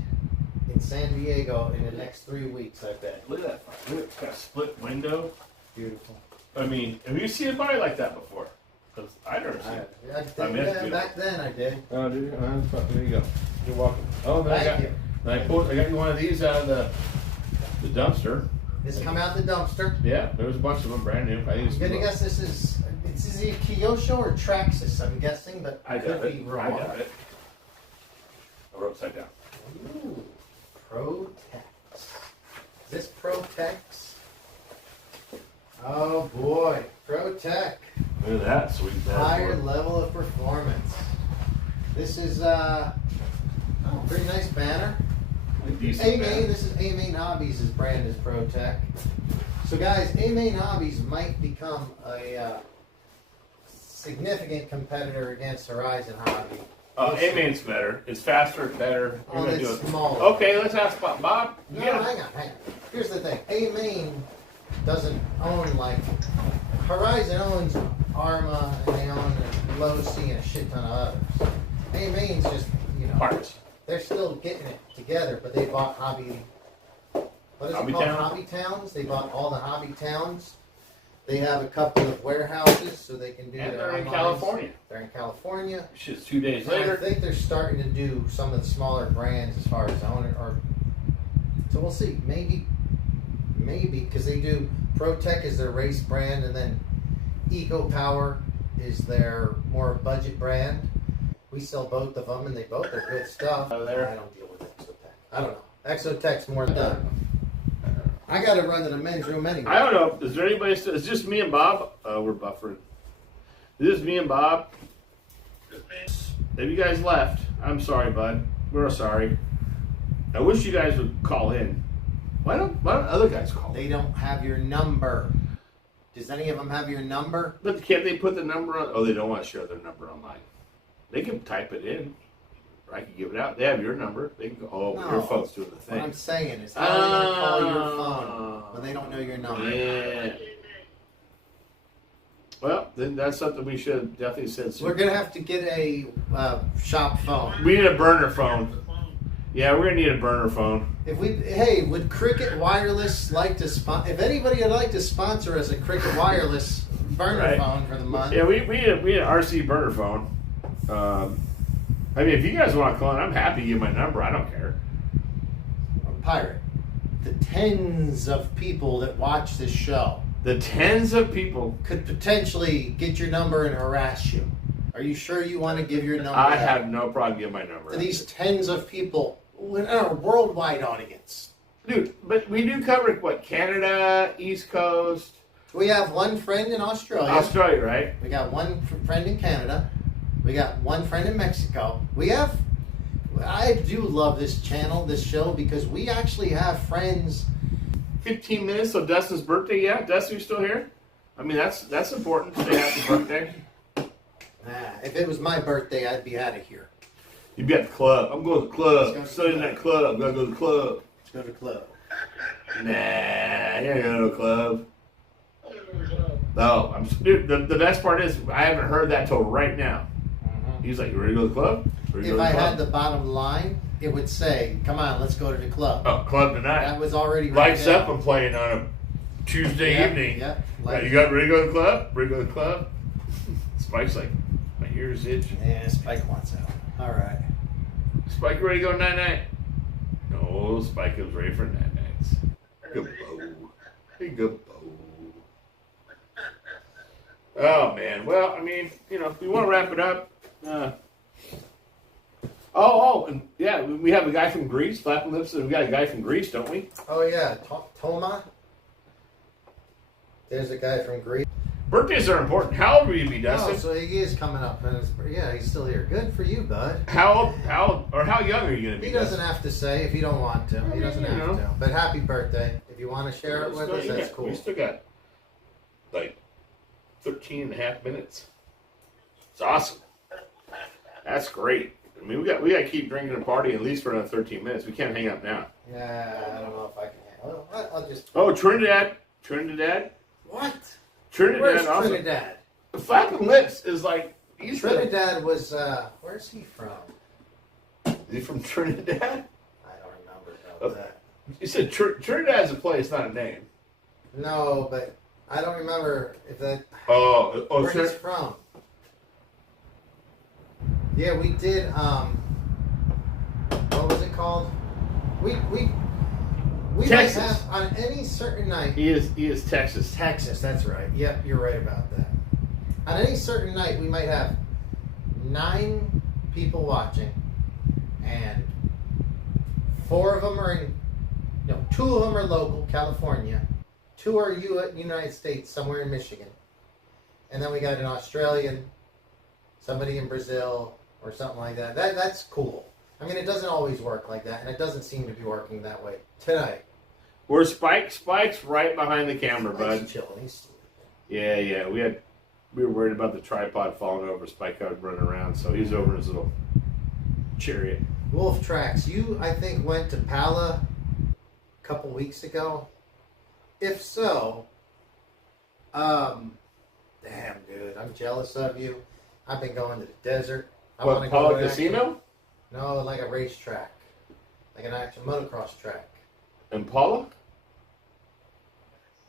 in San Diego in the next 3 weeks. I bet. Look at that. Look, it's got a split window. Beautiful. I mean, have you seen a body like that before? Because I've never seen it. I mean, it's Back then I did. Oh, dude, there you go. You're welcome. Oh, then Thank you. I got you one of these out of the dumpster. This come out the dumpster. Yeah, there was a bunch of them brand new. I think I'm gonna guess this is either Kyosho or Traxxas. I'm guessing, but I could got be it. wrong. I got it. We're upside down. Ooh, Protex. Is this Protex? Oh boy, Protec. Look at that sweet bad Higher boy. level of performance. This is pretty nice banner. Decent A-Main, band. this is A-Main Hobbies' brand is Protec. So guys, A-Main Hobbies might become a significant competitor against Horizon Hobby. A-Main's better. It's faster, better. You're Oh, gonna it's do it. smaller. Okay, let's ask Bob. No, Yeah. hang on. Here's the thing. A-Main doesn't own like Horizon owns Arma and they own Losi and a shit ton of others. A-Main's just Parts. they're still getting it together, but they bought Hobby. What is Hobby it called? Town? Hobby Towns. They bought all the Hobby Towns. They have a couple of warehouses so they can do And their they're in online. California. They're in California. Shit's 2 days And I later. think they're starting to do some of the smaller brands as far as owner or. So we'll see. Maybe because they do Protec is their race brand, and then Eco Power is their more budget brand. We sell both of them, and they both are good stuff. Oh, there. I don't deal with Exotech. I don't know. Exotech's more done. I got to run to the men's room anyway. I don't know. Is there anybody still? It's just me and Bob. We're buffering. This is me and Bob. Have you guys left? I'm sorry, bud. We're sorry. I wish you guys would call in. Why don't other guys call? They don't have your number. Does any of them have your number? But can't they put the number on? Oh, they don't want to share their number online. They can type it in. Or I can give it out. They have your number. They can go. Oh, No. your phone's doing the What thing. I'm saying is, how are they going to call your phone when they don't know your number? Yeah. Well, then that's something we should have definitely said. We're going to have to get a shop phone. We need a burner phone. Yeah, we're gonna need a burner phone. Hey, would Cricket Wireless like to if anybody would like to sponsor us a Cricket Wireless burner Right. phone for the month? Yeah, we need an RC burner phone. I mean, if you guys want to call in, I'm happy to give my number. I don't care. Pirate, the tens of people that watch this show The tens of people. could potentially get your number and harass you. Are you sure you want to give your number I out have no problem giving my number. to these tens of people in our worldwide audience? Dude, but we do cover what? Canada, East Coast, We have one friend in Australia. Australia, right? We got one friend in Canada. We got one friend in Mexico. I do love this channel, this show, because we actually have friends. 15 minutes, so Dustin's birthday, yeah? Dustin, you still here? I mean, that's important. Say happy birthday. If it was my birthday, I'd be out of here. You'd be at the club. I'm going to the club. Let's go to the Studying club. that club. I'm going to go to the club. Let's go to the club. Nah, you ain't going to the club. No, dude, the best part is I haven't heard that till right now. He's like, you ready to go to the club? Ready to If go to I the had club? the bottom line, it would say, come on, let's go to the club. Oh, club tonight. That was already Lights written up down. and playing on a Tuesday Yep, evening. yep. You got ready to go to the club? Ready to go to the club? Spike's like, my ears itch. Yeah, Spike wants out. All right. Spike, you ready to go night night? No, Spike is ready for night nights. Good bow. Hey, good bow. Oh man. Well, I mean, if we want to wrap it up. And yeah, we have a guy from Greece, Flapping Lips. We got a guy from Greece, don't we? Oh, yeah. Toma. There's a guy from Greece. Birthdays are important. How old will you be, Dustin? Oh, so he is coming up. And he's still here. Good for you, bud. How young are you going to be? He doesn't have to say if you don't want to. He doesn't have you know. to. But happy birthday. If you want to share it with us, that's cool. We still got like 13 and a half minutes. It's awesome. That's great. I mean, we got to keep drinking and partying at least for another 13 minutes. We can't hang up now. Yeah, I don't know if I can. Well, I'll just. Oh, Trinidad. What? Trinidad. Where's Also. Trinidad? Flapping Lips is like he's Trinidad was. Where's he from? Is he from Trinidad? I don't remember about that. You said Trinidad is a place, not a name. No, but I don't remember if that. Oh, Where he's from. Yeah, we did. What was it called? We might Texas. have on any certain night. He is Texas. Texas, that's right. Yep, you're right about that. On any certain night, we might have 9 people watching, and 4 of them are in. No, 2 of them are local, California. 2 are United States, somewhere in Michigan, and then we got an Australian, somebody in Brazil, or something like that. That's cool. I mean, it doesn't always work like that, and it doesn't seem to be working that way tonight. Where's Spike? Spike's right behind the camera, bud. He's chilling. He's sleeping. Yeah. We were worried about the tripod falling over. Spike out running around, so he's over in his little chariot. Wolf Tracks, you, I think, went to Pala a couple weeks ago. If so, damn, dude, I'm jealous of you. I've been going to the desert. I wanna What, go Paula to Casino? No, like a racetrack. Like an actual motocross track. Impala?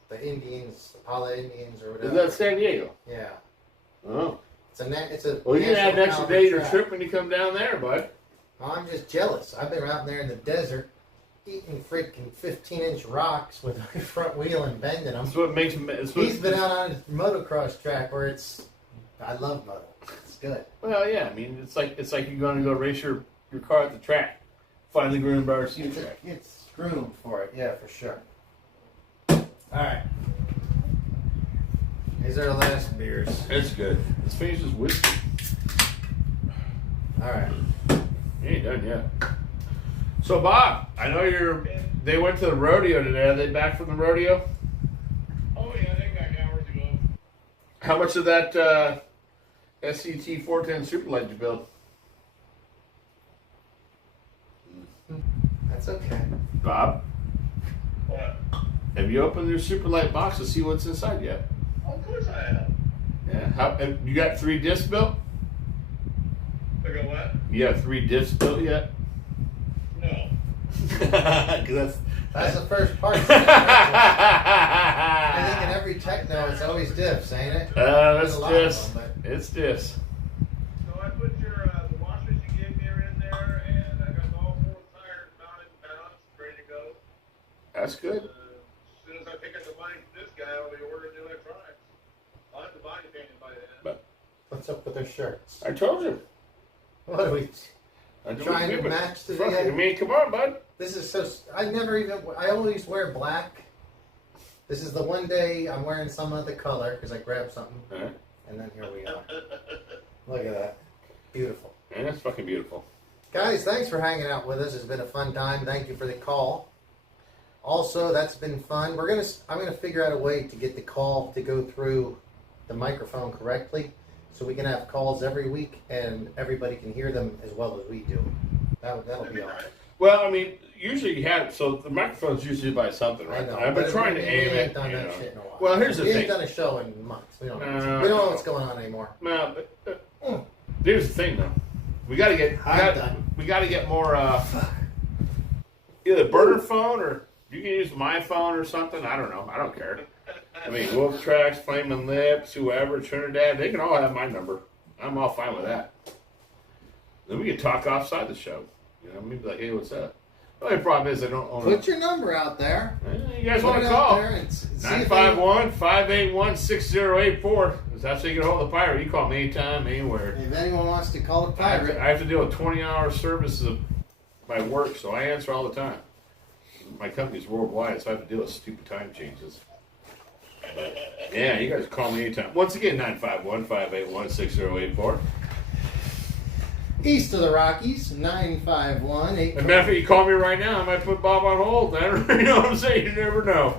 The Indians, the Pala Indians or Is whatever. that San Diego? Yeah. Oh. It's a Well, you can add an national extra day to your track. trip when you come down there, bud. I'm just jealous. I've been out there in the desert eating freaking 15-inch rocks with my front wheel and bending them. That's what makes. He's been out on his motocross track where it's. I love moto. It's good. Well, yeah. I mean, it's like you're going to go race your car at the track. Finally groomed by RC track. It's groomed for it, yeah, for sure. All right. These are our last beers. It's good. Let's finish this whiskey. All right. You ain't done yet. So, Bob, I know they went to the rodeo today. Are they back from the rodeo? Oh yeah, they got hours ago. How much of that SCT 410 Superlight did you build? That's okay. Bob, What? have you opened your Superlight box to see what's inside yet? Of course I have. Yeah. You got 3 discs built? I go what? You have 3 discs built yet? No. Because That's the first part. I think in every techno, it's always diffs, ain't it? that's There's a lot of discs. them, It's discs. So I put the washers you gave me are in there, and I got all 4 tires mounted and balanced, ready to go. That's good. As soon as I pick up the money from this guy, I'll be ordering the electronics. I'll have the body painted by then. But What's up with their shirts? I told you. What are we trying to match to I the? mean, come on, bud. This is so. I always wear black. This is the one day I'm wearing some other color because I grabbed something, All right. and then here we are. Look at that. Beautiful. And that's fucking beautiful. Guys, thanks for hanging out with us. It's been a fun time. Thank you for the call. Also, that's been fun. I'm gonna figure out a way to get the call to go through the microphone correctly, so we can have calls every week and everybody can hear them as well as we do. That'll be all right. Well, I mean, usually you have so the microphone's usually by something, right? I know. I've been but trying we to aim ain't it. done you that know. shit in a while. Well, here's the we thing. ain't done a show in months. We don't know. No, we don't know no. what's going on anymore. Well, here's the thing, though. We got to get. We got to get more. Either burner phone or you can use my phone or something. I don't know. I don't care. I mean, Wolf Tracks, Flaming Lips, whoever, Trinidad, they can all have my number. I'm all fine with that. Then we can talk offside the show. You know, maybe like, hey, what's up? The only problem is I don't own Put your number out there. You guys Put want it to out call? there and see if 951-581-6084. That's how you get a hold of the pirate. You call me anytime, anywhere. if anyone wants to call the I have pirate, to do a 20-hour service of my work, so I answer all the time. My company's worldwide, so I have to deal with stupid time changes. But, yeah, you guys call me anytime. Once again, 951-581-6084. east of the Rockies, 951 As a matter of fact, you call me right now, I might put Bob on hold. You know what I'm saying? You never know.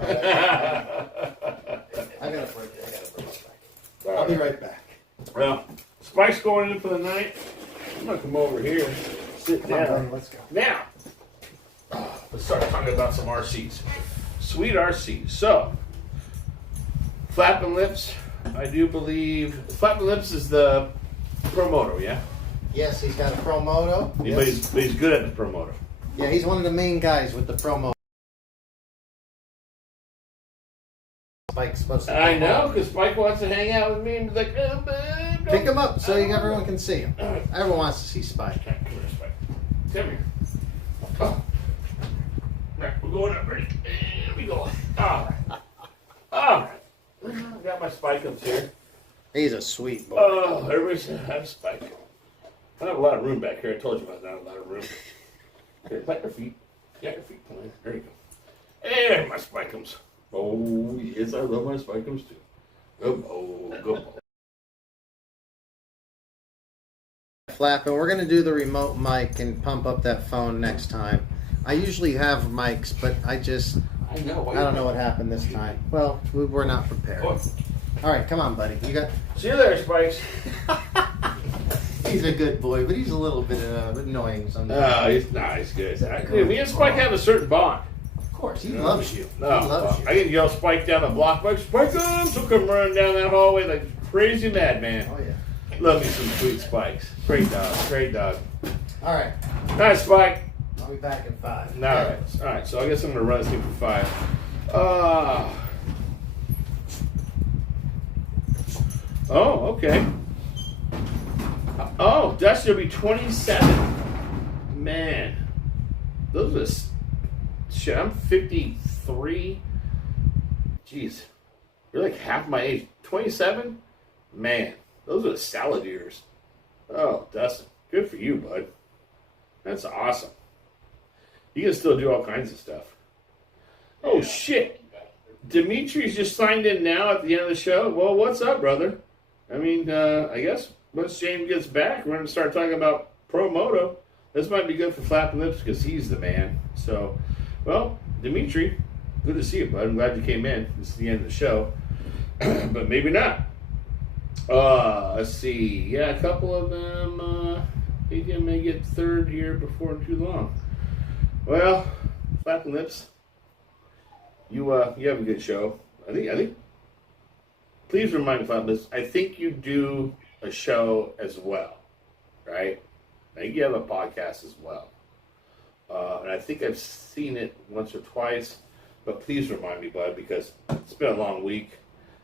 I gotta break it. I'll be right back. Well, Spike's going in for the night. I'm gonna come over here, sit Come on, buddy, down. let's go. Now, let's start talking about some RCs. Sweet RCs. So, Flappin' Lips, I do believe. Flappin' Lips is the Promoto, yeah? Yes, he's got a Promoto. But Yes. he's good at the Promoto. Yeah, he's one of the main guys with the Promoto. Spike's supposed to I come know, home. because Spike wants to hang out with me and be like, oh, babe, Pick him up so everyone can see him. All right. Everyone wants to see Spike. Come here, Spike. Come here. Oh. Right, we're going up, ready? Here we go. All right. All right. Got my Spike'ems here. He's a sweet boy. Oh, everybody's have a Spike. I don't have a lot of room back here. I told you about not a lot of room. Here, plant your feet. Got your feet planted. There you go. Hey, my Spike'ems. Oh, yes, I love my Spike'ems too. Good boy, good boy. Flappin', we're going to do the remote mic and pump up that phone next time. I usually have mics, but I know. don't know what happened this time. Well, we're not prepared. Oh, All right, come on, buddy. You got. see you there, Spikes. He's a good boy, but he's a little bit annoying sometimes. Oh, he's nice, good. Me and Spike have a certain bond. Of course, he loves you. No, he loves I you. can yell Spike down the block. Like, Spike-ems! He'll come running down that hallway like crazy madman. Oh yeah. Love me some sweet Spikes. Great dog, great dog. All right, Nice, Spike. I'll be back in 5. All right. So I guess I'm gonna run this thing for 5. Oh, okay. Oh, Dusty will be 27. Man, those are shit. I'm 53. Jeez, you're like half my age. 27. Man, Those are the salad ears. Oh, Dustin, good for you, bud. That's awesome. You can still do all kinds of stuff. Oh, shit. Dimitri's just signed in now at the end of the show. Well, what's up, brother? I mean, I guess once James gets back, we're going to start talking about Pro Moto. This might be good for Flapping Lips because he's the man. So, well, Dimitri, good to see you, bud. I'm glad you came in. This is the end of the show. But maybe not. Let's see. Yeah, a couple of them, I think they may get third here before too long. Well, Flapping Lips, you have a good show. I think. Please remind me, Flapping Lips, I think you do a show as well, right? I think you have a podcast as well. And I think I've seen it once or twice, but please remind me, bud, because it's been a long week.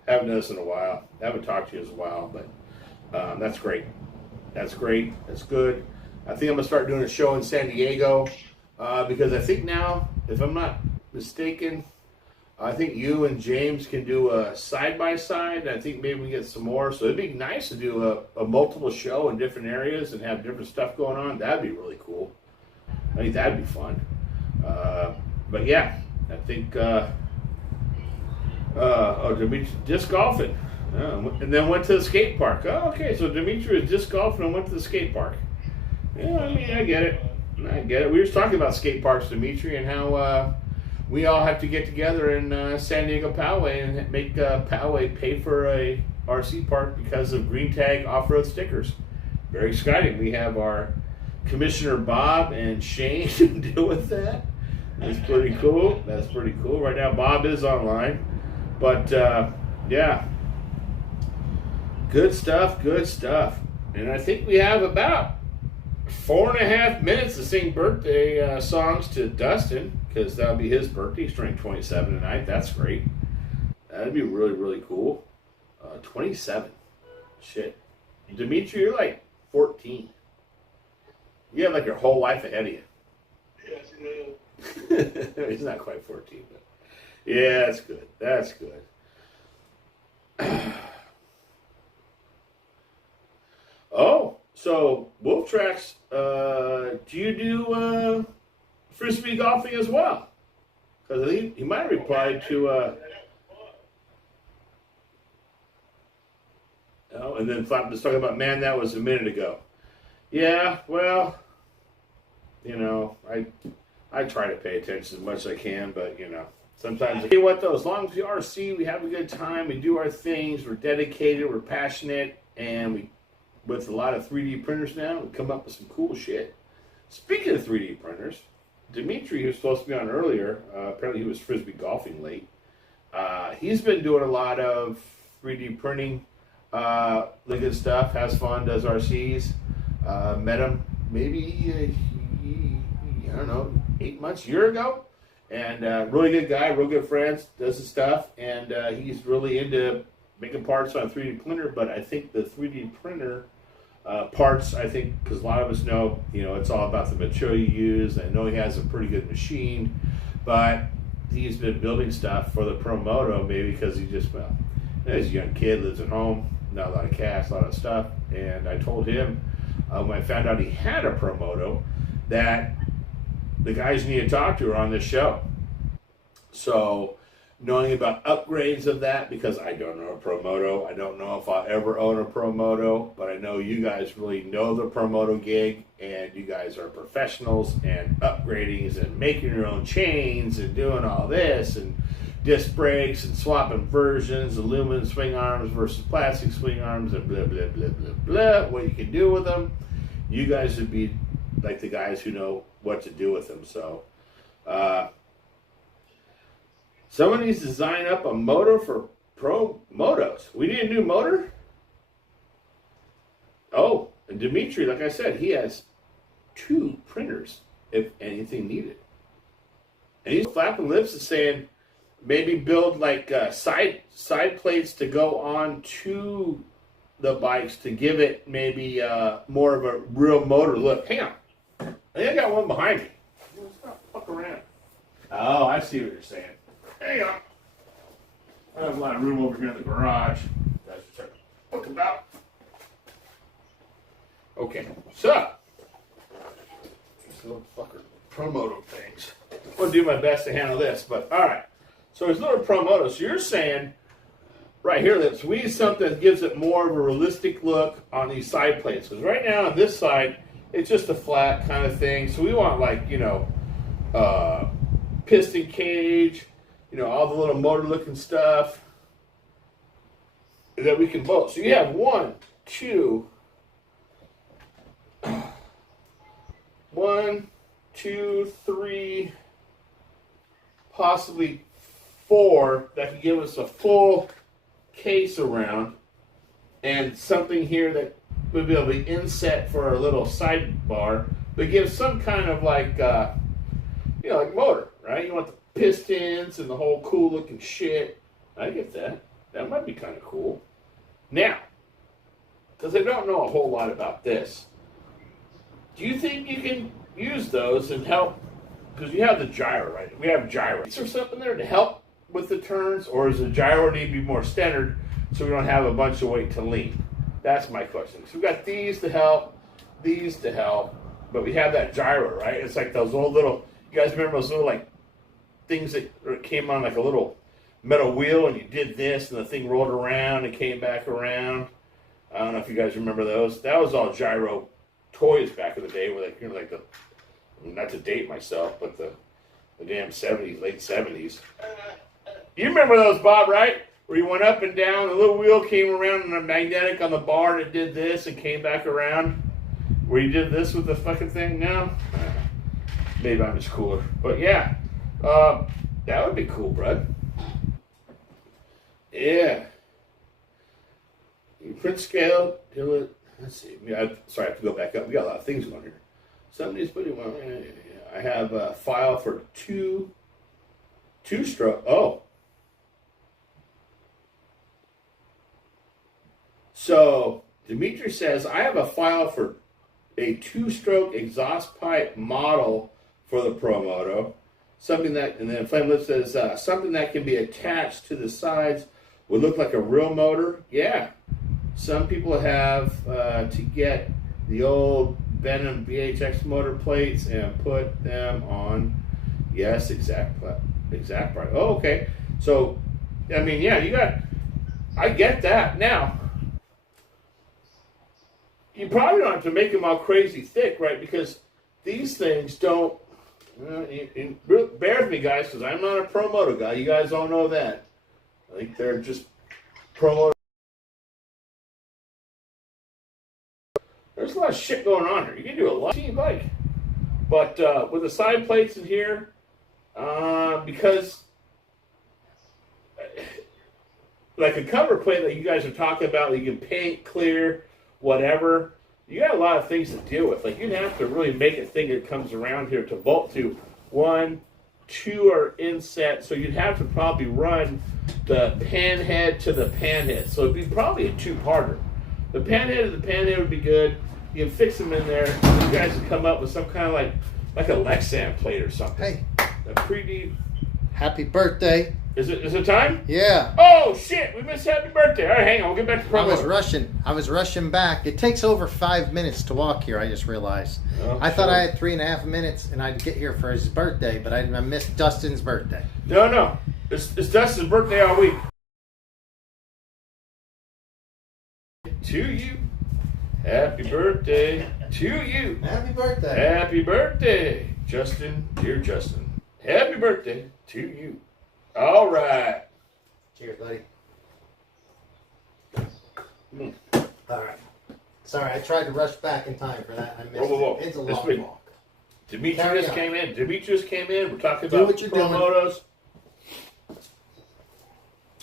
Haven't done this in a while. Haven't talked to you in a while, but that's great. That's great. That's good. I think I'm going to start doing a show in San Diego because I think now, if I'm not mistaken, I think you and James can do a side-by-side. I think maybe we get some more. So it'd be nice to do a multiple show in different areas and have different stuff going on. That'd be really cool. I think that'd be fun. But yeah, I think, Dimitri, disc golfing. And then went to the skate park. Oh, okay, so Dimitri was disc golfing and went to the skate park. Yeah, I mean, I get it. We were talking about skate parks, Dimitri, and how we all have to get together in San Diego Poway and make Poway pay for a RC park because of Green Tag off-road stickers. Very exciting. We have our Commissioner Bob and Shane to deal with that. That's pretty cool. That's pretty cool. Right now, Bob is online. But, yeah. Good stuff, good stuff. And I think we have about 4.5 minutes to sing birthday songs to Dustin, because that'll be his birthday. He's turning 27 tonight. That's great. That'd be really, really cool. 27. Shit. Dimitri, you're like 14. You have like your whole life ahead of you. Yes, it is. He's not quite 14, but yeah, that's good. That's good. Oh, so Wolf Tracks, do you do frisbee golfing as well? Because he might have replied to. Oh, and then Flap was talking about, man, that was a minute ago. Yeah, well, you know, I try to pay attention as much as I can, but you know, sometimes. You know what though? As long as we RC, we have a good time, we do our things, we're dedicated, we're passionate, and we. With a lot of 3D printers now, we come up with some cool shit. Speaking of 3D printers, Dimitri, who was supposed to be on earlier, apparently he was frisbee golfing late. He's been doing a lot of 3D printing, really good stuff, has fun, does RCs. Met him maybe, I don't know, 8 months, a year ago. And really good guy, real good friends, does his stuff. And he's really into making parts on a 3D printer, but I think the 3D printer parts, I think, because a lot of us know, you know, it's all about the material you use. I know he has a pretty good machine, but he's been building stuff for the Pro Moto, maybe because he just, well, he's a young kid, lives at home, not a lot of cash, a lot of stuff. And I told him when I found out he had a Pro Moto that the guys you need to talk to are on this show. So knowing about upgrades of that, because I don't know a Pro Moto. I don't know if I'll ever own a Pro Moto, but I know you guys really know the Pro Moto gig, and you guys are professionals and upgrading and making your own chains and doing all this and disc brakes and swapping versions, aluminum swing arms versus plastic swing arms and blah, blah, blah, blah, blah, what you can do with them. You guys would be like the guys who know what to do with them. So, someone needs to design up a motor for Pro Motos. We need a new motor? Oh, and Dimitri, like I said, he has 2 printers if anything needed. And he's flapping lips and saying maybe build like side plates to go on to the bikes to give it maybe more of a real motor look. Hang on. I think I got one behind me. Let's not fuck around. Oh, I see what you're saying. Hang on. I have a lot of room over here in the garage. That's what I'm talking about. Okay, so these little fucker Promoto things. I'm gonna do my best to handle this, but all right. So there's little Promoto. So you're saying right here that we need something that gives it more of a realistic look on these side plates. Because right now on this side, it's just a flat kind of thing. So we want like, you know, piston cage, you know, all the little motor looking stuff that we can bolt. So you have 1, 2, 3, possibly 4 that can give us a full case around, and something here that we'll be able to inset for our little sidebar, but gives some kind of like, you know, like motor, right? You want the pistons and the whole cool looking shit. I get that. That might be kind of cool. Now, because I don't know a whole lot about this, do you think you can use those and help? Because you have the gyro, right? We have gyro. Is there something there to help with the turns, or does the gyro need to be more centered so we don't have a bunch of weight to lean? That's my question. So we've got these to help, but we have that gyro, right? It's like those old little, you guys remember those little like things that came on like a little metal wheel, and you did this and the thing rolled around and came back around? I don't know if you guys remember those. That was all gyro toys back in the day, where like, you know, like the, not to date myself, but the damn 70s, late 70s. You remember those, Bob, right? Where you went up and down, the little wheel came around and a magnetic on the bar and it did this and came back around. Where you did this with the fucking thing now? Maybe I'm just cooler. But yeah, that would be cool, bud. Yeah. You print scale, do it. Let's see. Sorry, I have to go back up. We got a lot of things going here. Somebody's putting one. I have a file for two stroke. Oh. So Dimitri says, I have a file for a 2-stroke exhaust pipe model for the Promoto. Something that, and then Flame Lip says, something that can be attached to the sides would look like a real motor. Yeah. Some people have to get the old Venom BHX motor plates and put them on. Yes, exact part. Oh, okay. So, I mean, yeah, I get that. Now, you probably don't have to make them all crazy thick, right? Because these things don't, bear with me, guys, because I'm not a Promoto guy. You guys all know that. I think they're just Promoto. There's a lot of shit going on here. You can do a lot if you like. But with the side plates in here, because like a cover plate that you guys are talking about, you can paint, clear, whatever. You got a lot of things to deal with. Like, you'd have to really make a thing that comes around here to bolt to. 1, 2 are inset, so you'd have to probably run the pan head to the pan head. So it'd be probably a 2-parter. The pan head to the pan head would be good. You can fix them in there. You guys can come up with some kind of like a Lexan plate or something. Hey. A pretty. Happy birthday. Is it time? Yeah. Oh shit! We missed happy birthday. All right, hang on. We'll get back to Promoto. I was rushing back. It takes over 5 minutes to walk here. I just realized. Oh, I thought I had 3.5 minutes, and I'd get here for his birthday, but I missed Dustin's birthday. No. It's Dustin's birthday all week. To you. Happy birthday to you. Happy birthday. Happy birthday, Justin. Dear Justin. Happy birthday to you. All right. Cheers, buddy. Mm. All right. Sorry, I tried to rush back in time for that. I missed Whoa. it. It's a long walk. Demetrius came in. We're talking Do about what you're doing. Promotos.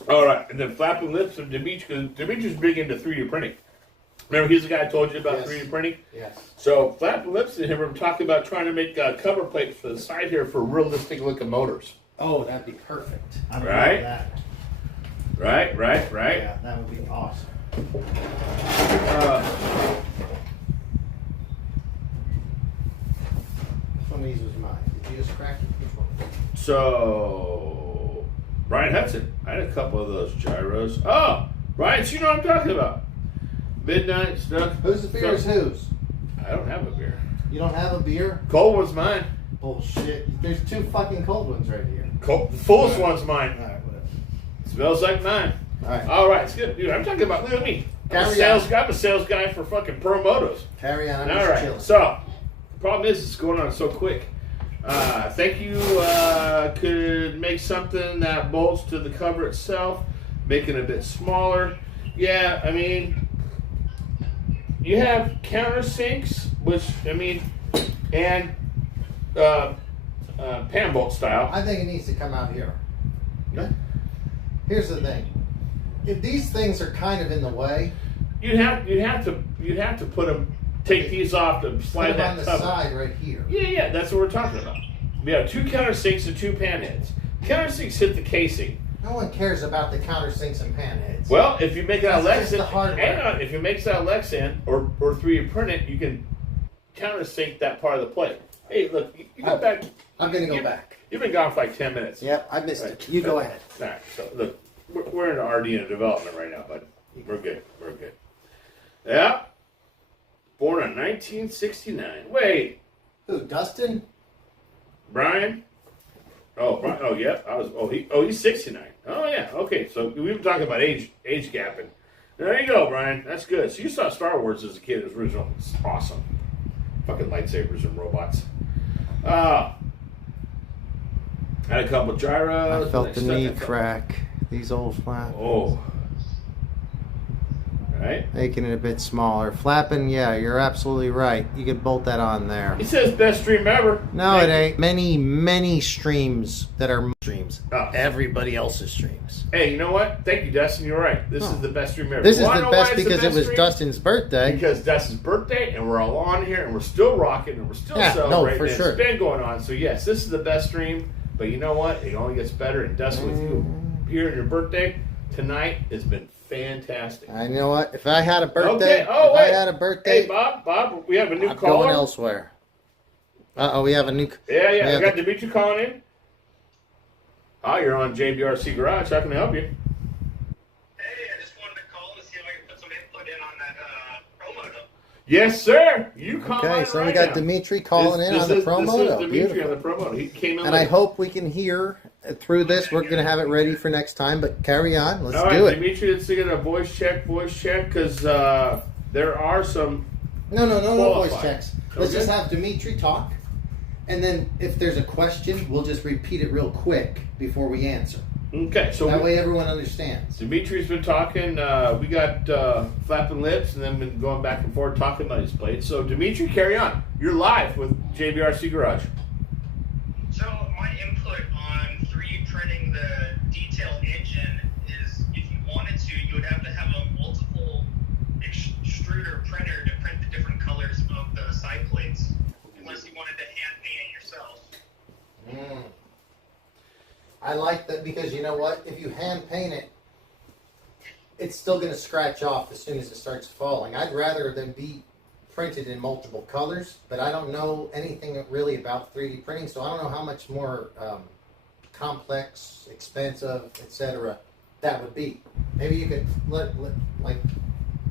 All right, and then Flapping Lips of Demetrius. Demetrius is big into 3D printing. Remember, he's the guy I told you about 3D printing? Yes. So, Flapping Lips and him are talking about trying to make cover plates for the side here for realistic looking motors. Oh, that'd be perfect. I would Right? love that. Right. Yeah, that would be awesome. Which one of these was mine? Did you just crack it? Which one? So, Brian Hudson. I had a couple of those gyros. Oh, Brian, so you know what I'm talking about. Midnight stuff. Who's the beer's whose? I don't have a beer. You don't have a beer? Cold one's mine. Bullshit. There's 2 fucking cold ones right here. Cold, the fullest one's mine. Alright, whatever. Smells like mine. Alright. All right, it's good. Dude, I'm talking about, look at me. I'm a sales guy for fucking Pro Motos. Carry on. I'm All just right. chilling. So, problem is, it's going on so quick. Think you could make something that bolts to the cover itself, make it a bit smaller. Yeah, I mean, you have countersinks, which, I mean, and pan bolt style. I think it needs to come out here. Yeah. Here's the thing. If these things are kind of in the way, You'd have to put them, take these off to put slide them on that the cover. side right here. Yeah, that's what we're talking about. We have 2 countersinks and 2 pan heads. Countersinks hit the casing. No one cares about the countersinks and pan heads. Well, if you make it out of That's just Lexan, the hardware. hang on, if you make it out of Lexan or 3D print it, you can countersink that part of the plate. Hey, look, you go back. I'm going to go you- back. You've been gone for like 10 minutes. Yep, I missed Right. it. You go ahead. All right, so look, we're in RD and development right now, bud. We're good. We're good. Yeah. Born in 1969. Wait, Who, Dustin? Brian? Oh, Brian. Oh, yeah. He's 69. Oh, yeah. Okay. So we were talking about age gapping. There you go, Brian. That's good. So you saw Star Wars as a kid. It was original. It's awesome. Fucking lightsabers and robots. Had a couple gyros. I felt the and knee stuff. crack. These old flaps. Oh. Right. Making it a bit smaller. Flapping, yeah, you're absolutely right. You could bolt that on there. He says best stream ever. No, Thank it you. ain't. Many streams that are streams. Oh. Everybody else's streams. Hey, you know what? Thank you, Dustin. You're right. This is the best stream ever. This is Wanna the know best why it's the because it best was stream? Dustin's birthday. Because Dustin's birthday, and we're all on here, and we're still rocking, and we're still Yeah, no, celebrating. for and sure. It's been going on. So, yes, this is the best stream. But you know what? It only gets better. And Dustin, with you here on your birthday tonight has been fantastic. I know what? If I had a birthday, Okay. Oh, if wait. I had a birthday, Hey, Bob, we have a new I'm caller. going elsewhere. We have a new. Yeah, we I have got Dimitri calling in. Oh, you're on JBRC Garage. How can I help you? Hey, I just wanted to call to see if I can put some input in on that promo. Yes, sir. You call Okay, in so right we got now. Dimitri calling in on the This is promo. Dimitri on the promo. He came in And I late. hope we can hear through this. We're going to have it ready for next time, but carry on. Let's All right, do it. Dimitri, let's get a voice check, because there are some. No voice Qualified. checks. Let's Okay. just have Dimitri talk, and then if there's a question, we'll just repeat it real quick before we answer. Okay, so That way everyone understands. Dimitri's been talking. We got flapping lips, and then been going back and forth talking about his plates. So Dimitri, carry on. You're live with JBRC Garage. So my input on 3D printing the detail engine is, if you wanted to, you would have to have a multiple extruder printer to print the different colors of the side plates, unless you wanted to hand paint it yourself. I like that because you know what? If you hand paint it, it's still going to scratch off as soon as it starts falling. I'd rather than be printed in multiple colors, but I don't know anything really about 3D printing, so I don't know how much more complex, expensive, etc. that would be. Maybe you could like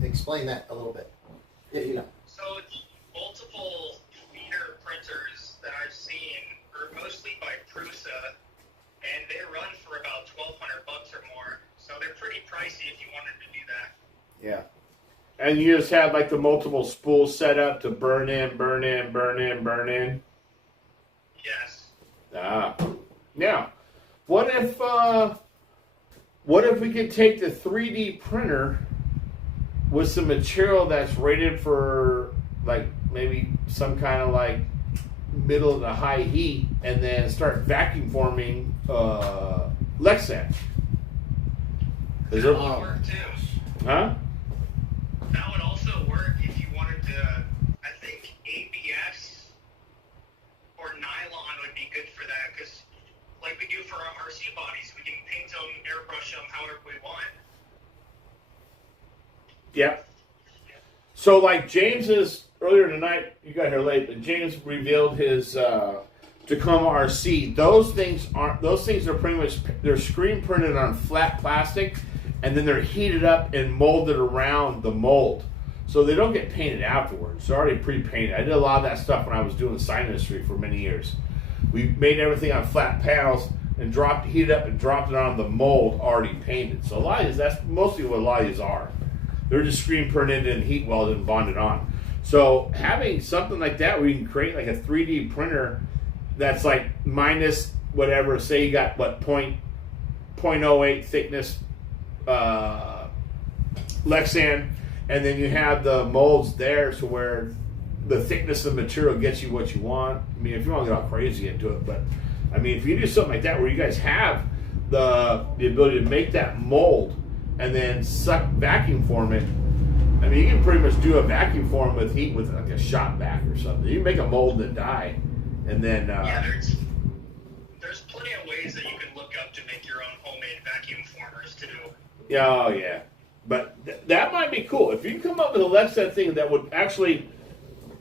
explain that a little bit, if you know. So multiple feeder printers that I've seen are mostly by Prusa, and they run for about $1,200 or more. So they're pretty pricey if you wanted to do that. Yeah. And you just have like the multiple spools set up to burn in, burn in, burn in, burn in. Yes. Now, what if we could take the 3D printer with some material that's rated for like maybe some kind of like middle to high heat, and then start vacuum forming Lexan? Is That there, would work too. huh? That would also work if you wanted to. I think ABS or nylon would be good for that, because like we do for our RC bodies, we can paint them, airbrush them however we want. Yep. So, like James's earlier tonight, you got here late, but James revealed his Tacoma RC. Those things are pretty much, they're screen printed on flat plastic, and then they're heated up and molded around the mold. So they don't get painted afterwards. They're already pre-painted. I did a lot of that stuff when I was doing the sign industry for many years. We made everything on flat panels and heated up and dropped it on the mold already painted. So a lot of these, that's mostly what a lot of these are. They're just screen printed and heat welded and bonded on. So having something like that where you can create like a 3D printer that's like minus whatever, say you got what, 0.08 thickness Lexan, and then you have the molds there to where the thickness of the material gets you what you want. I mean, if you want to get all crazy into it, but I mean, if you do something like that where you guys have the ability to make that mold and then vacuum form it, I mean, you can pretty much do a vacuum form with heat with like a shot vac or something. You can make a mold and die, and then yeah, there's plenty of ways that you can look up to make your own homemade vacuum formers too. Yeah, oh yeah, but that might be cool if you can come up with a Lexan thing that would actually,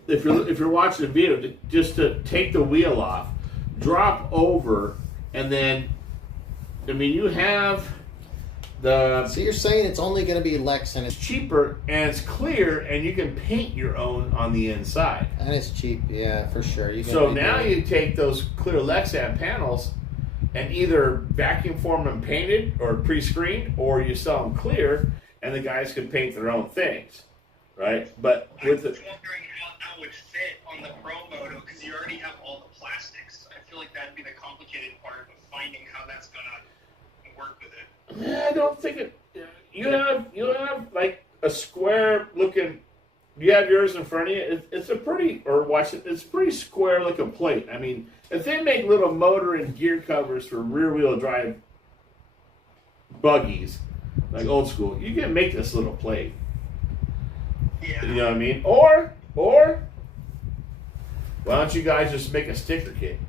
if you're watching the video, just to take the wheel off, drop over, and then, I mean, you have the. So you're saying it's only going to be Lexan, It's cheaper and it's clear, and you can paint your own on the inside. and it's cheap, yeah, for sure. So now you take those clear Lexan panels and either vacuum form them painted or pre-screened, or you sell them clear, and the guys can paint their own things, right? But I with was the wondering how that would fit on the Pro Moto because you already have all the plastics. I feel like that'd be the complicated part of finding how that's gonna work with it. I don't think it. You have like a square looking. You have yours in front of you. It's a pretty, or watch it. It's pretty square looking plate. I mean, if they make little motor and gear covers for rear wheel drive buggies, like old school, you can make this little plate. Yeah. You know what I mean? Or why don't you guys just make a sticker kit?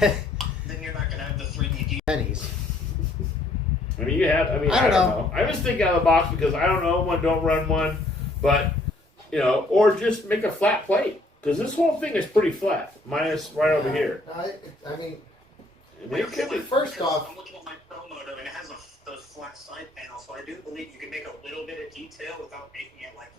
Then you're not gonna have the 3D. pennies. I mean, I don't know. I'm just thinking out of the box because I don't know one, don't run one, but or just make a flat plate because this whole thing is pretty flat, minus right over here. I mean, It could be. First off, I'm looking at my Pro Moto and it has those flat side panels, so I do believe you can make a little bit of detail without making it like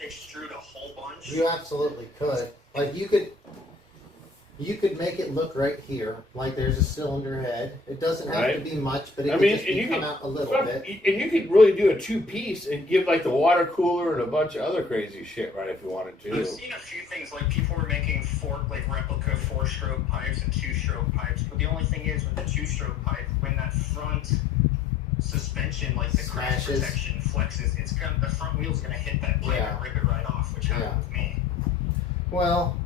extrude a whole bunch. you absolutely could. Like you could make it look right here, like there's a cylinder head. It doesn't have to Right. be much, but it I could mean, just and you come could out a little bit. and you could really do a 2-piece and give like the water cooler and a bunch of other crazy shit, right? If you wanted I've to. seen a few things like people were making replica 4-stroke pipes and 2-stroke pipes, but the only thing is with the 2-stroke pipe, when that front suspension, like the crash Smashes. protection flexes, the front wheel's gonna hit that pipe Yeah. and rip it right off, which happened Yeah. with me. Well,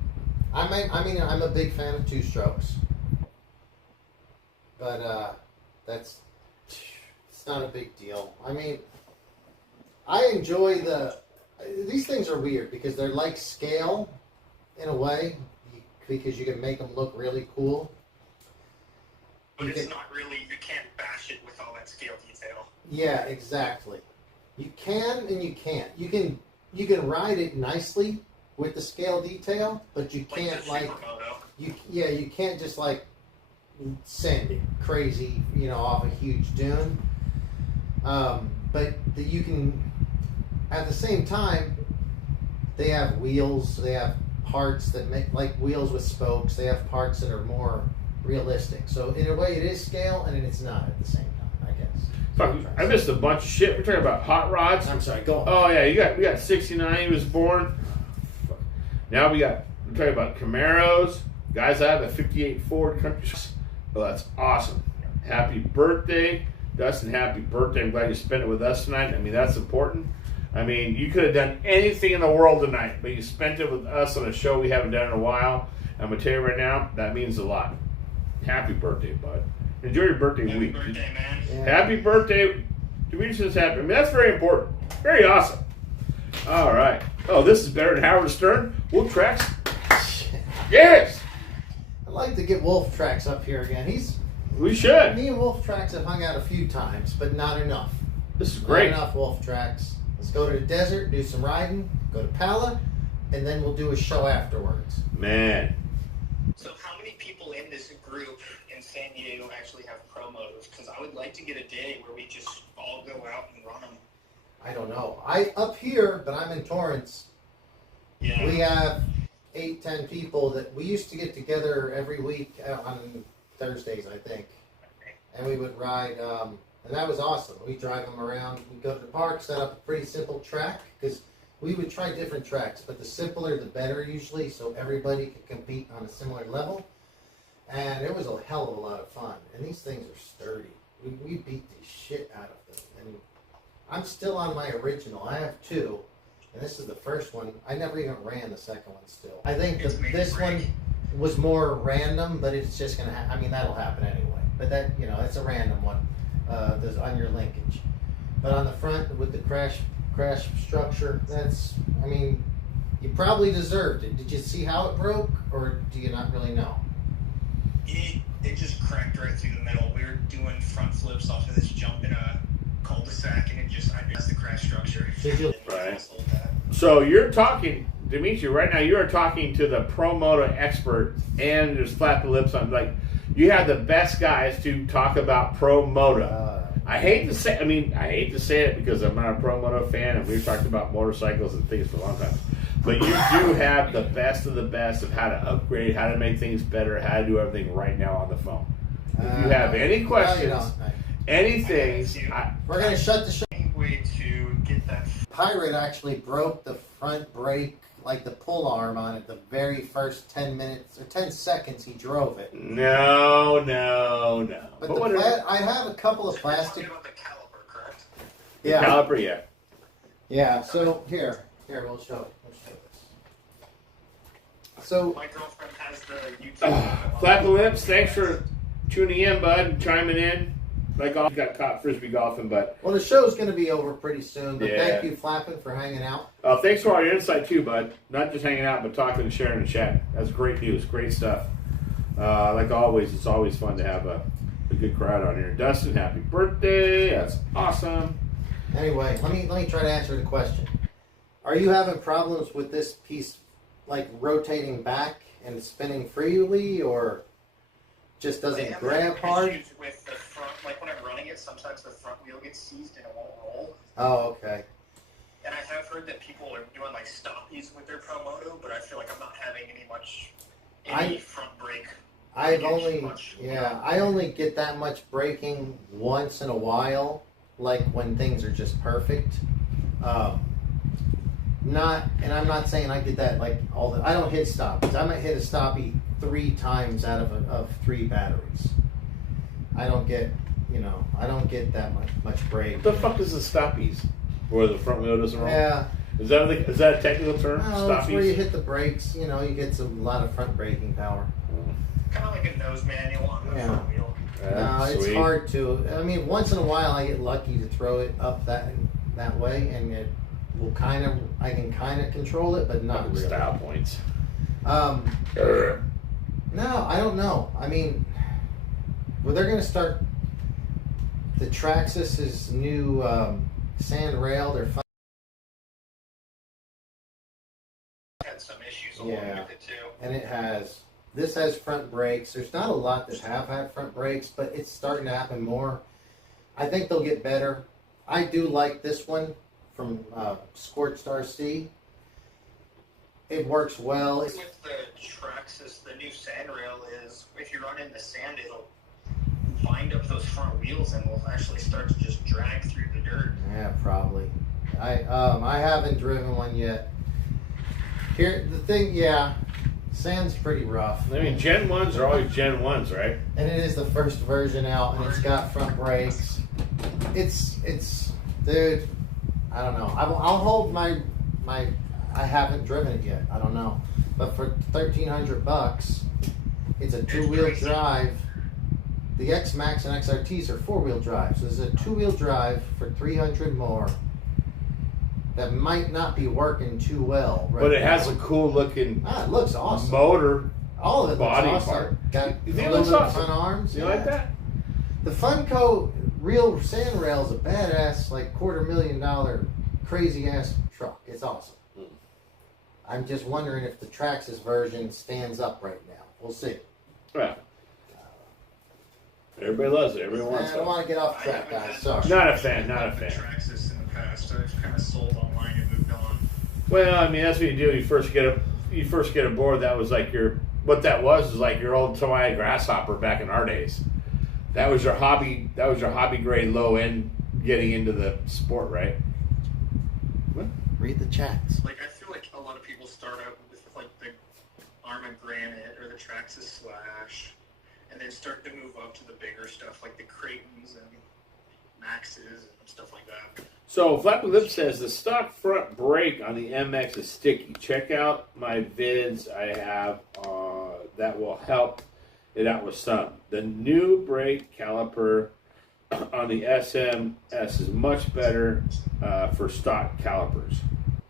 I'm a big fan of 2-strokes, but it's not a big deal. I mean, I enjoy these things are weird because they're like scale in a way because you can make them look really cool. But You it's can- not really, you can't bash it with all that scale detail. Yeah, exactly. You can and you can't. You can ride it nicely with the scale detail, but you Like can't the like Supermoto. you can't just like send it crazy, off a huge dune. But you can at the same time they have wheels, they have parts that make like wheels with spokes, they have parts that are more realistic. So in a way it is scale and it's not at the same time, I guess. Fuck, I missed a bunch of shit. We're talking about hot rods. I'm sorry, go on. Oh yeah, we got 69. He was born. Now we're talking about Camaros. Guys, I have a '58 Ford Country. Well, that's awesome. Happy birthday, Dustin. Happy birthday. I'm glad you spent it with us tonight. I mean, that's important. I mean, you could have done anything in the world tonight, but you spent it with us on a show we haven't done in a while. I'm gonna tell you right now, that means a lot. Happy birthday, bud. Enjoy your birthday Happy week. birthday, man. Yeah. Happy birthday. Demetrius happy. I mean, that's very important. Very awesome. All right. Oh, this is better than Howard Stern. Wolf Tracks. Yes. I'd like to get Wolf Tracks up here again. We should. Me and Wolf Tracks have hung out a few times, but not enough. This is great. Not enough Wolf Tracks. Let's go to the desert, do some riding, go to Pala, and then we'll do a show afterwards. Man. So how many people in this group in San Diego actually have Pro Motos? Because I would like to get a day where we just all go out and run them. I don't know. I up here, but I'm in Torrance. Yeah. We have 8-10 people that we used to get together every week on Thursdays, I think, and we would ride. And that was awesome. We drive them around. We go to the park, set up a pretty simple track because we would try different tracks, but the simpler the better usually, so everybody could compete on a similar level. And it was a hell of a lot of fun. And these things are sturdy. We beat the shit out of them. And I'm still on my original. I have 2, and this is the first one. I never even ran the second one still. I think this one was more random, but it's just going to I mean, that'll happen anyway. But that, it's a random one. There's on your linkage. But on the front with the crash structure, I mean, you probably deserved it. Did you see how it broke, or do you not really know? It just cracked right through the middle. We were doing front flips off of this jump in a cul-de-sac, and I missed the crash structure. Right. So you're talking, Dimitri, right now you are talking to the Pro Moto expert, and there's Flap the Lips on, like, you have the best guys to talk about Pro Moto. I hate to say it because I'm not a Pro Moto fan, and we've talked about motorcycles and things for a long time. But you do have the best of the best of how to upgrade, how to make things better, how to do everything right now on the phone. If you have any questions, anything, we're going to shut the show. Any way to get that? Pirate actually broke the front brake, like the pull arm on it, the very first 10 minutes or 10 seconds he drove it. No. But I have a couple of plastic. Talking about the caliper, correct? Yeah. The caliper, yeah. Yeah. So here, we'll show it. So My girlfriend has the YouTube. Flap the Lips, thanks for tuning in, bud, and chiming in. Like, got caught frisbee golfing, but the show's going to be over pretty soon. But Yeah. thank you, Flappin', for hanging out. thanks for all your insight too, bud. Not just hanging out, but talking and sharing and chatting. That's great news, great stuff. Like always, it's always fun to have a good crowd on here. Dustin, happy birthday! That's awesome. Anyway, let me try to answer the question. Are you having problems with this piece, like rotating back and spinning freely, or just doesn't grab hard? Issues with the front, like when I'm running it, sometimes the front wheel gets seized and it won't roll. Oh, okay. And I have heard that people are doing like stoppies with their Pro Moto, but I feel like I'm not having any front brake. I only get that much braking once in a while, like when things are just perfect. And I'm not saying I get that like I don't hit stoppies. I might hit a stoppie 3 times out of 3 batteries. I don't get that much brake. What the fuck is the stoppies? Where the front wheel doesn't roll? Yeah. Is that a technical term? No, it's Stoppies? where you hit the brakes. You get a lot of front braking power. Kind of like a nose manual on the front wheel. No, it's hard to. I mean, once in a while I get lucky to throw it up that way, and it will I can kind of control it, but not really. Style points. No, I don't know. I mean, they're going to start the Traxxas's new sand rail. They're Had some issues along with it too. and this has front brakes. There's not a lot that have had front brakes, but it's starting to happen more. I think they'll get better. I do like this one from Scorched RC. It works well. With the Traxxas, the new sand rail is, if you run in the sand, it'll bind up those front wheels and will actually start to just drag through the dirt. Yeah, probably. I haven't driven one yet. Here, the thing, sand's pretty rough. I mean, Gen 1s are always Gen 1s, right? And it is the first version out, and it's got front brakes. It's, dude, I don't know. I'll hold my. I haven't driven it yet. I don't know, but for $1,300, it's a 2-wheel drive. The X Max and XRTs are 4-wheel drive, so it's a 2-wheel drive for $300 more. That might not be working too well, right? But it now. has a cool looking It looks awesome. motor. All of it body looks awesome. part. Got You think it looks aluminum awesome? front arms. You like that? The Funko real sand rail is a badass, like $250,000 crazy ass truck. It's awesome. I'm just wondering if the Traxxas version stands up right now. We'll see. Yeah. Everybody loves it. Everyone wants I don't it. want to get off track, guys. Sorry. Not a fan. Not a fan. Traxxas in the past. I've Well, I mean, that's what you do. You first get a board that was like what that was like your old Toei Grasshopper back in our days. That was your hobby. That was your hobby grade low end getting into the sport, right? What? Read the chats. Like, I feel like a lot of people start out with like the Arma Granite or the Traxxas Slash, and then start to move up to the bigger stuff like the Creightons and Maxes and stuff like that. So Flappy Lip says the stock front brake on the MX is sticky. Check out my vids I have that will help it out with some. The new brake caliper on the SMS is much better for stock calipers.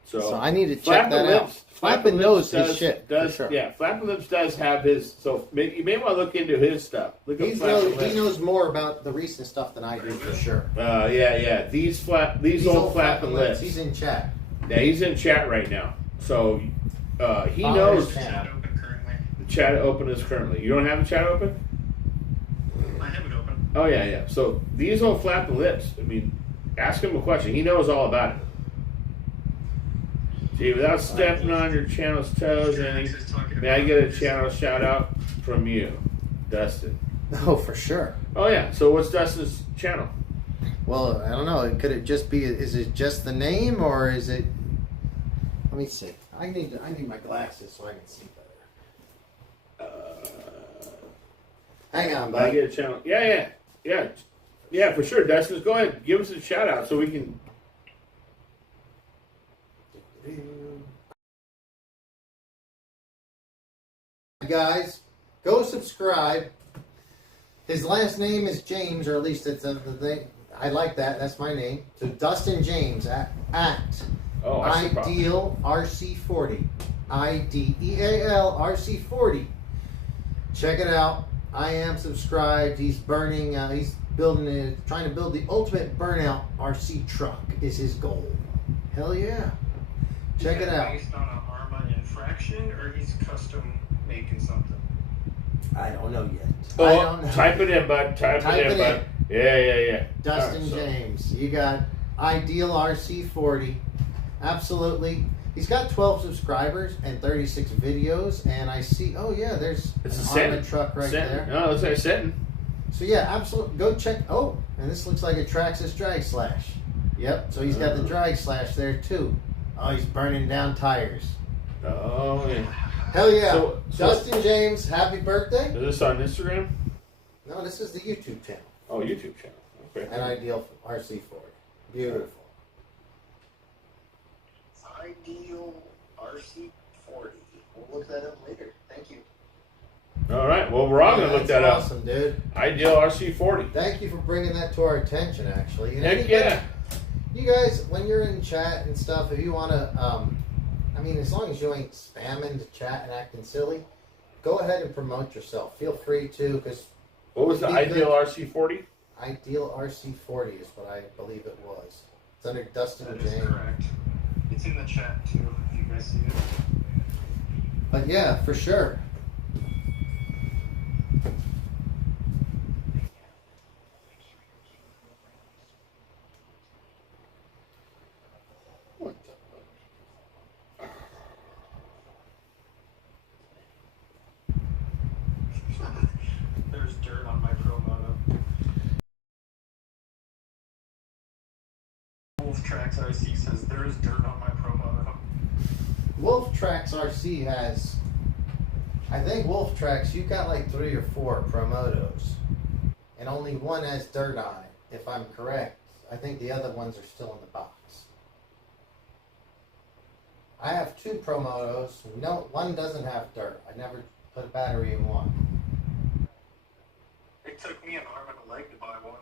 So I need to check that out. Flappin' knows his shit. For sure. Yeah, Flappy Lips does have his. So you may want to look into his stuff. Look up He Flappy Lips. knows more about the recent stuff than I do for sure. Yeah. These old Flappin' Lips. He's in chat. Yeah, he's in chat right now. So he Follow knows his Chat channel. open currently. the chat open is currently. You don't have the chat open? I have it open. Oh yeah. So these old Flappin' Lips. I mean, ask him a question. He knows all about it. Gee, without stepping on your channel's toes, may I get a channel shout out from you, Dustin? Oh, for sure. Oh yeah. So what's Dustin's channel? Well, I don't know. Could it just be? Is it just the name, or is it? Let me see. I need my glasses so I can see better. Hang on, May I bud. get a channel? Yeah, for sure. Dustin, go ahead, give us a shout out so we can. Guys, go subscribe. His last name is James, or at least it's the thing. I like that. That's my name. So Dustin James at Oh, I see. Ideal RC40. IDEAL RC40. Check it out. I am subscribed. He's burning. He's building. Trying to build the ultimate burnout RC truck. Is his goal. Hell yeah! Check it out. Based on an Arma infraction, or he's custom making something. I don't know yet. Oh, I don't know. type it in, bud. Type it in, bud. Yeah. Dustin All right, so- James. You got Ideal RC40. Absolutely. He's got 12 subscribers and 36 videos, and I see. Oh yeah, there's It's a an Senton. Arma truck right there. No, it's like Senton. So yeah, absolutely. Go check. Oh, and this looks like a Traxxas drag slash. Yep. So he's got the drag slash there too. Oh, he's burning down tires. Oh yeah. Hell yeah! So- Dustin James, happy birthday. Is this on Instagram? No, this is the YouTube channel. Oh, YouTube channel. Okay. And Ideal RC40. Beautiful. Ideal RC40. We'll look that up later. Thank you. All right. Well, we're all gonna look that That's awesome, dude. up. Ideal RC40. Thank you for bringing that to our attention, actually. And Heck anybody- yeah. You guys, when you're in chat and stuff, if you want to, I mean, as long as you ain't spamming the chat and acting silly, go ahead and promote yourself. Feel free to, because What was the Be Ideal good. RC40? Ideal RC40 is what I believe it was. It's under Dustin That is James. correct. It's in the chat too, if you guys see it. But yeah, for sure. There's dirt on my Pro Moto. Wolf Tracks RC says there is dirt on my Pro Moto. Wolf Tracks RC has, I think Wolf Tracks, you've got like 3 or 4 Promotos. And only one has dirt on it, if I'm correct. I think the other ones are still in the box. I have 2 Promotos. No, one doesn't have dirt. I never put a battery in one. It took me an arm and a leg to buy one.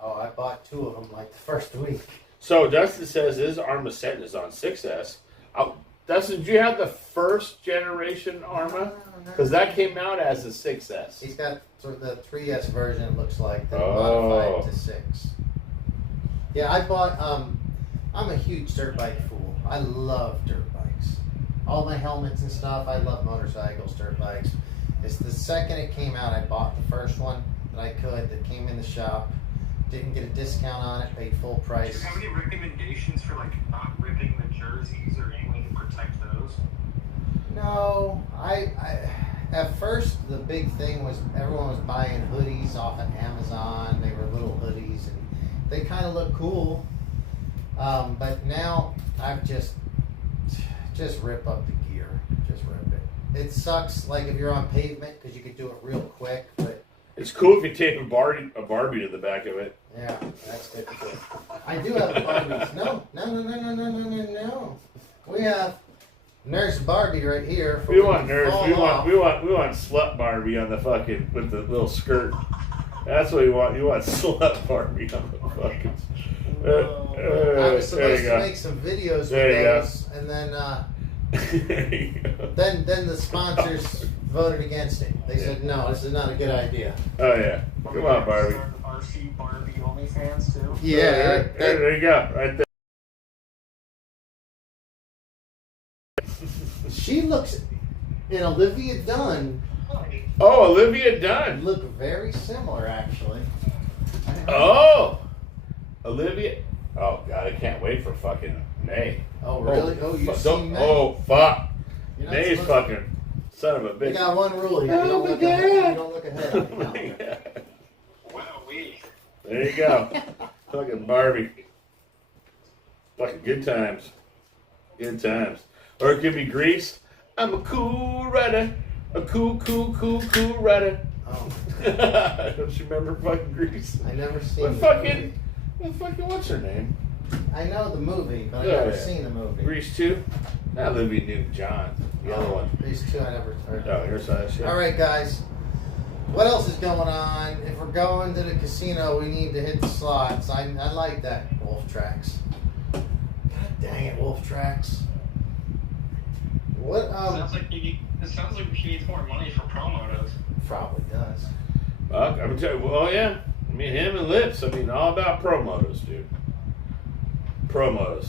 Oh, I bought 2 of them like the first week. So Dustin says his Arma Senton is on 6S. Dustin, did you have the first generation Arma? Because that came out as a 6S. He's got sort of the 3S version, it looks like, that Oh. modified to 6. Yeah, I bought, I'm a huge dirt bike fool. I love dirt bikes. All my helmets and stuff, I love motorcycles, dirt bikes. It's the second it came out, I bought the first one that I could, that came in the shop. Didn't get a discount on it, paid full Do price. you have any recommendations for like not ripping the jerseys or No, I at first the big thing was everyone was buying hoodies off of Amazon. They were little hoodies and they kind of look cool. But now I've just rip up the gear. Just rip it. It sucks like if you're on pavement because you could do it real quick, but It's cool if you tape a Barbie to the back of it. yeah, that's difficult. I do have Barbies. No. We have Nurse Barbie right here. We want nurse. fall We off. want slut Barbie on the fucking with the little skirt. That's what you want. You want slut Barbie on the fucking. I was there you supposed to go. make some videos There you go. with those, and then There you go. then the sponsors voted against it. They said no, this is not a good idea. Oh yeah. Come on, Barbie. RC Barbie OnlyFans too. Yeah, There you go. Right there. she looks in Olivia Dunn Oh, Olivia Dunn. look very similar actually. Oh, Olivia. Oh God, I can't wait for fucking May. Oh really? Oh, you've Fuck, seen May? Oh fuck. You're not May's supposed- fucking son of a You bitch. got one rule here. Oh You don't my look ahead. God. You don't look ahead. Oh my God. Wow-wee. There you go. Fucking Barbie. Fucking good times. Good times. Or it could be Grease. I'm a cool rider. A cool rider. Oh, Don't you remember fucking Grease? I never seen. What the fucking, movie. what's her name? I know the movie, but I Yeah, never yeah. seen the movie. Grease 2? Not Olivia Newton-John. The other one. These two I never heard. Oh, here's that shit. All right, guys. What else is going on? If we're going to the casino, we need to hit the slots. I like that Wolf Tracks. God dang it, Wolf Tracks. What? It sounds like he needs more money for promos. Probably does. Fuck, I'm gonna tell you. Well, yeah. I mean, him and Lips. I mean, all about promos, dude. Promos.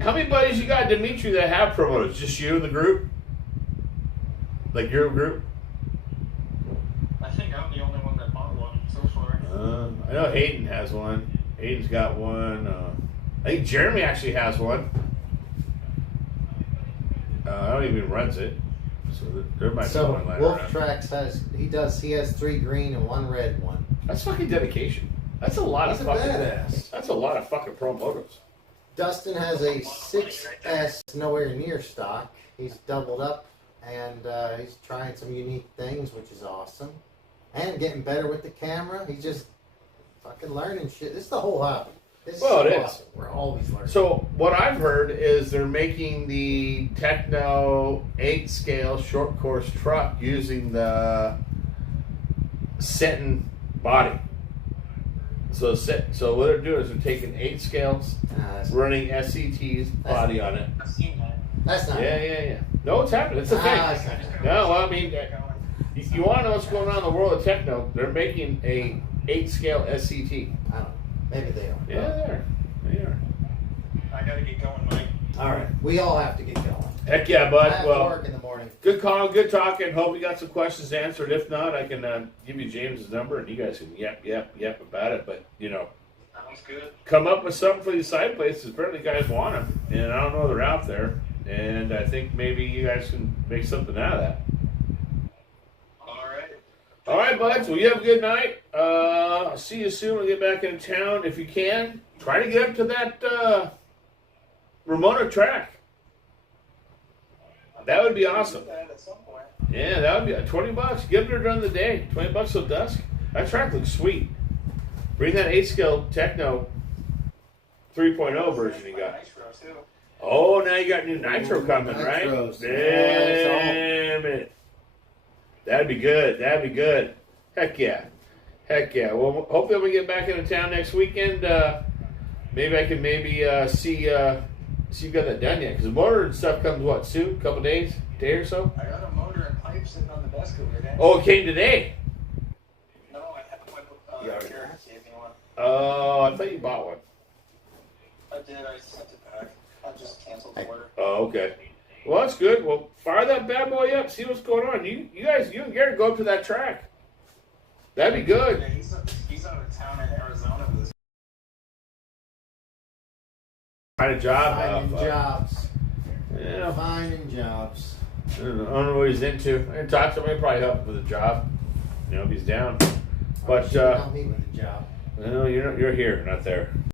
How many buddies you got, Dimitri, that have promos? Just you and the group? Like your group? I think I'm the only one that bought one so far. I know Hayden has one. Hayden's got one. I think Jeremy actually has one. I don't even runs it, so there might be So one lying Wolf around. Tracks he has 3 green and 1 red one. That's fucking dedication. That's a lot He's of a fucking. badass. That's a lot of fucking promoters. Dustin has a 6S nowhere near stock. He's doubled up and he's trying some unique things, which is awesome. And getting better with the camera. He's just fucking learning shit. This is the whole hobby. This Well, is it so is. awesome. We're always learning. So what I've heard is they're making the Techno 8 scale short course truck using the Senton body. So what they're doing is they're taking 8 scales, running SCT's body on it. I've seen that. That's not Yeah. No, it's happening. It's a thing. it's not. No, well, I mean, you want to know what's going on in the world of techno? They're making a 8 scale SCT. I don't know. Maybe they don't. Yeah, they are. I gotta get going, Mike. All right. We all have to get going. Heck yeah, I bud. have to Well, work in the morning. good call, good talking. Hope you got some questions answered. If not, I can give you James's number and you guys can yap about it. But, Sounds good. come up with something for these side places. Apparently, guys want them. And I don't know they're out there. And I think maybe you guys can make something out of that. All right, buds. Well, you have a good night. I'll see you soon. We'll get back into town. If you can, try to get up to that Ramona track. That would be awesome. At some point. Yeah, that would be $20. Give it a run of the day. $20 till dusk. That track looks sweet. Bring that 8 scale Techno 3.0 version you got. Nitro, too. Oh, now you got new Nitro coming, right? Nitros. Damn it. That'd be good. That'd be good. Heck yeah. Well, hopefully we get back into town next weekend. Maybe I can see you got that done yet. Because the motor and stuff comes, what, soon? A couple days? Day or so? I got a motor and pipe sitting on the desk over there. Oh, it came today. No, I have one. You already Jared asked? gave me one. Oh, I thought you bought one. I did. I sent it back. I just canceled the order. Oh, okay. Well, that's good. Well, fire that bad boy up. See what's going on. You and Garrett go up to that track. That'd be good. Yeah, he's out of town in Arizona with his. Find a job. Finding jobs. Yeah. Finding jobs. I don't know what he's into. I can talk to him. I can probably help him with a job. You know, if he's down. But Not me with a job. no, you're here, not there.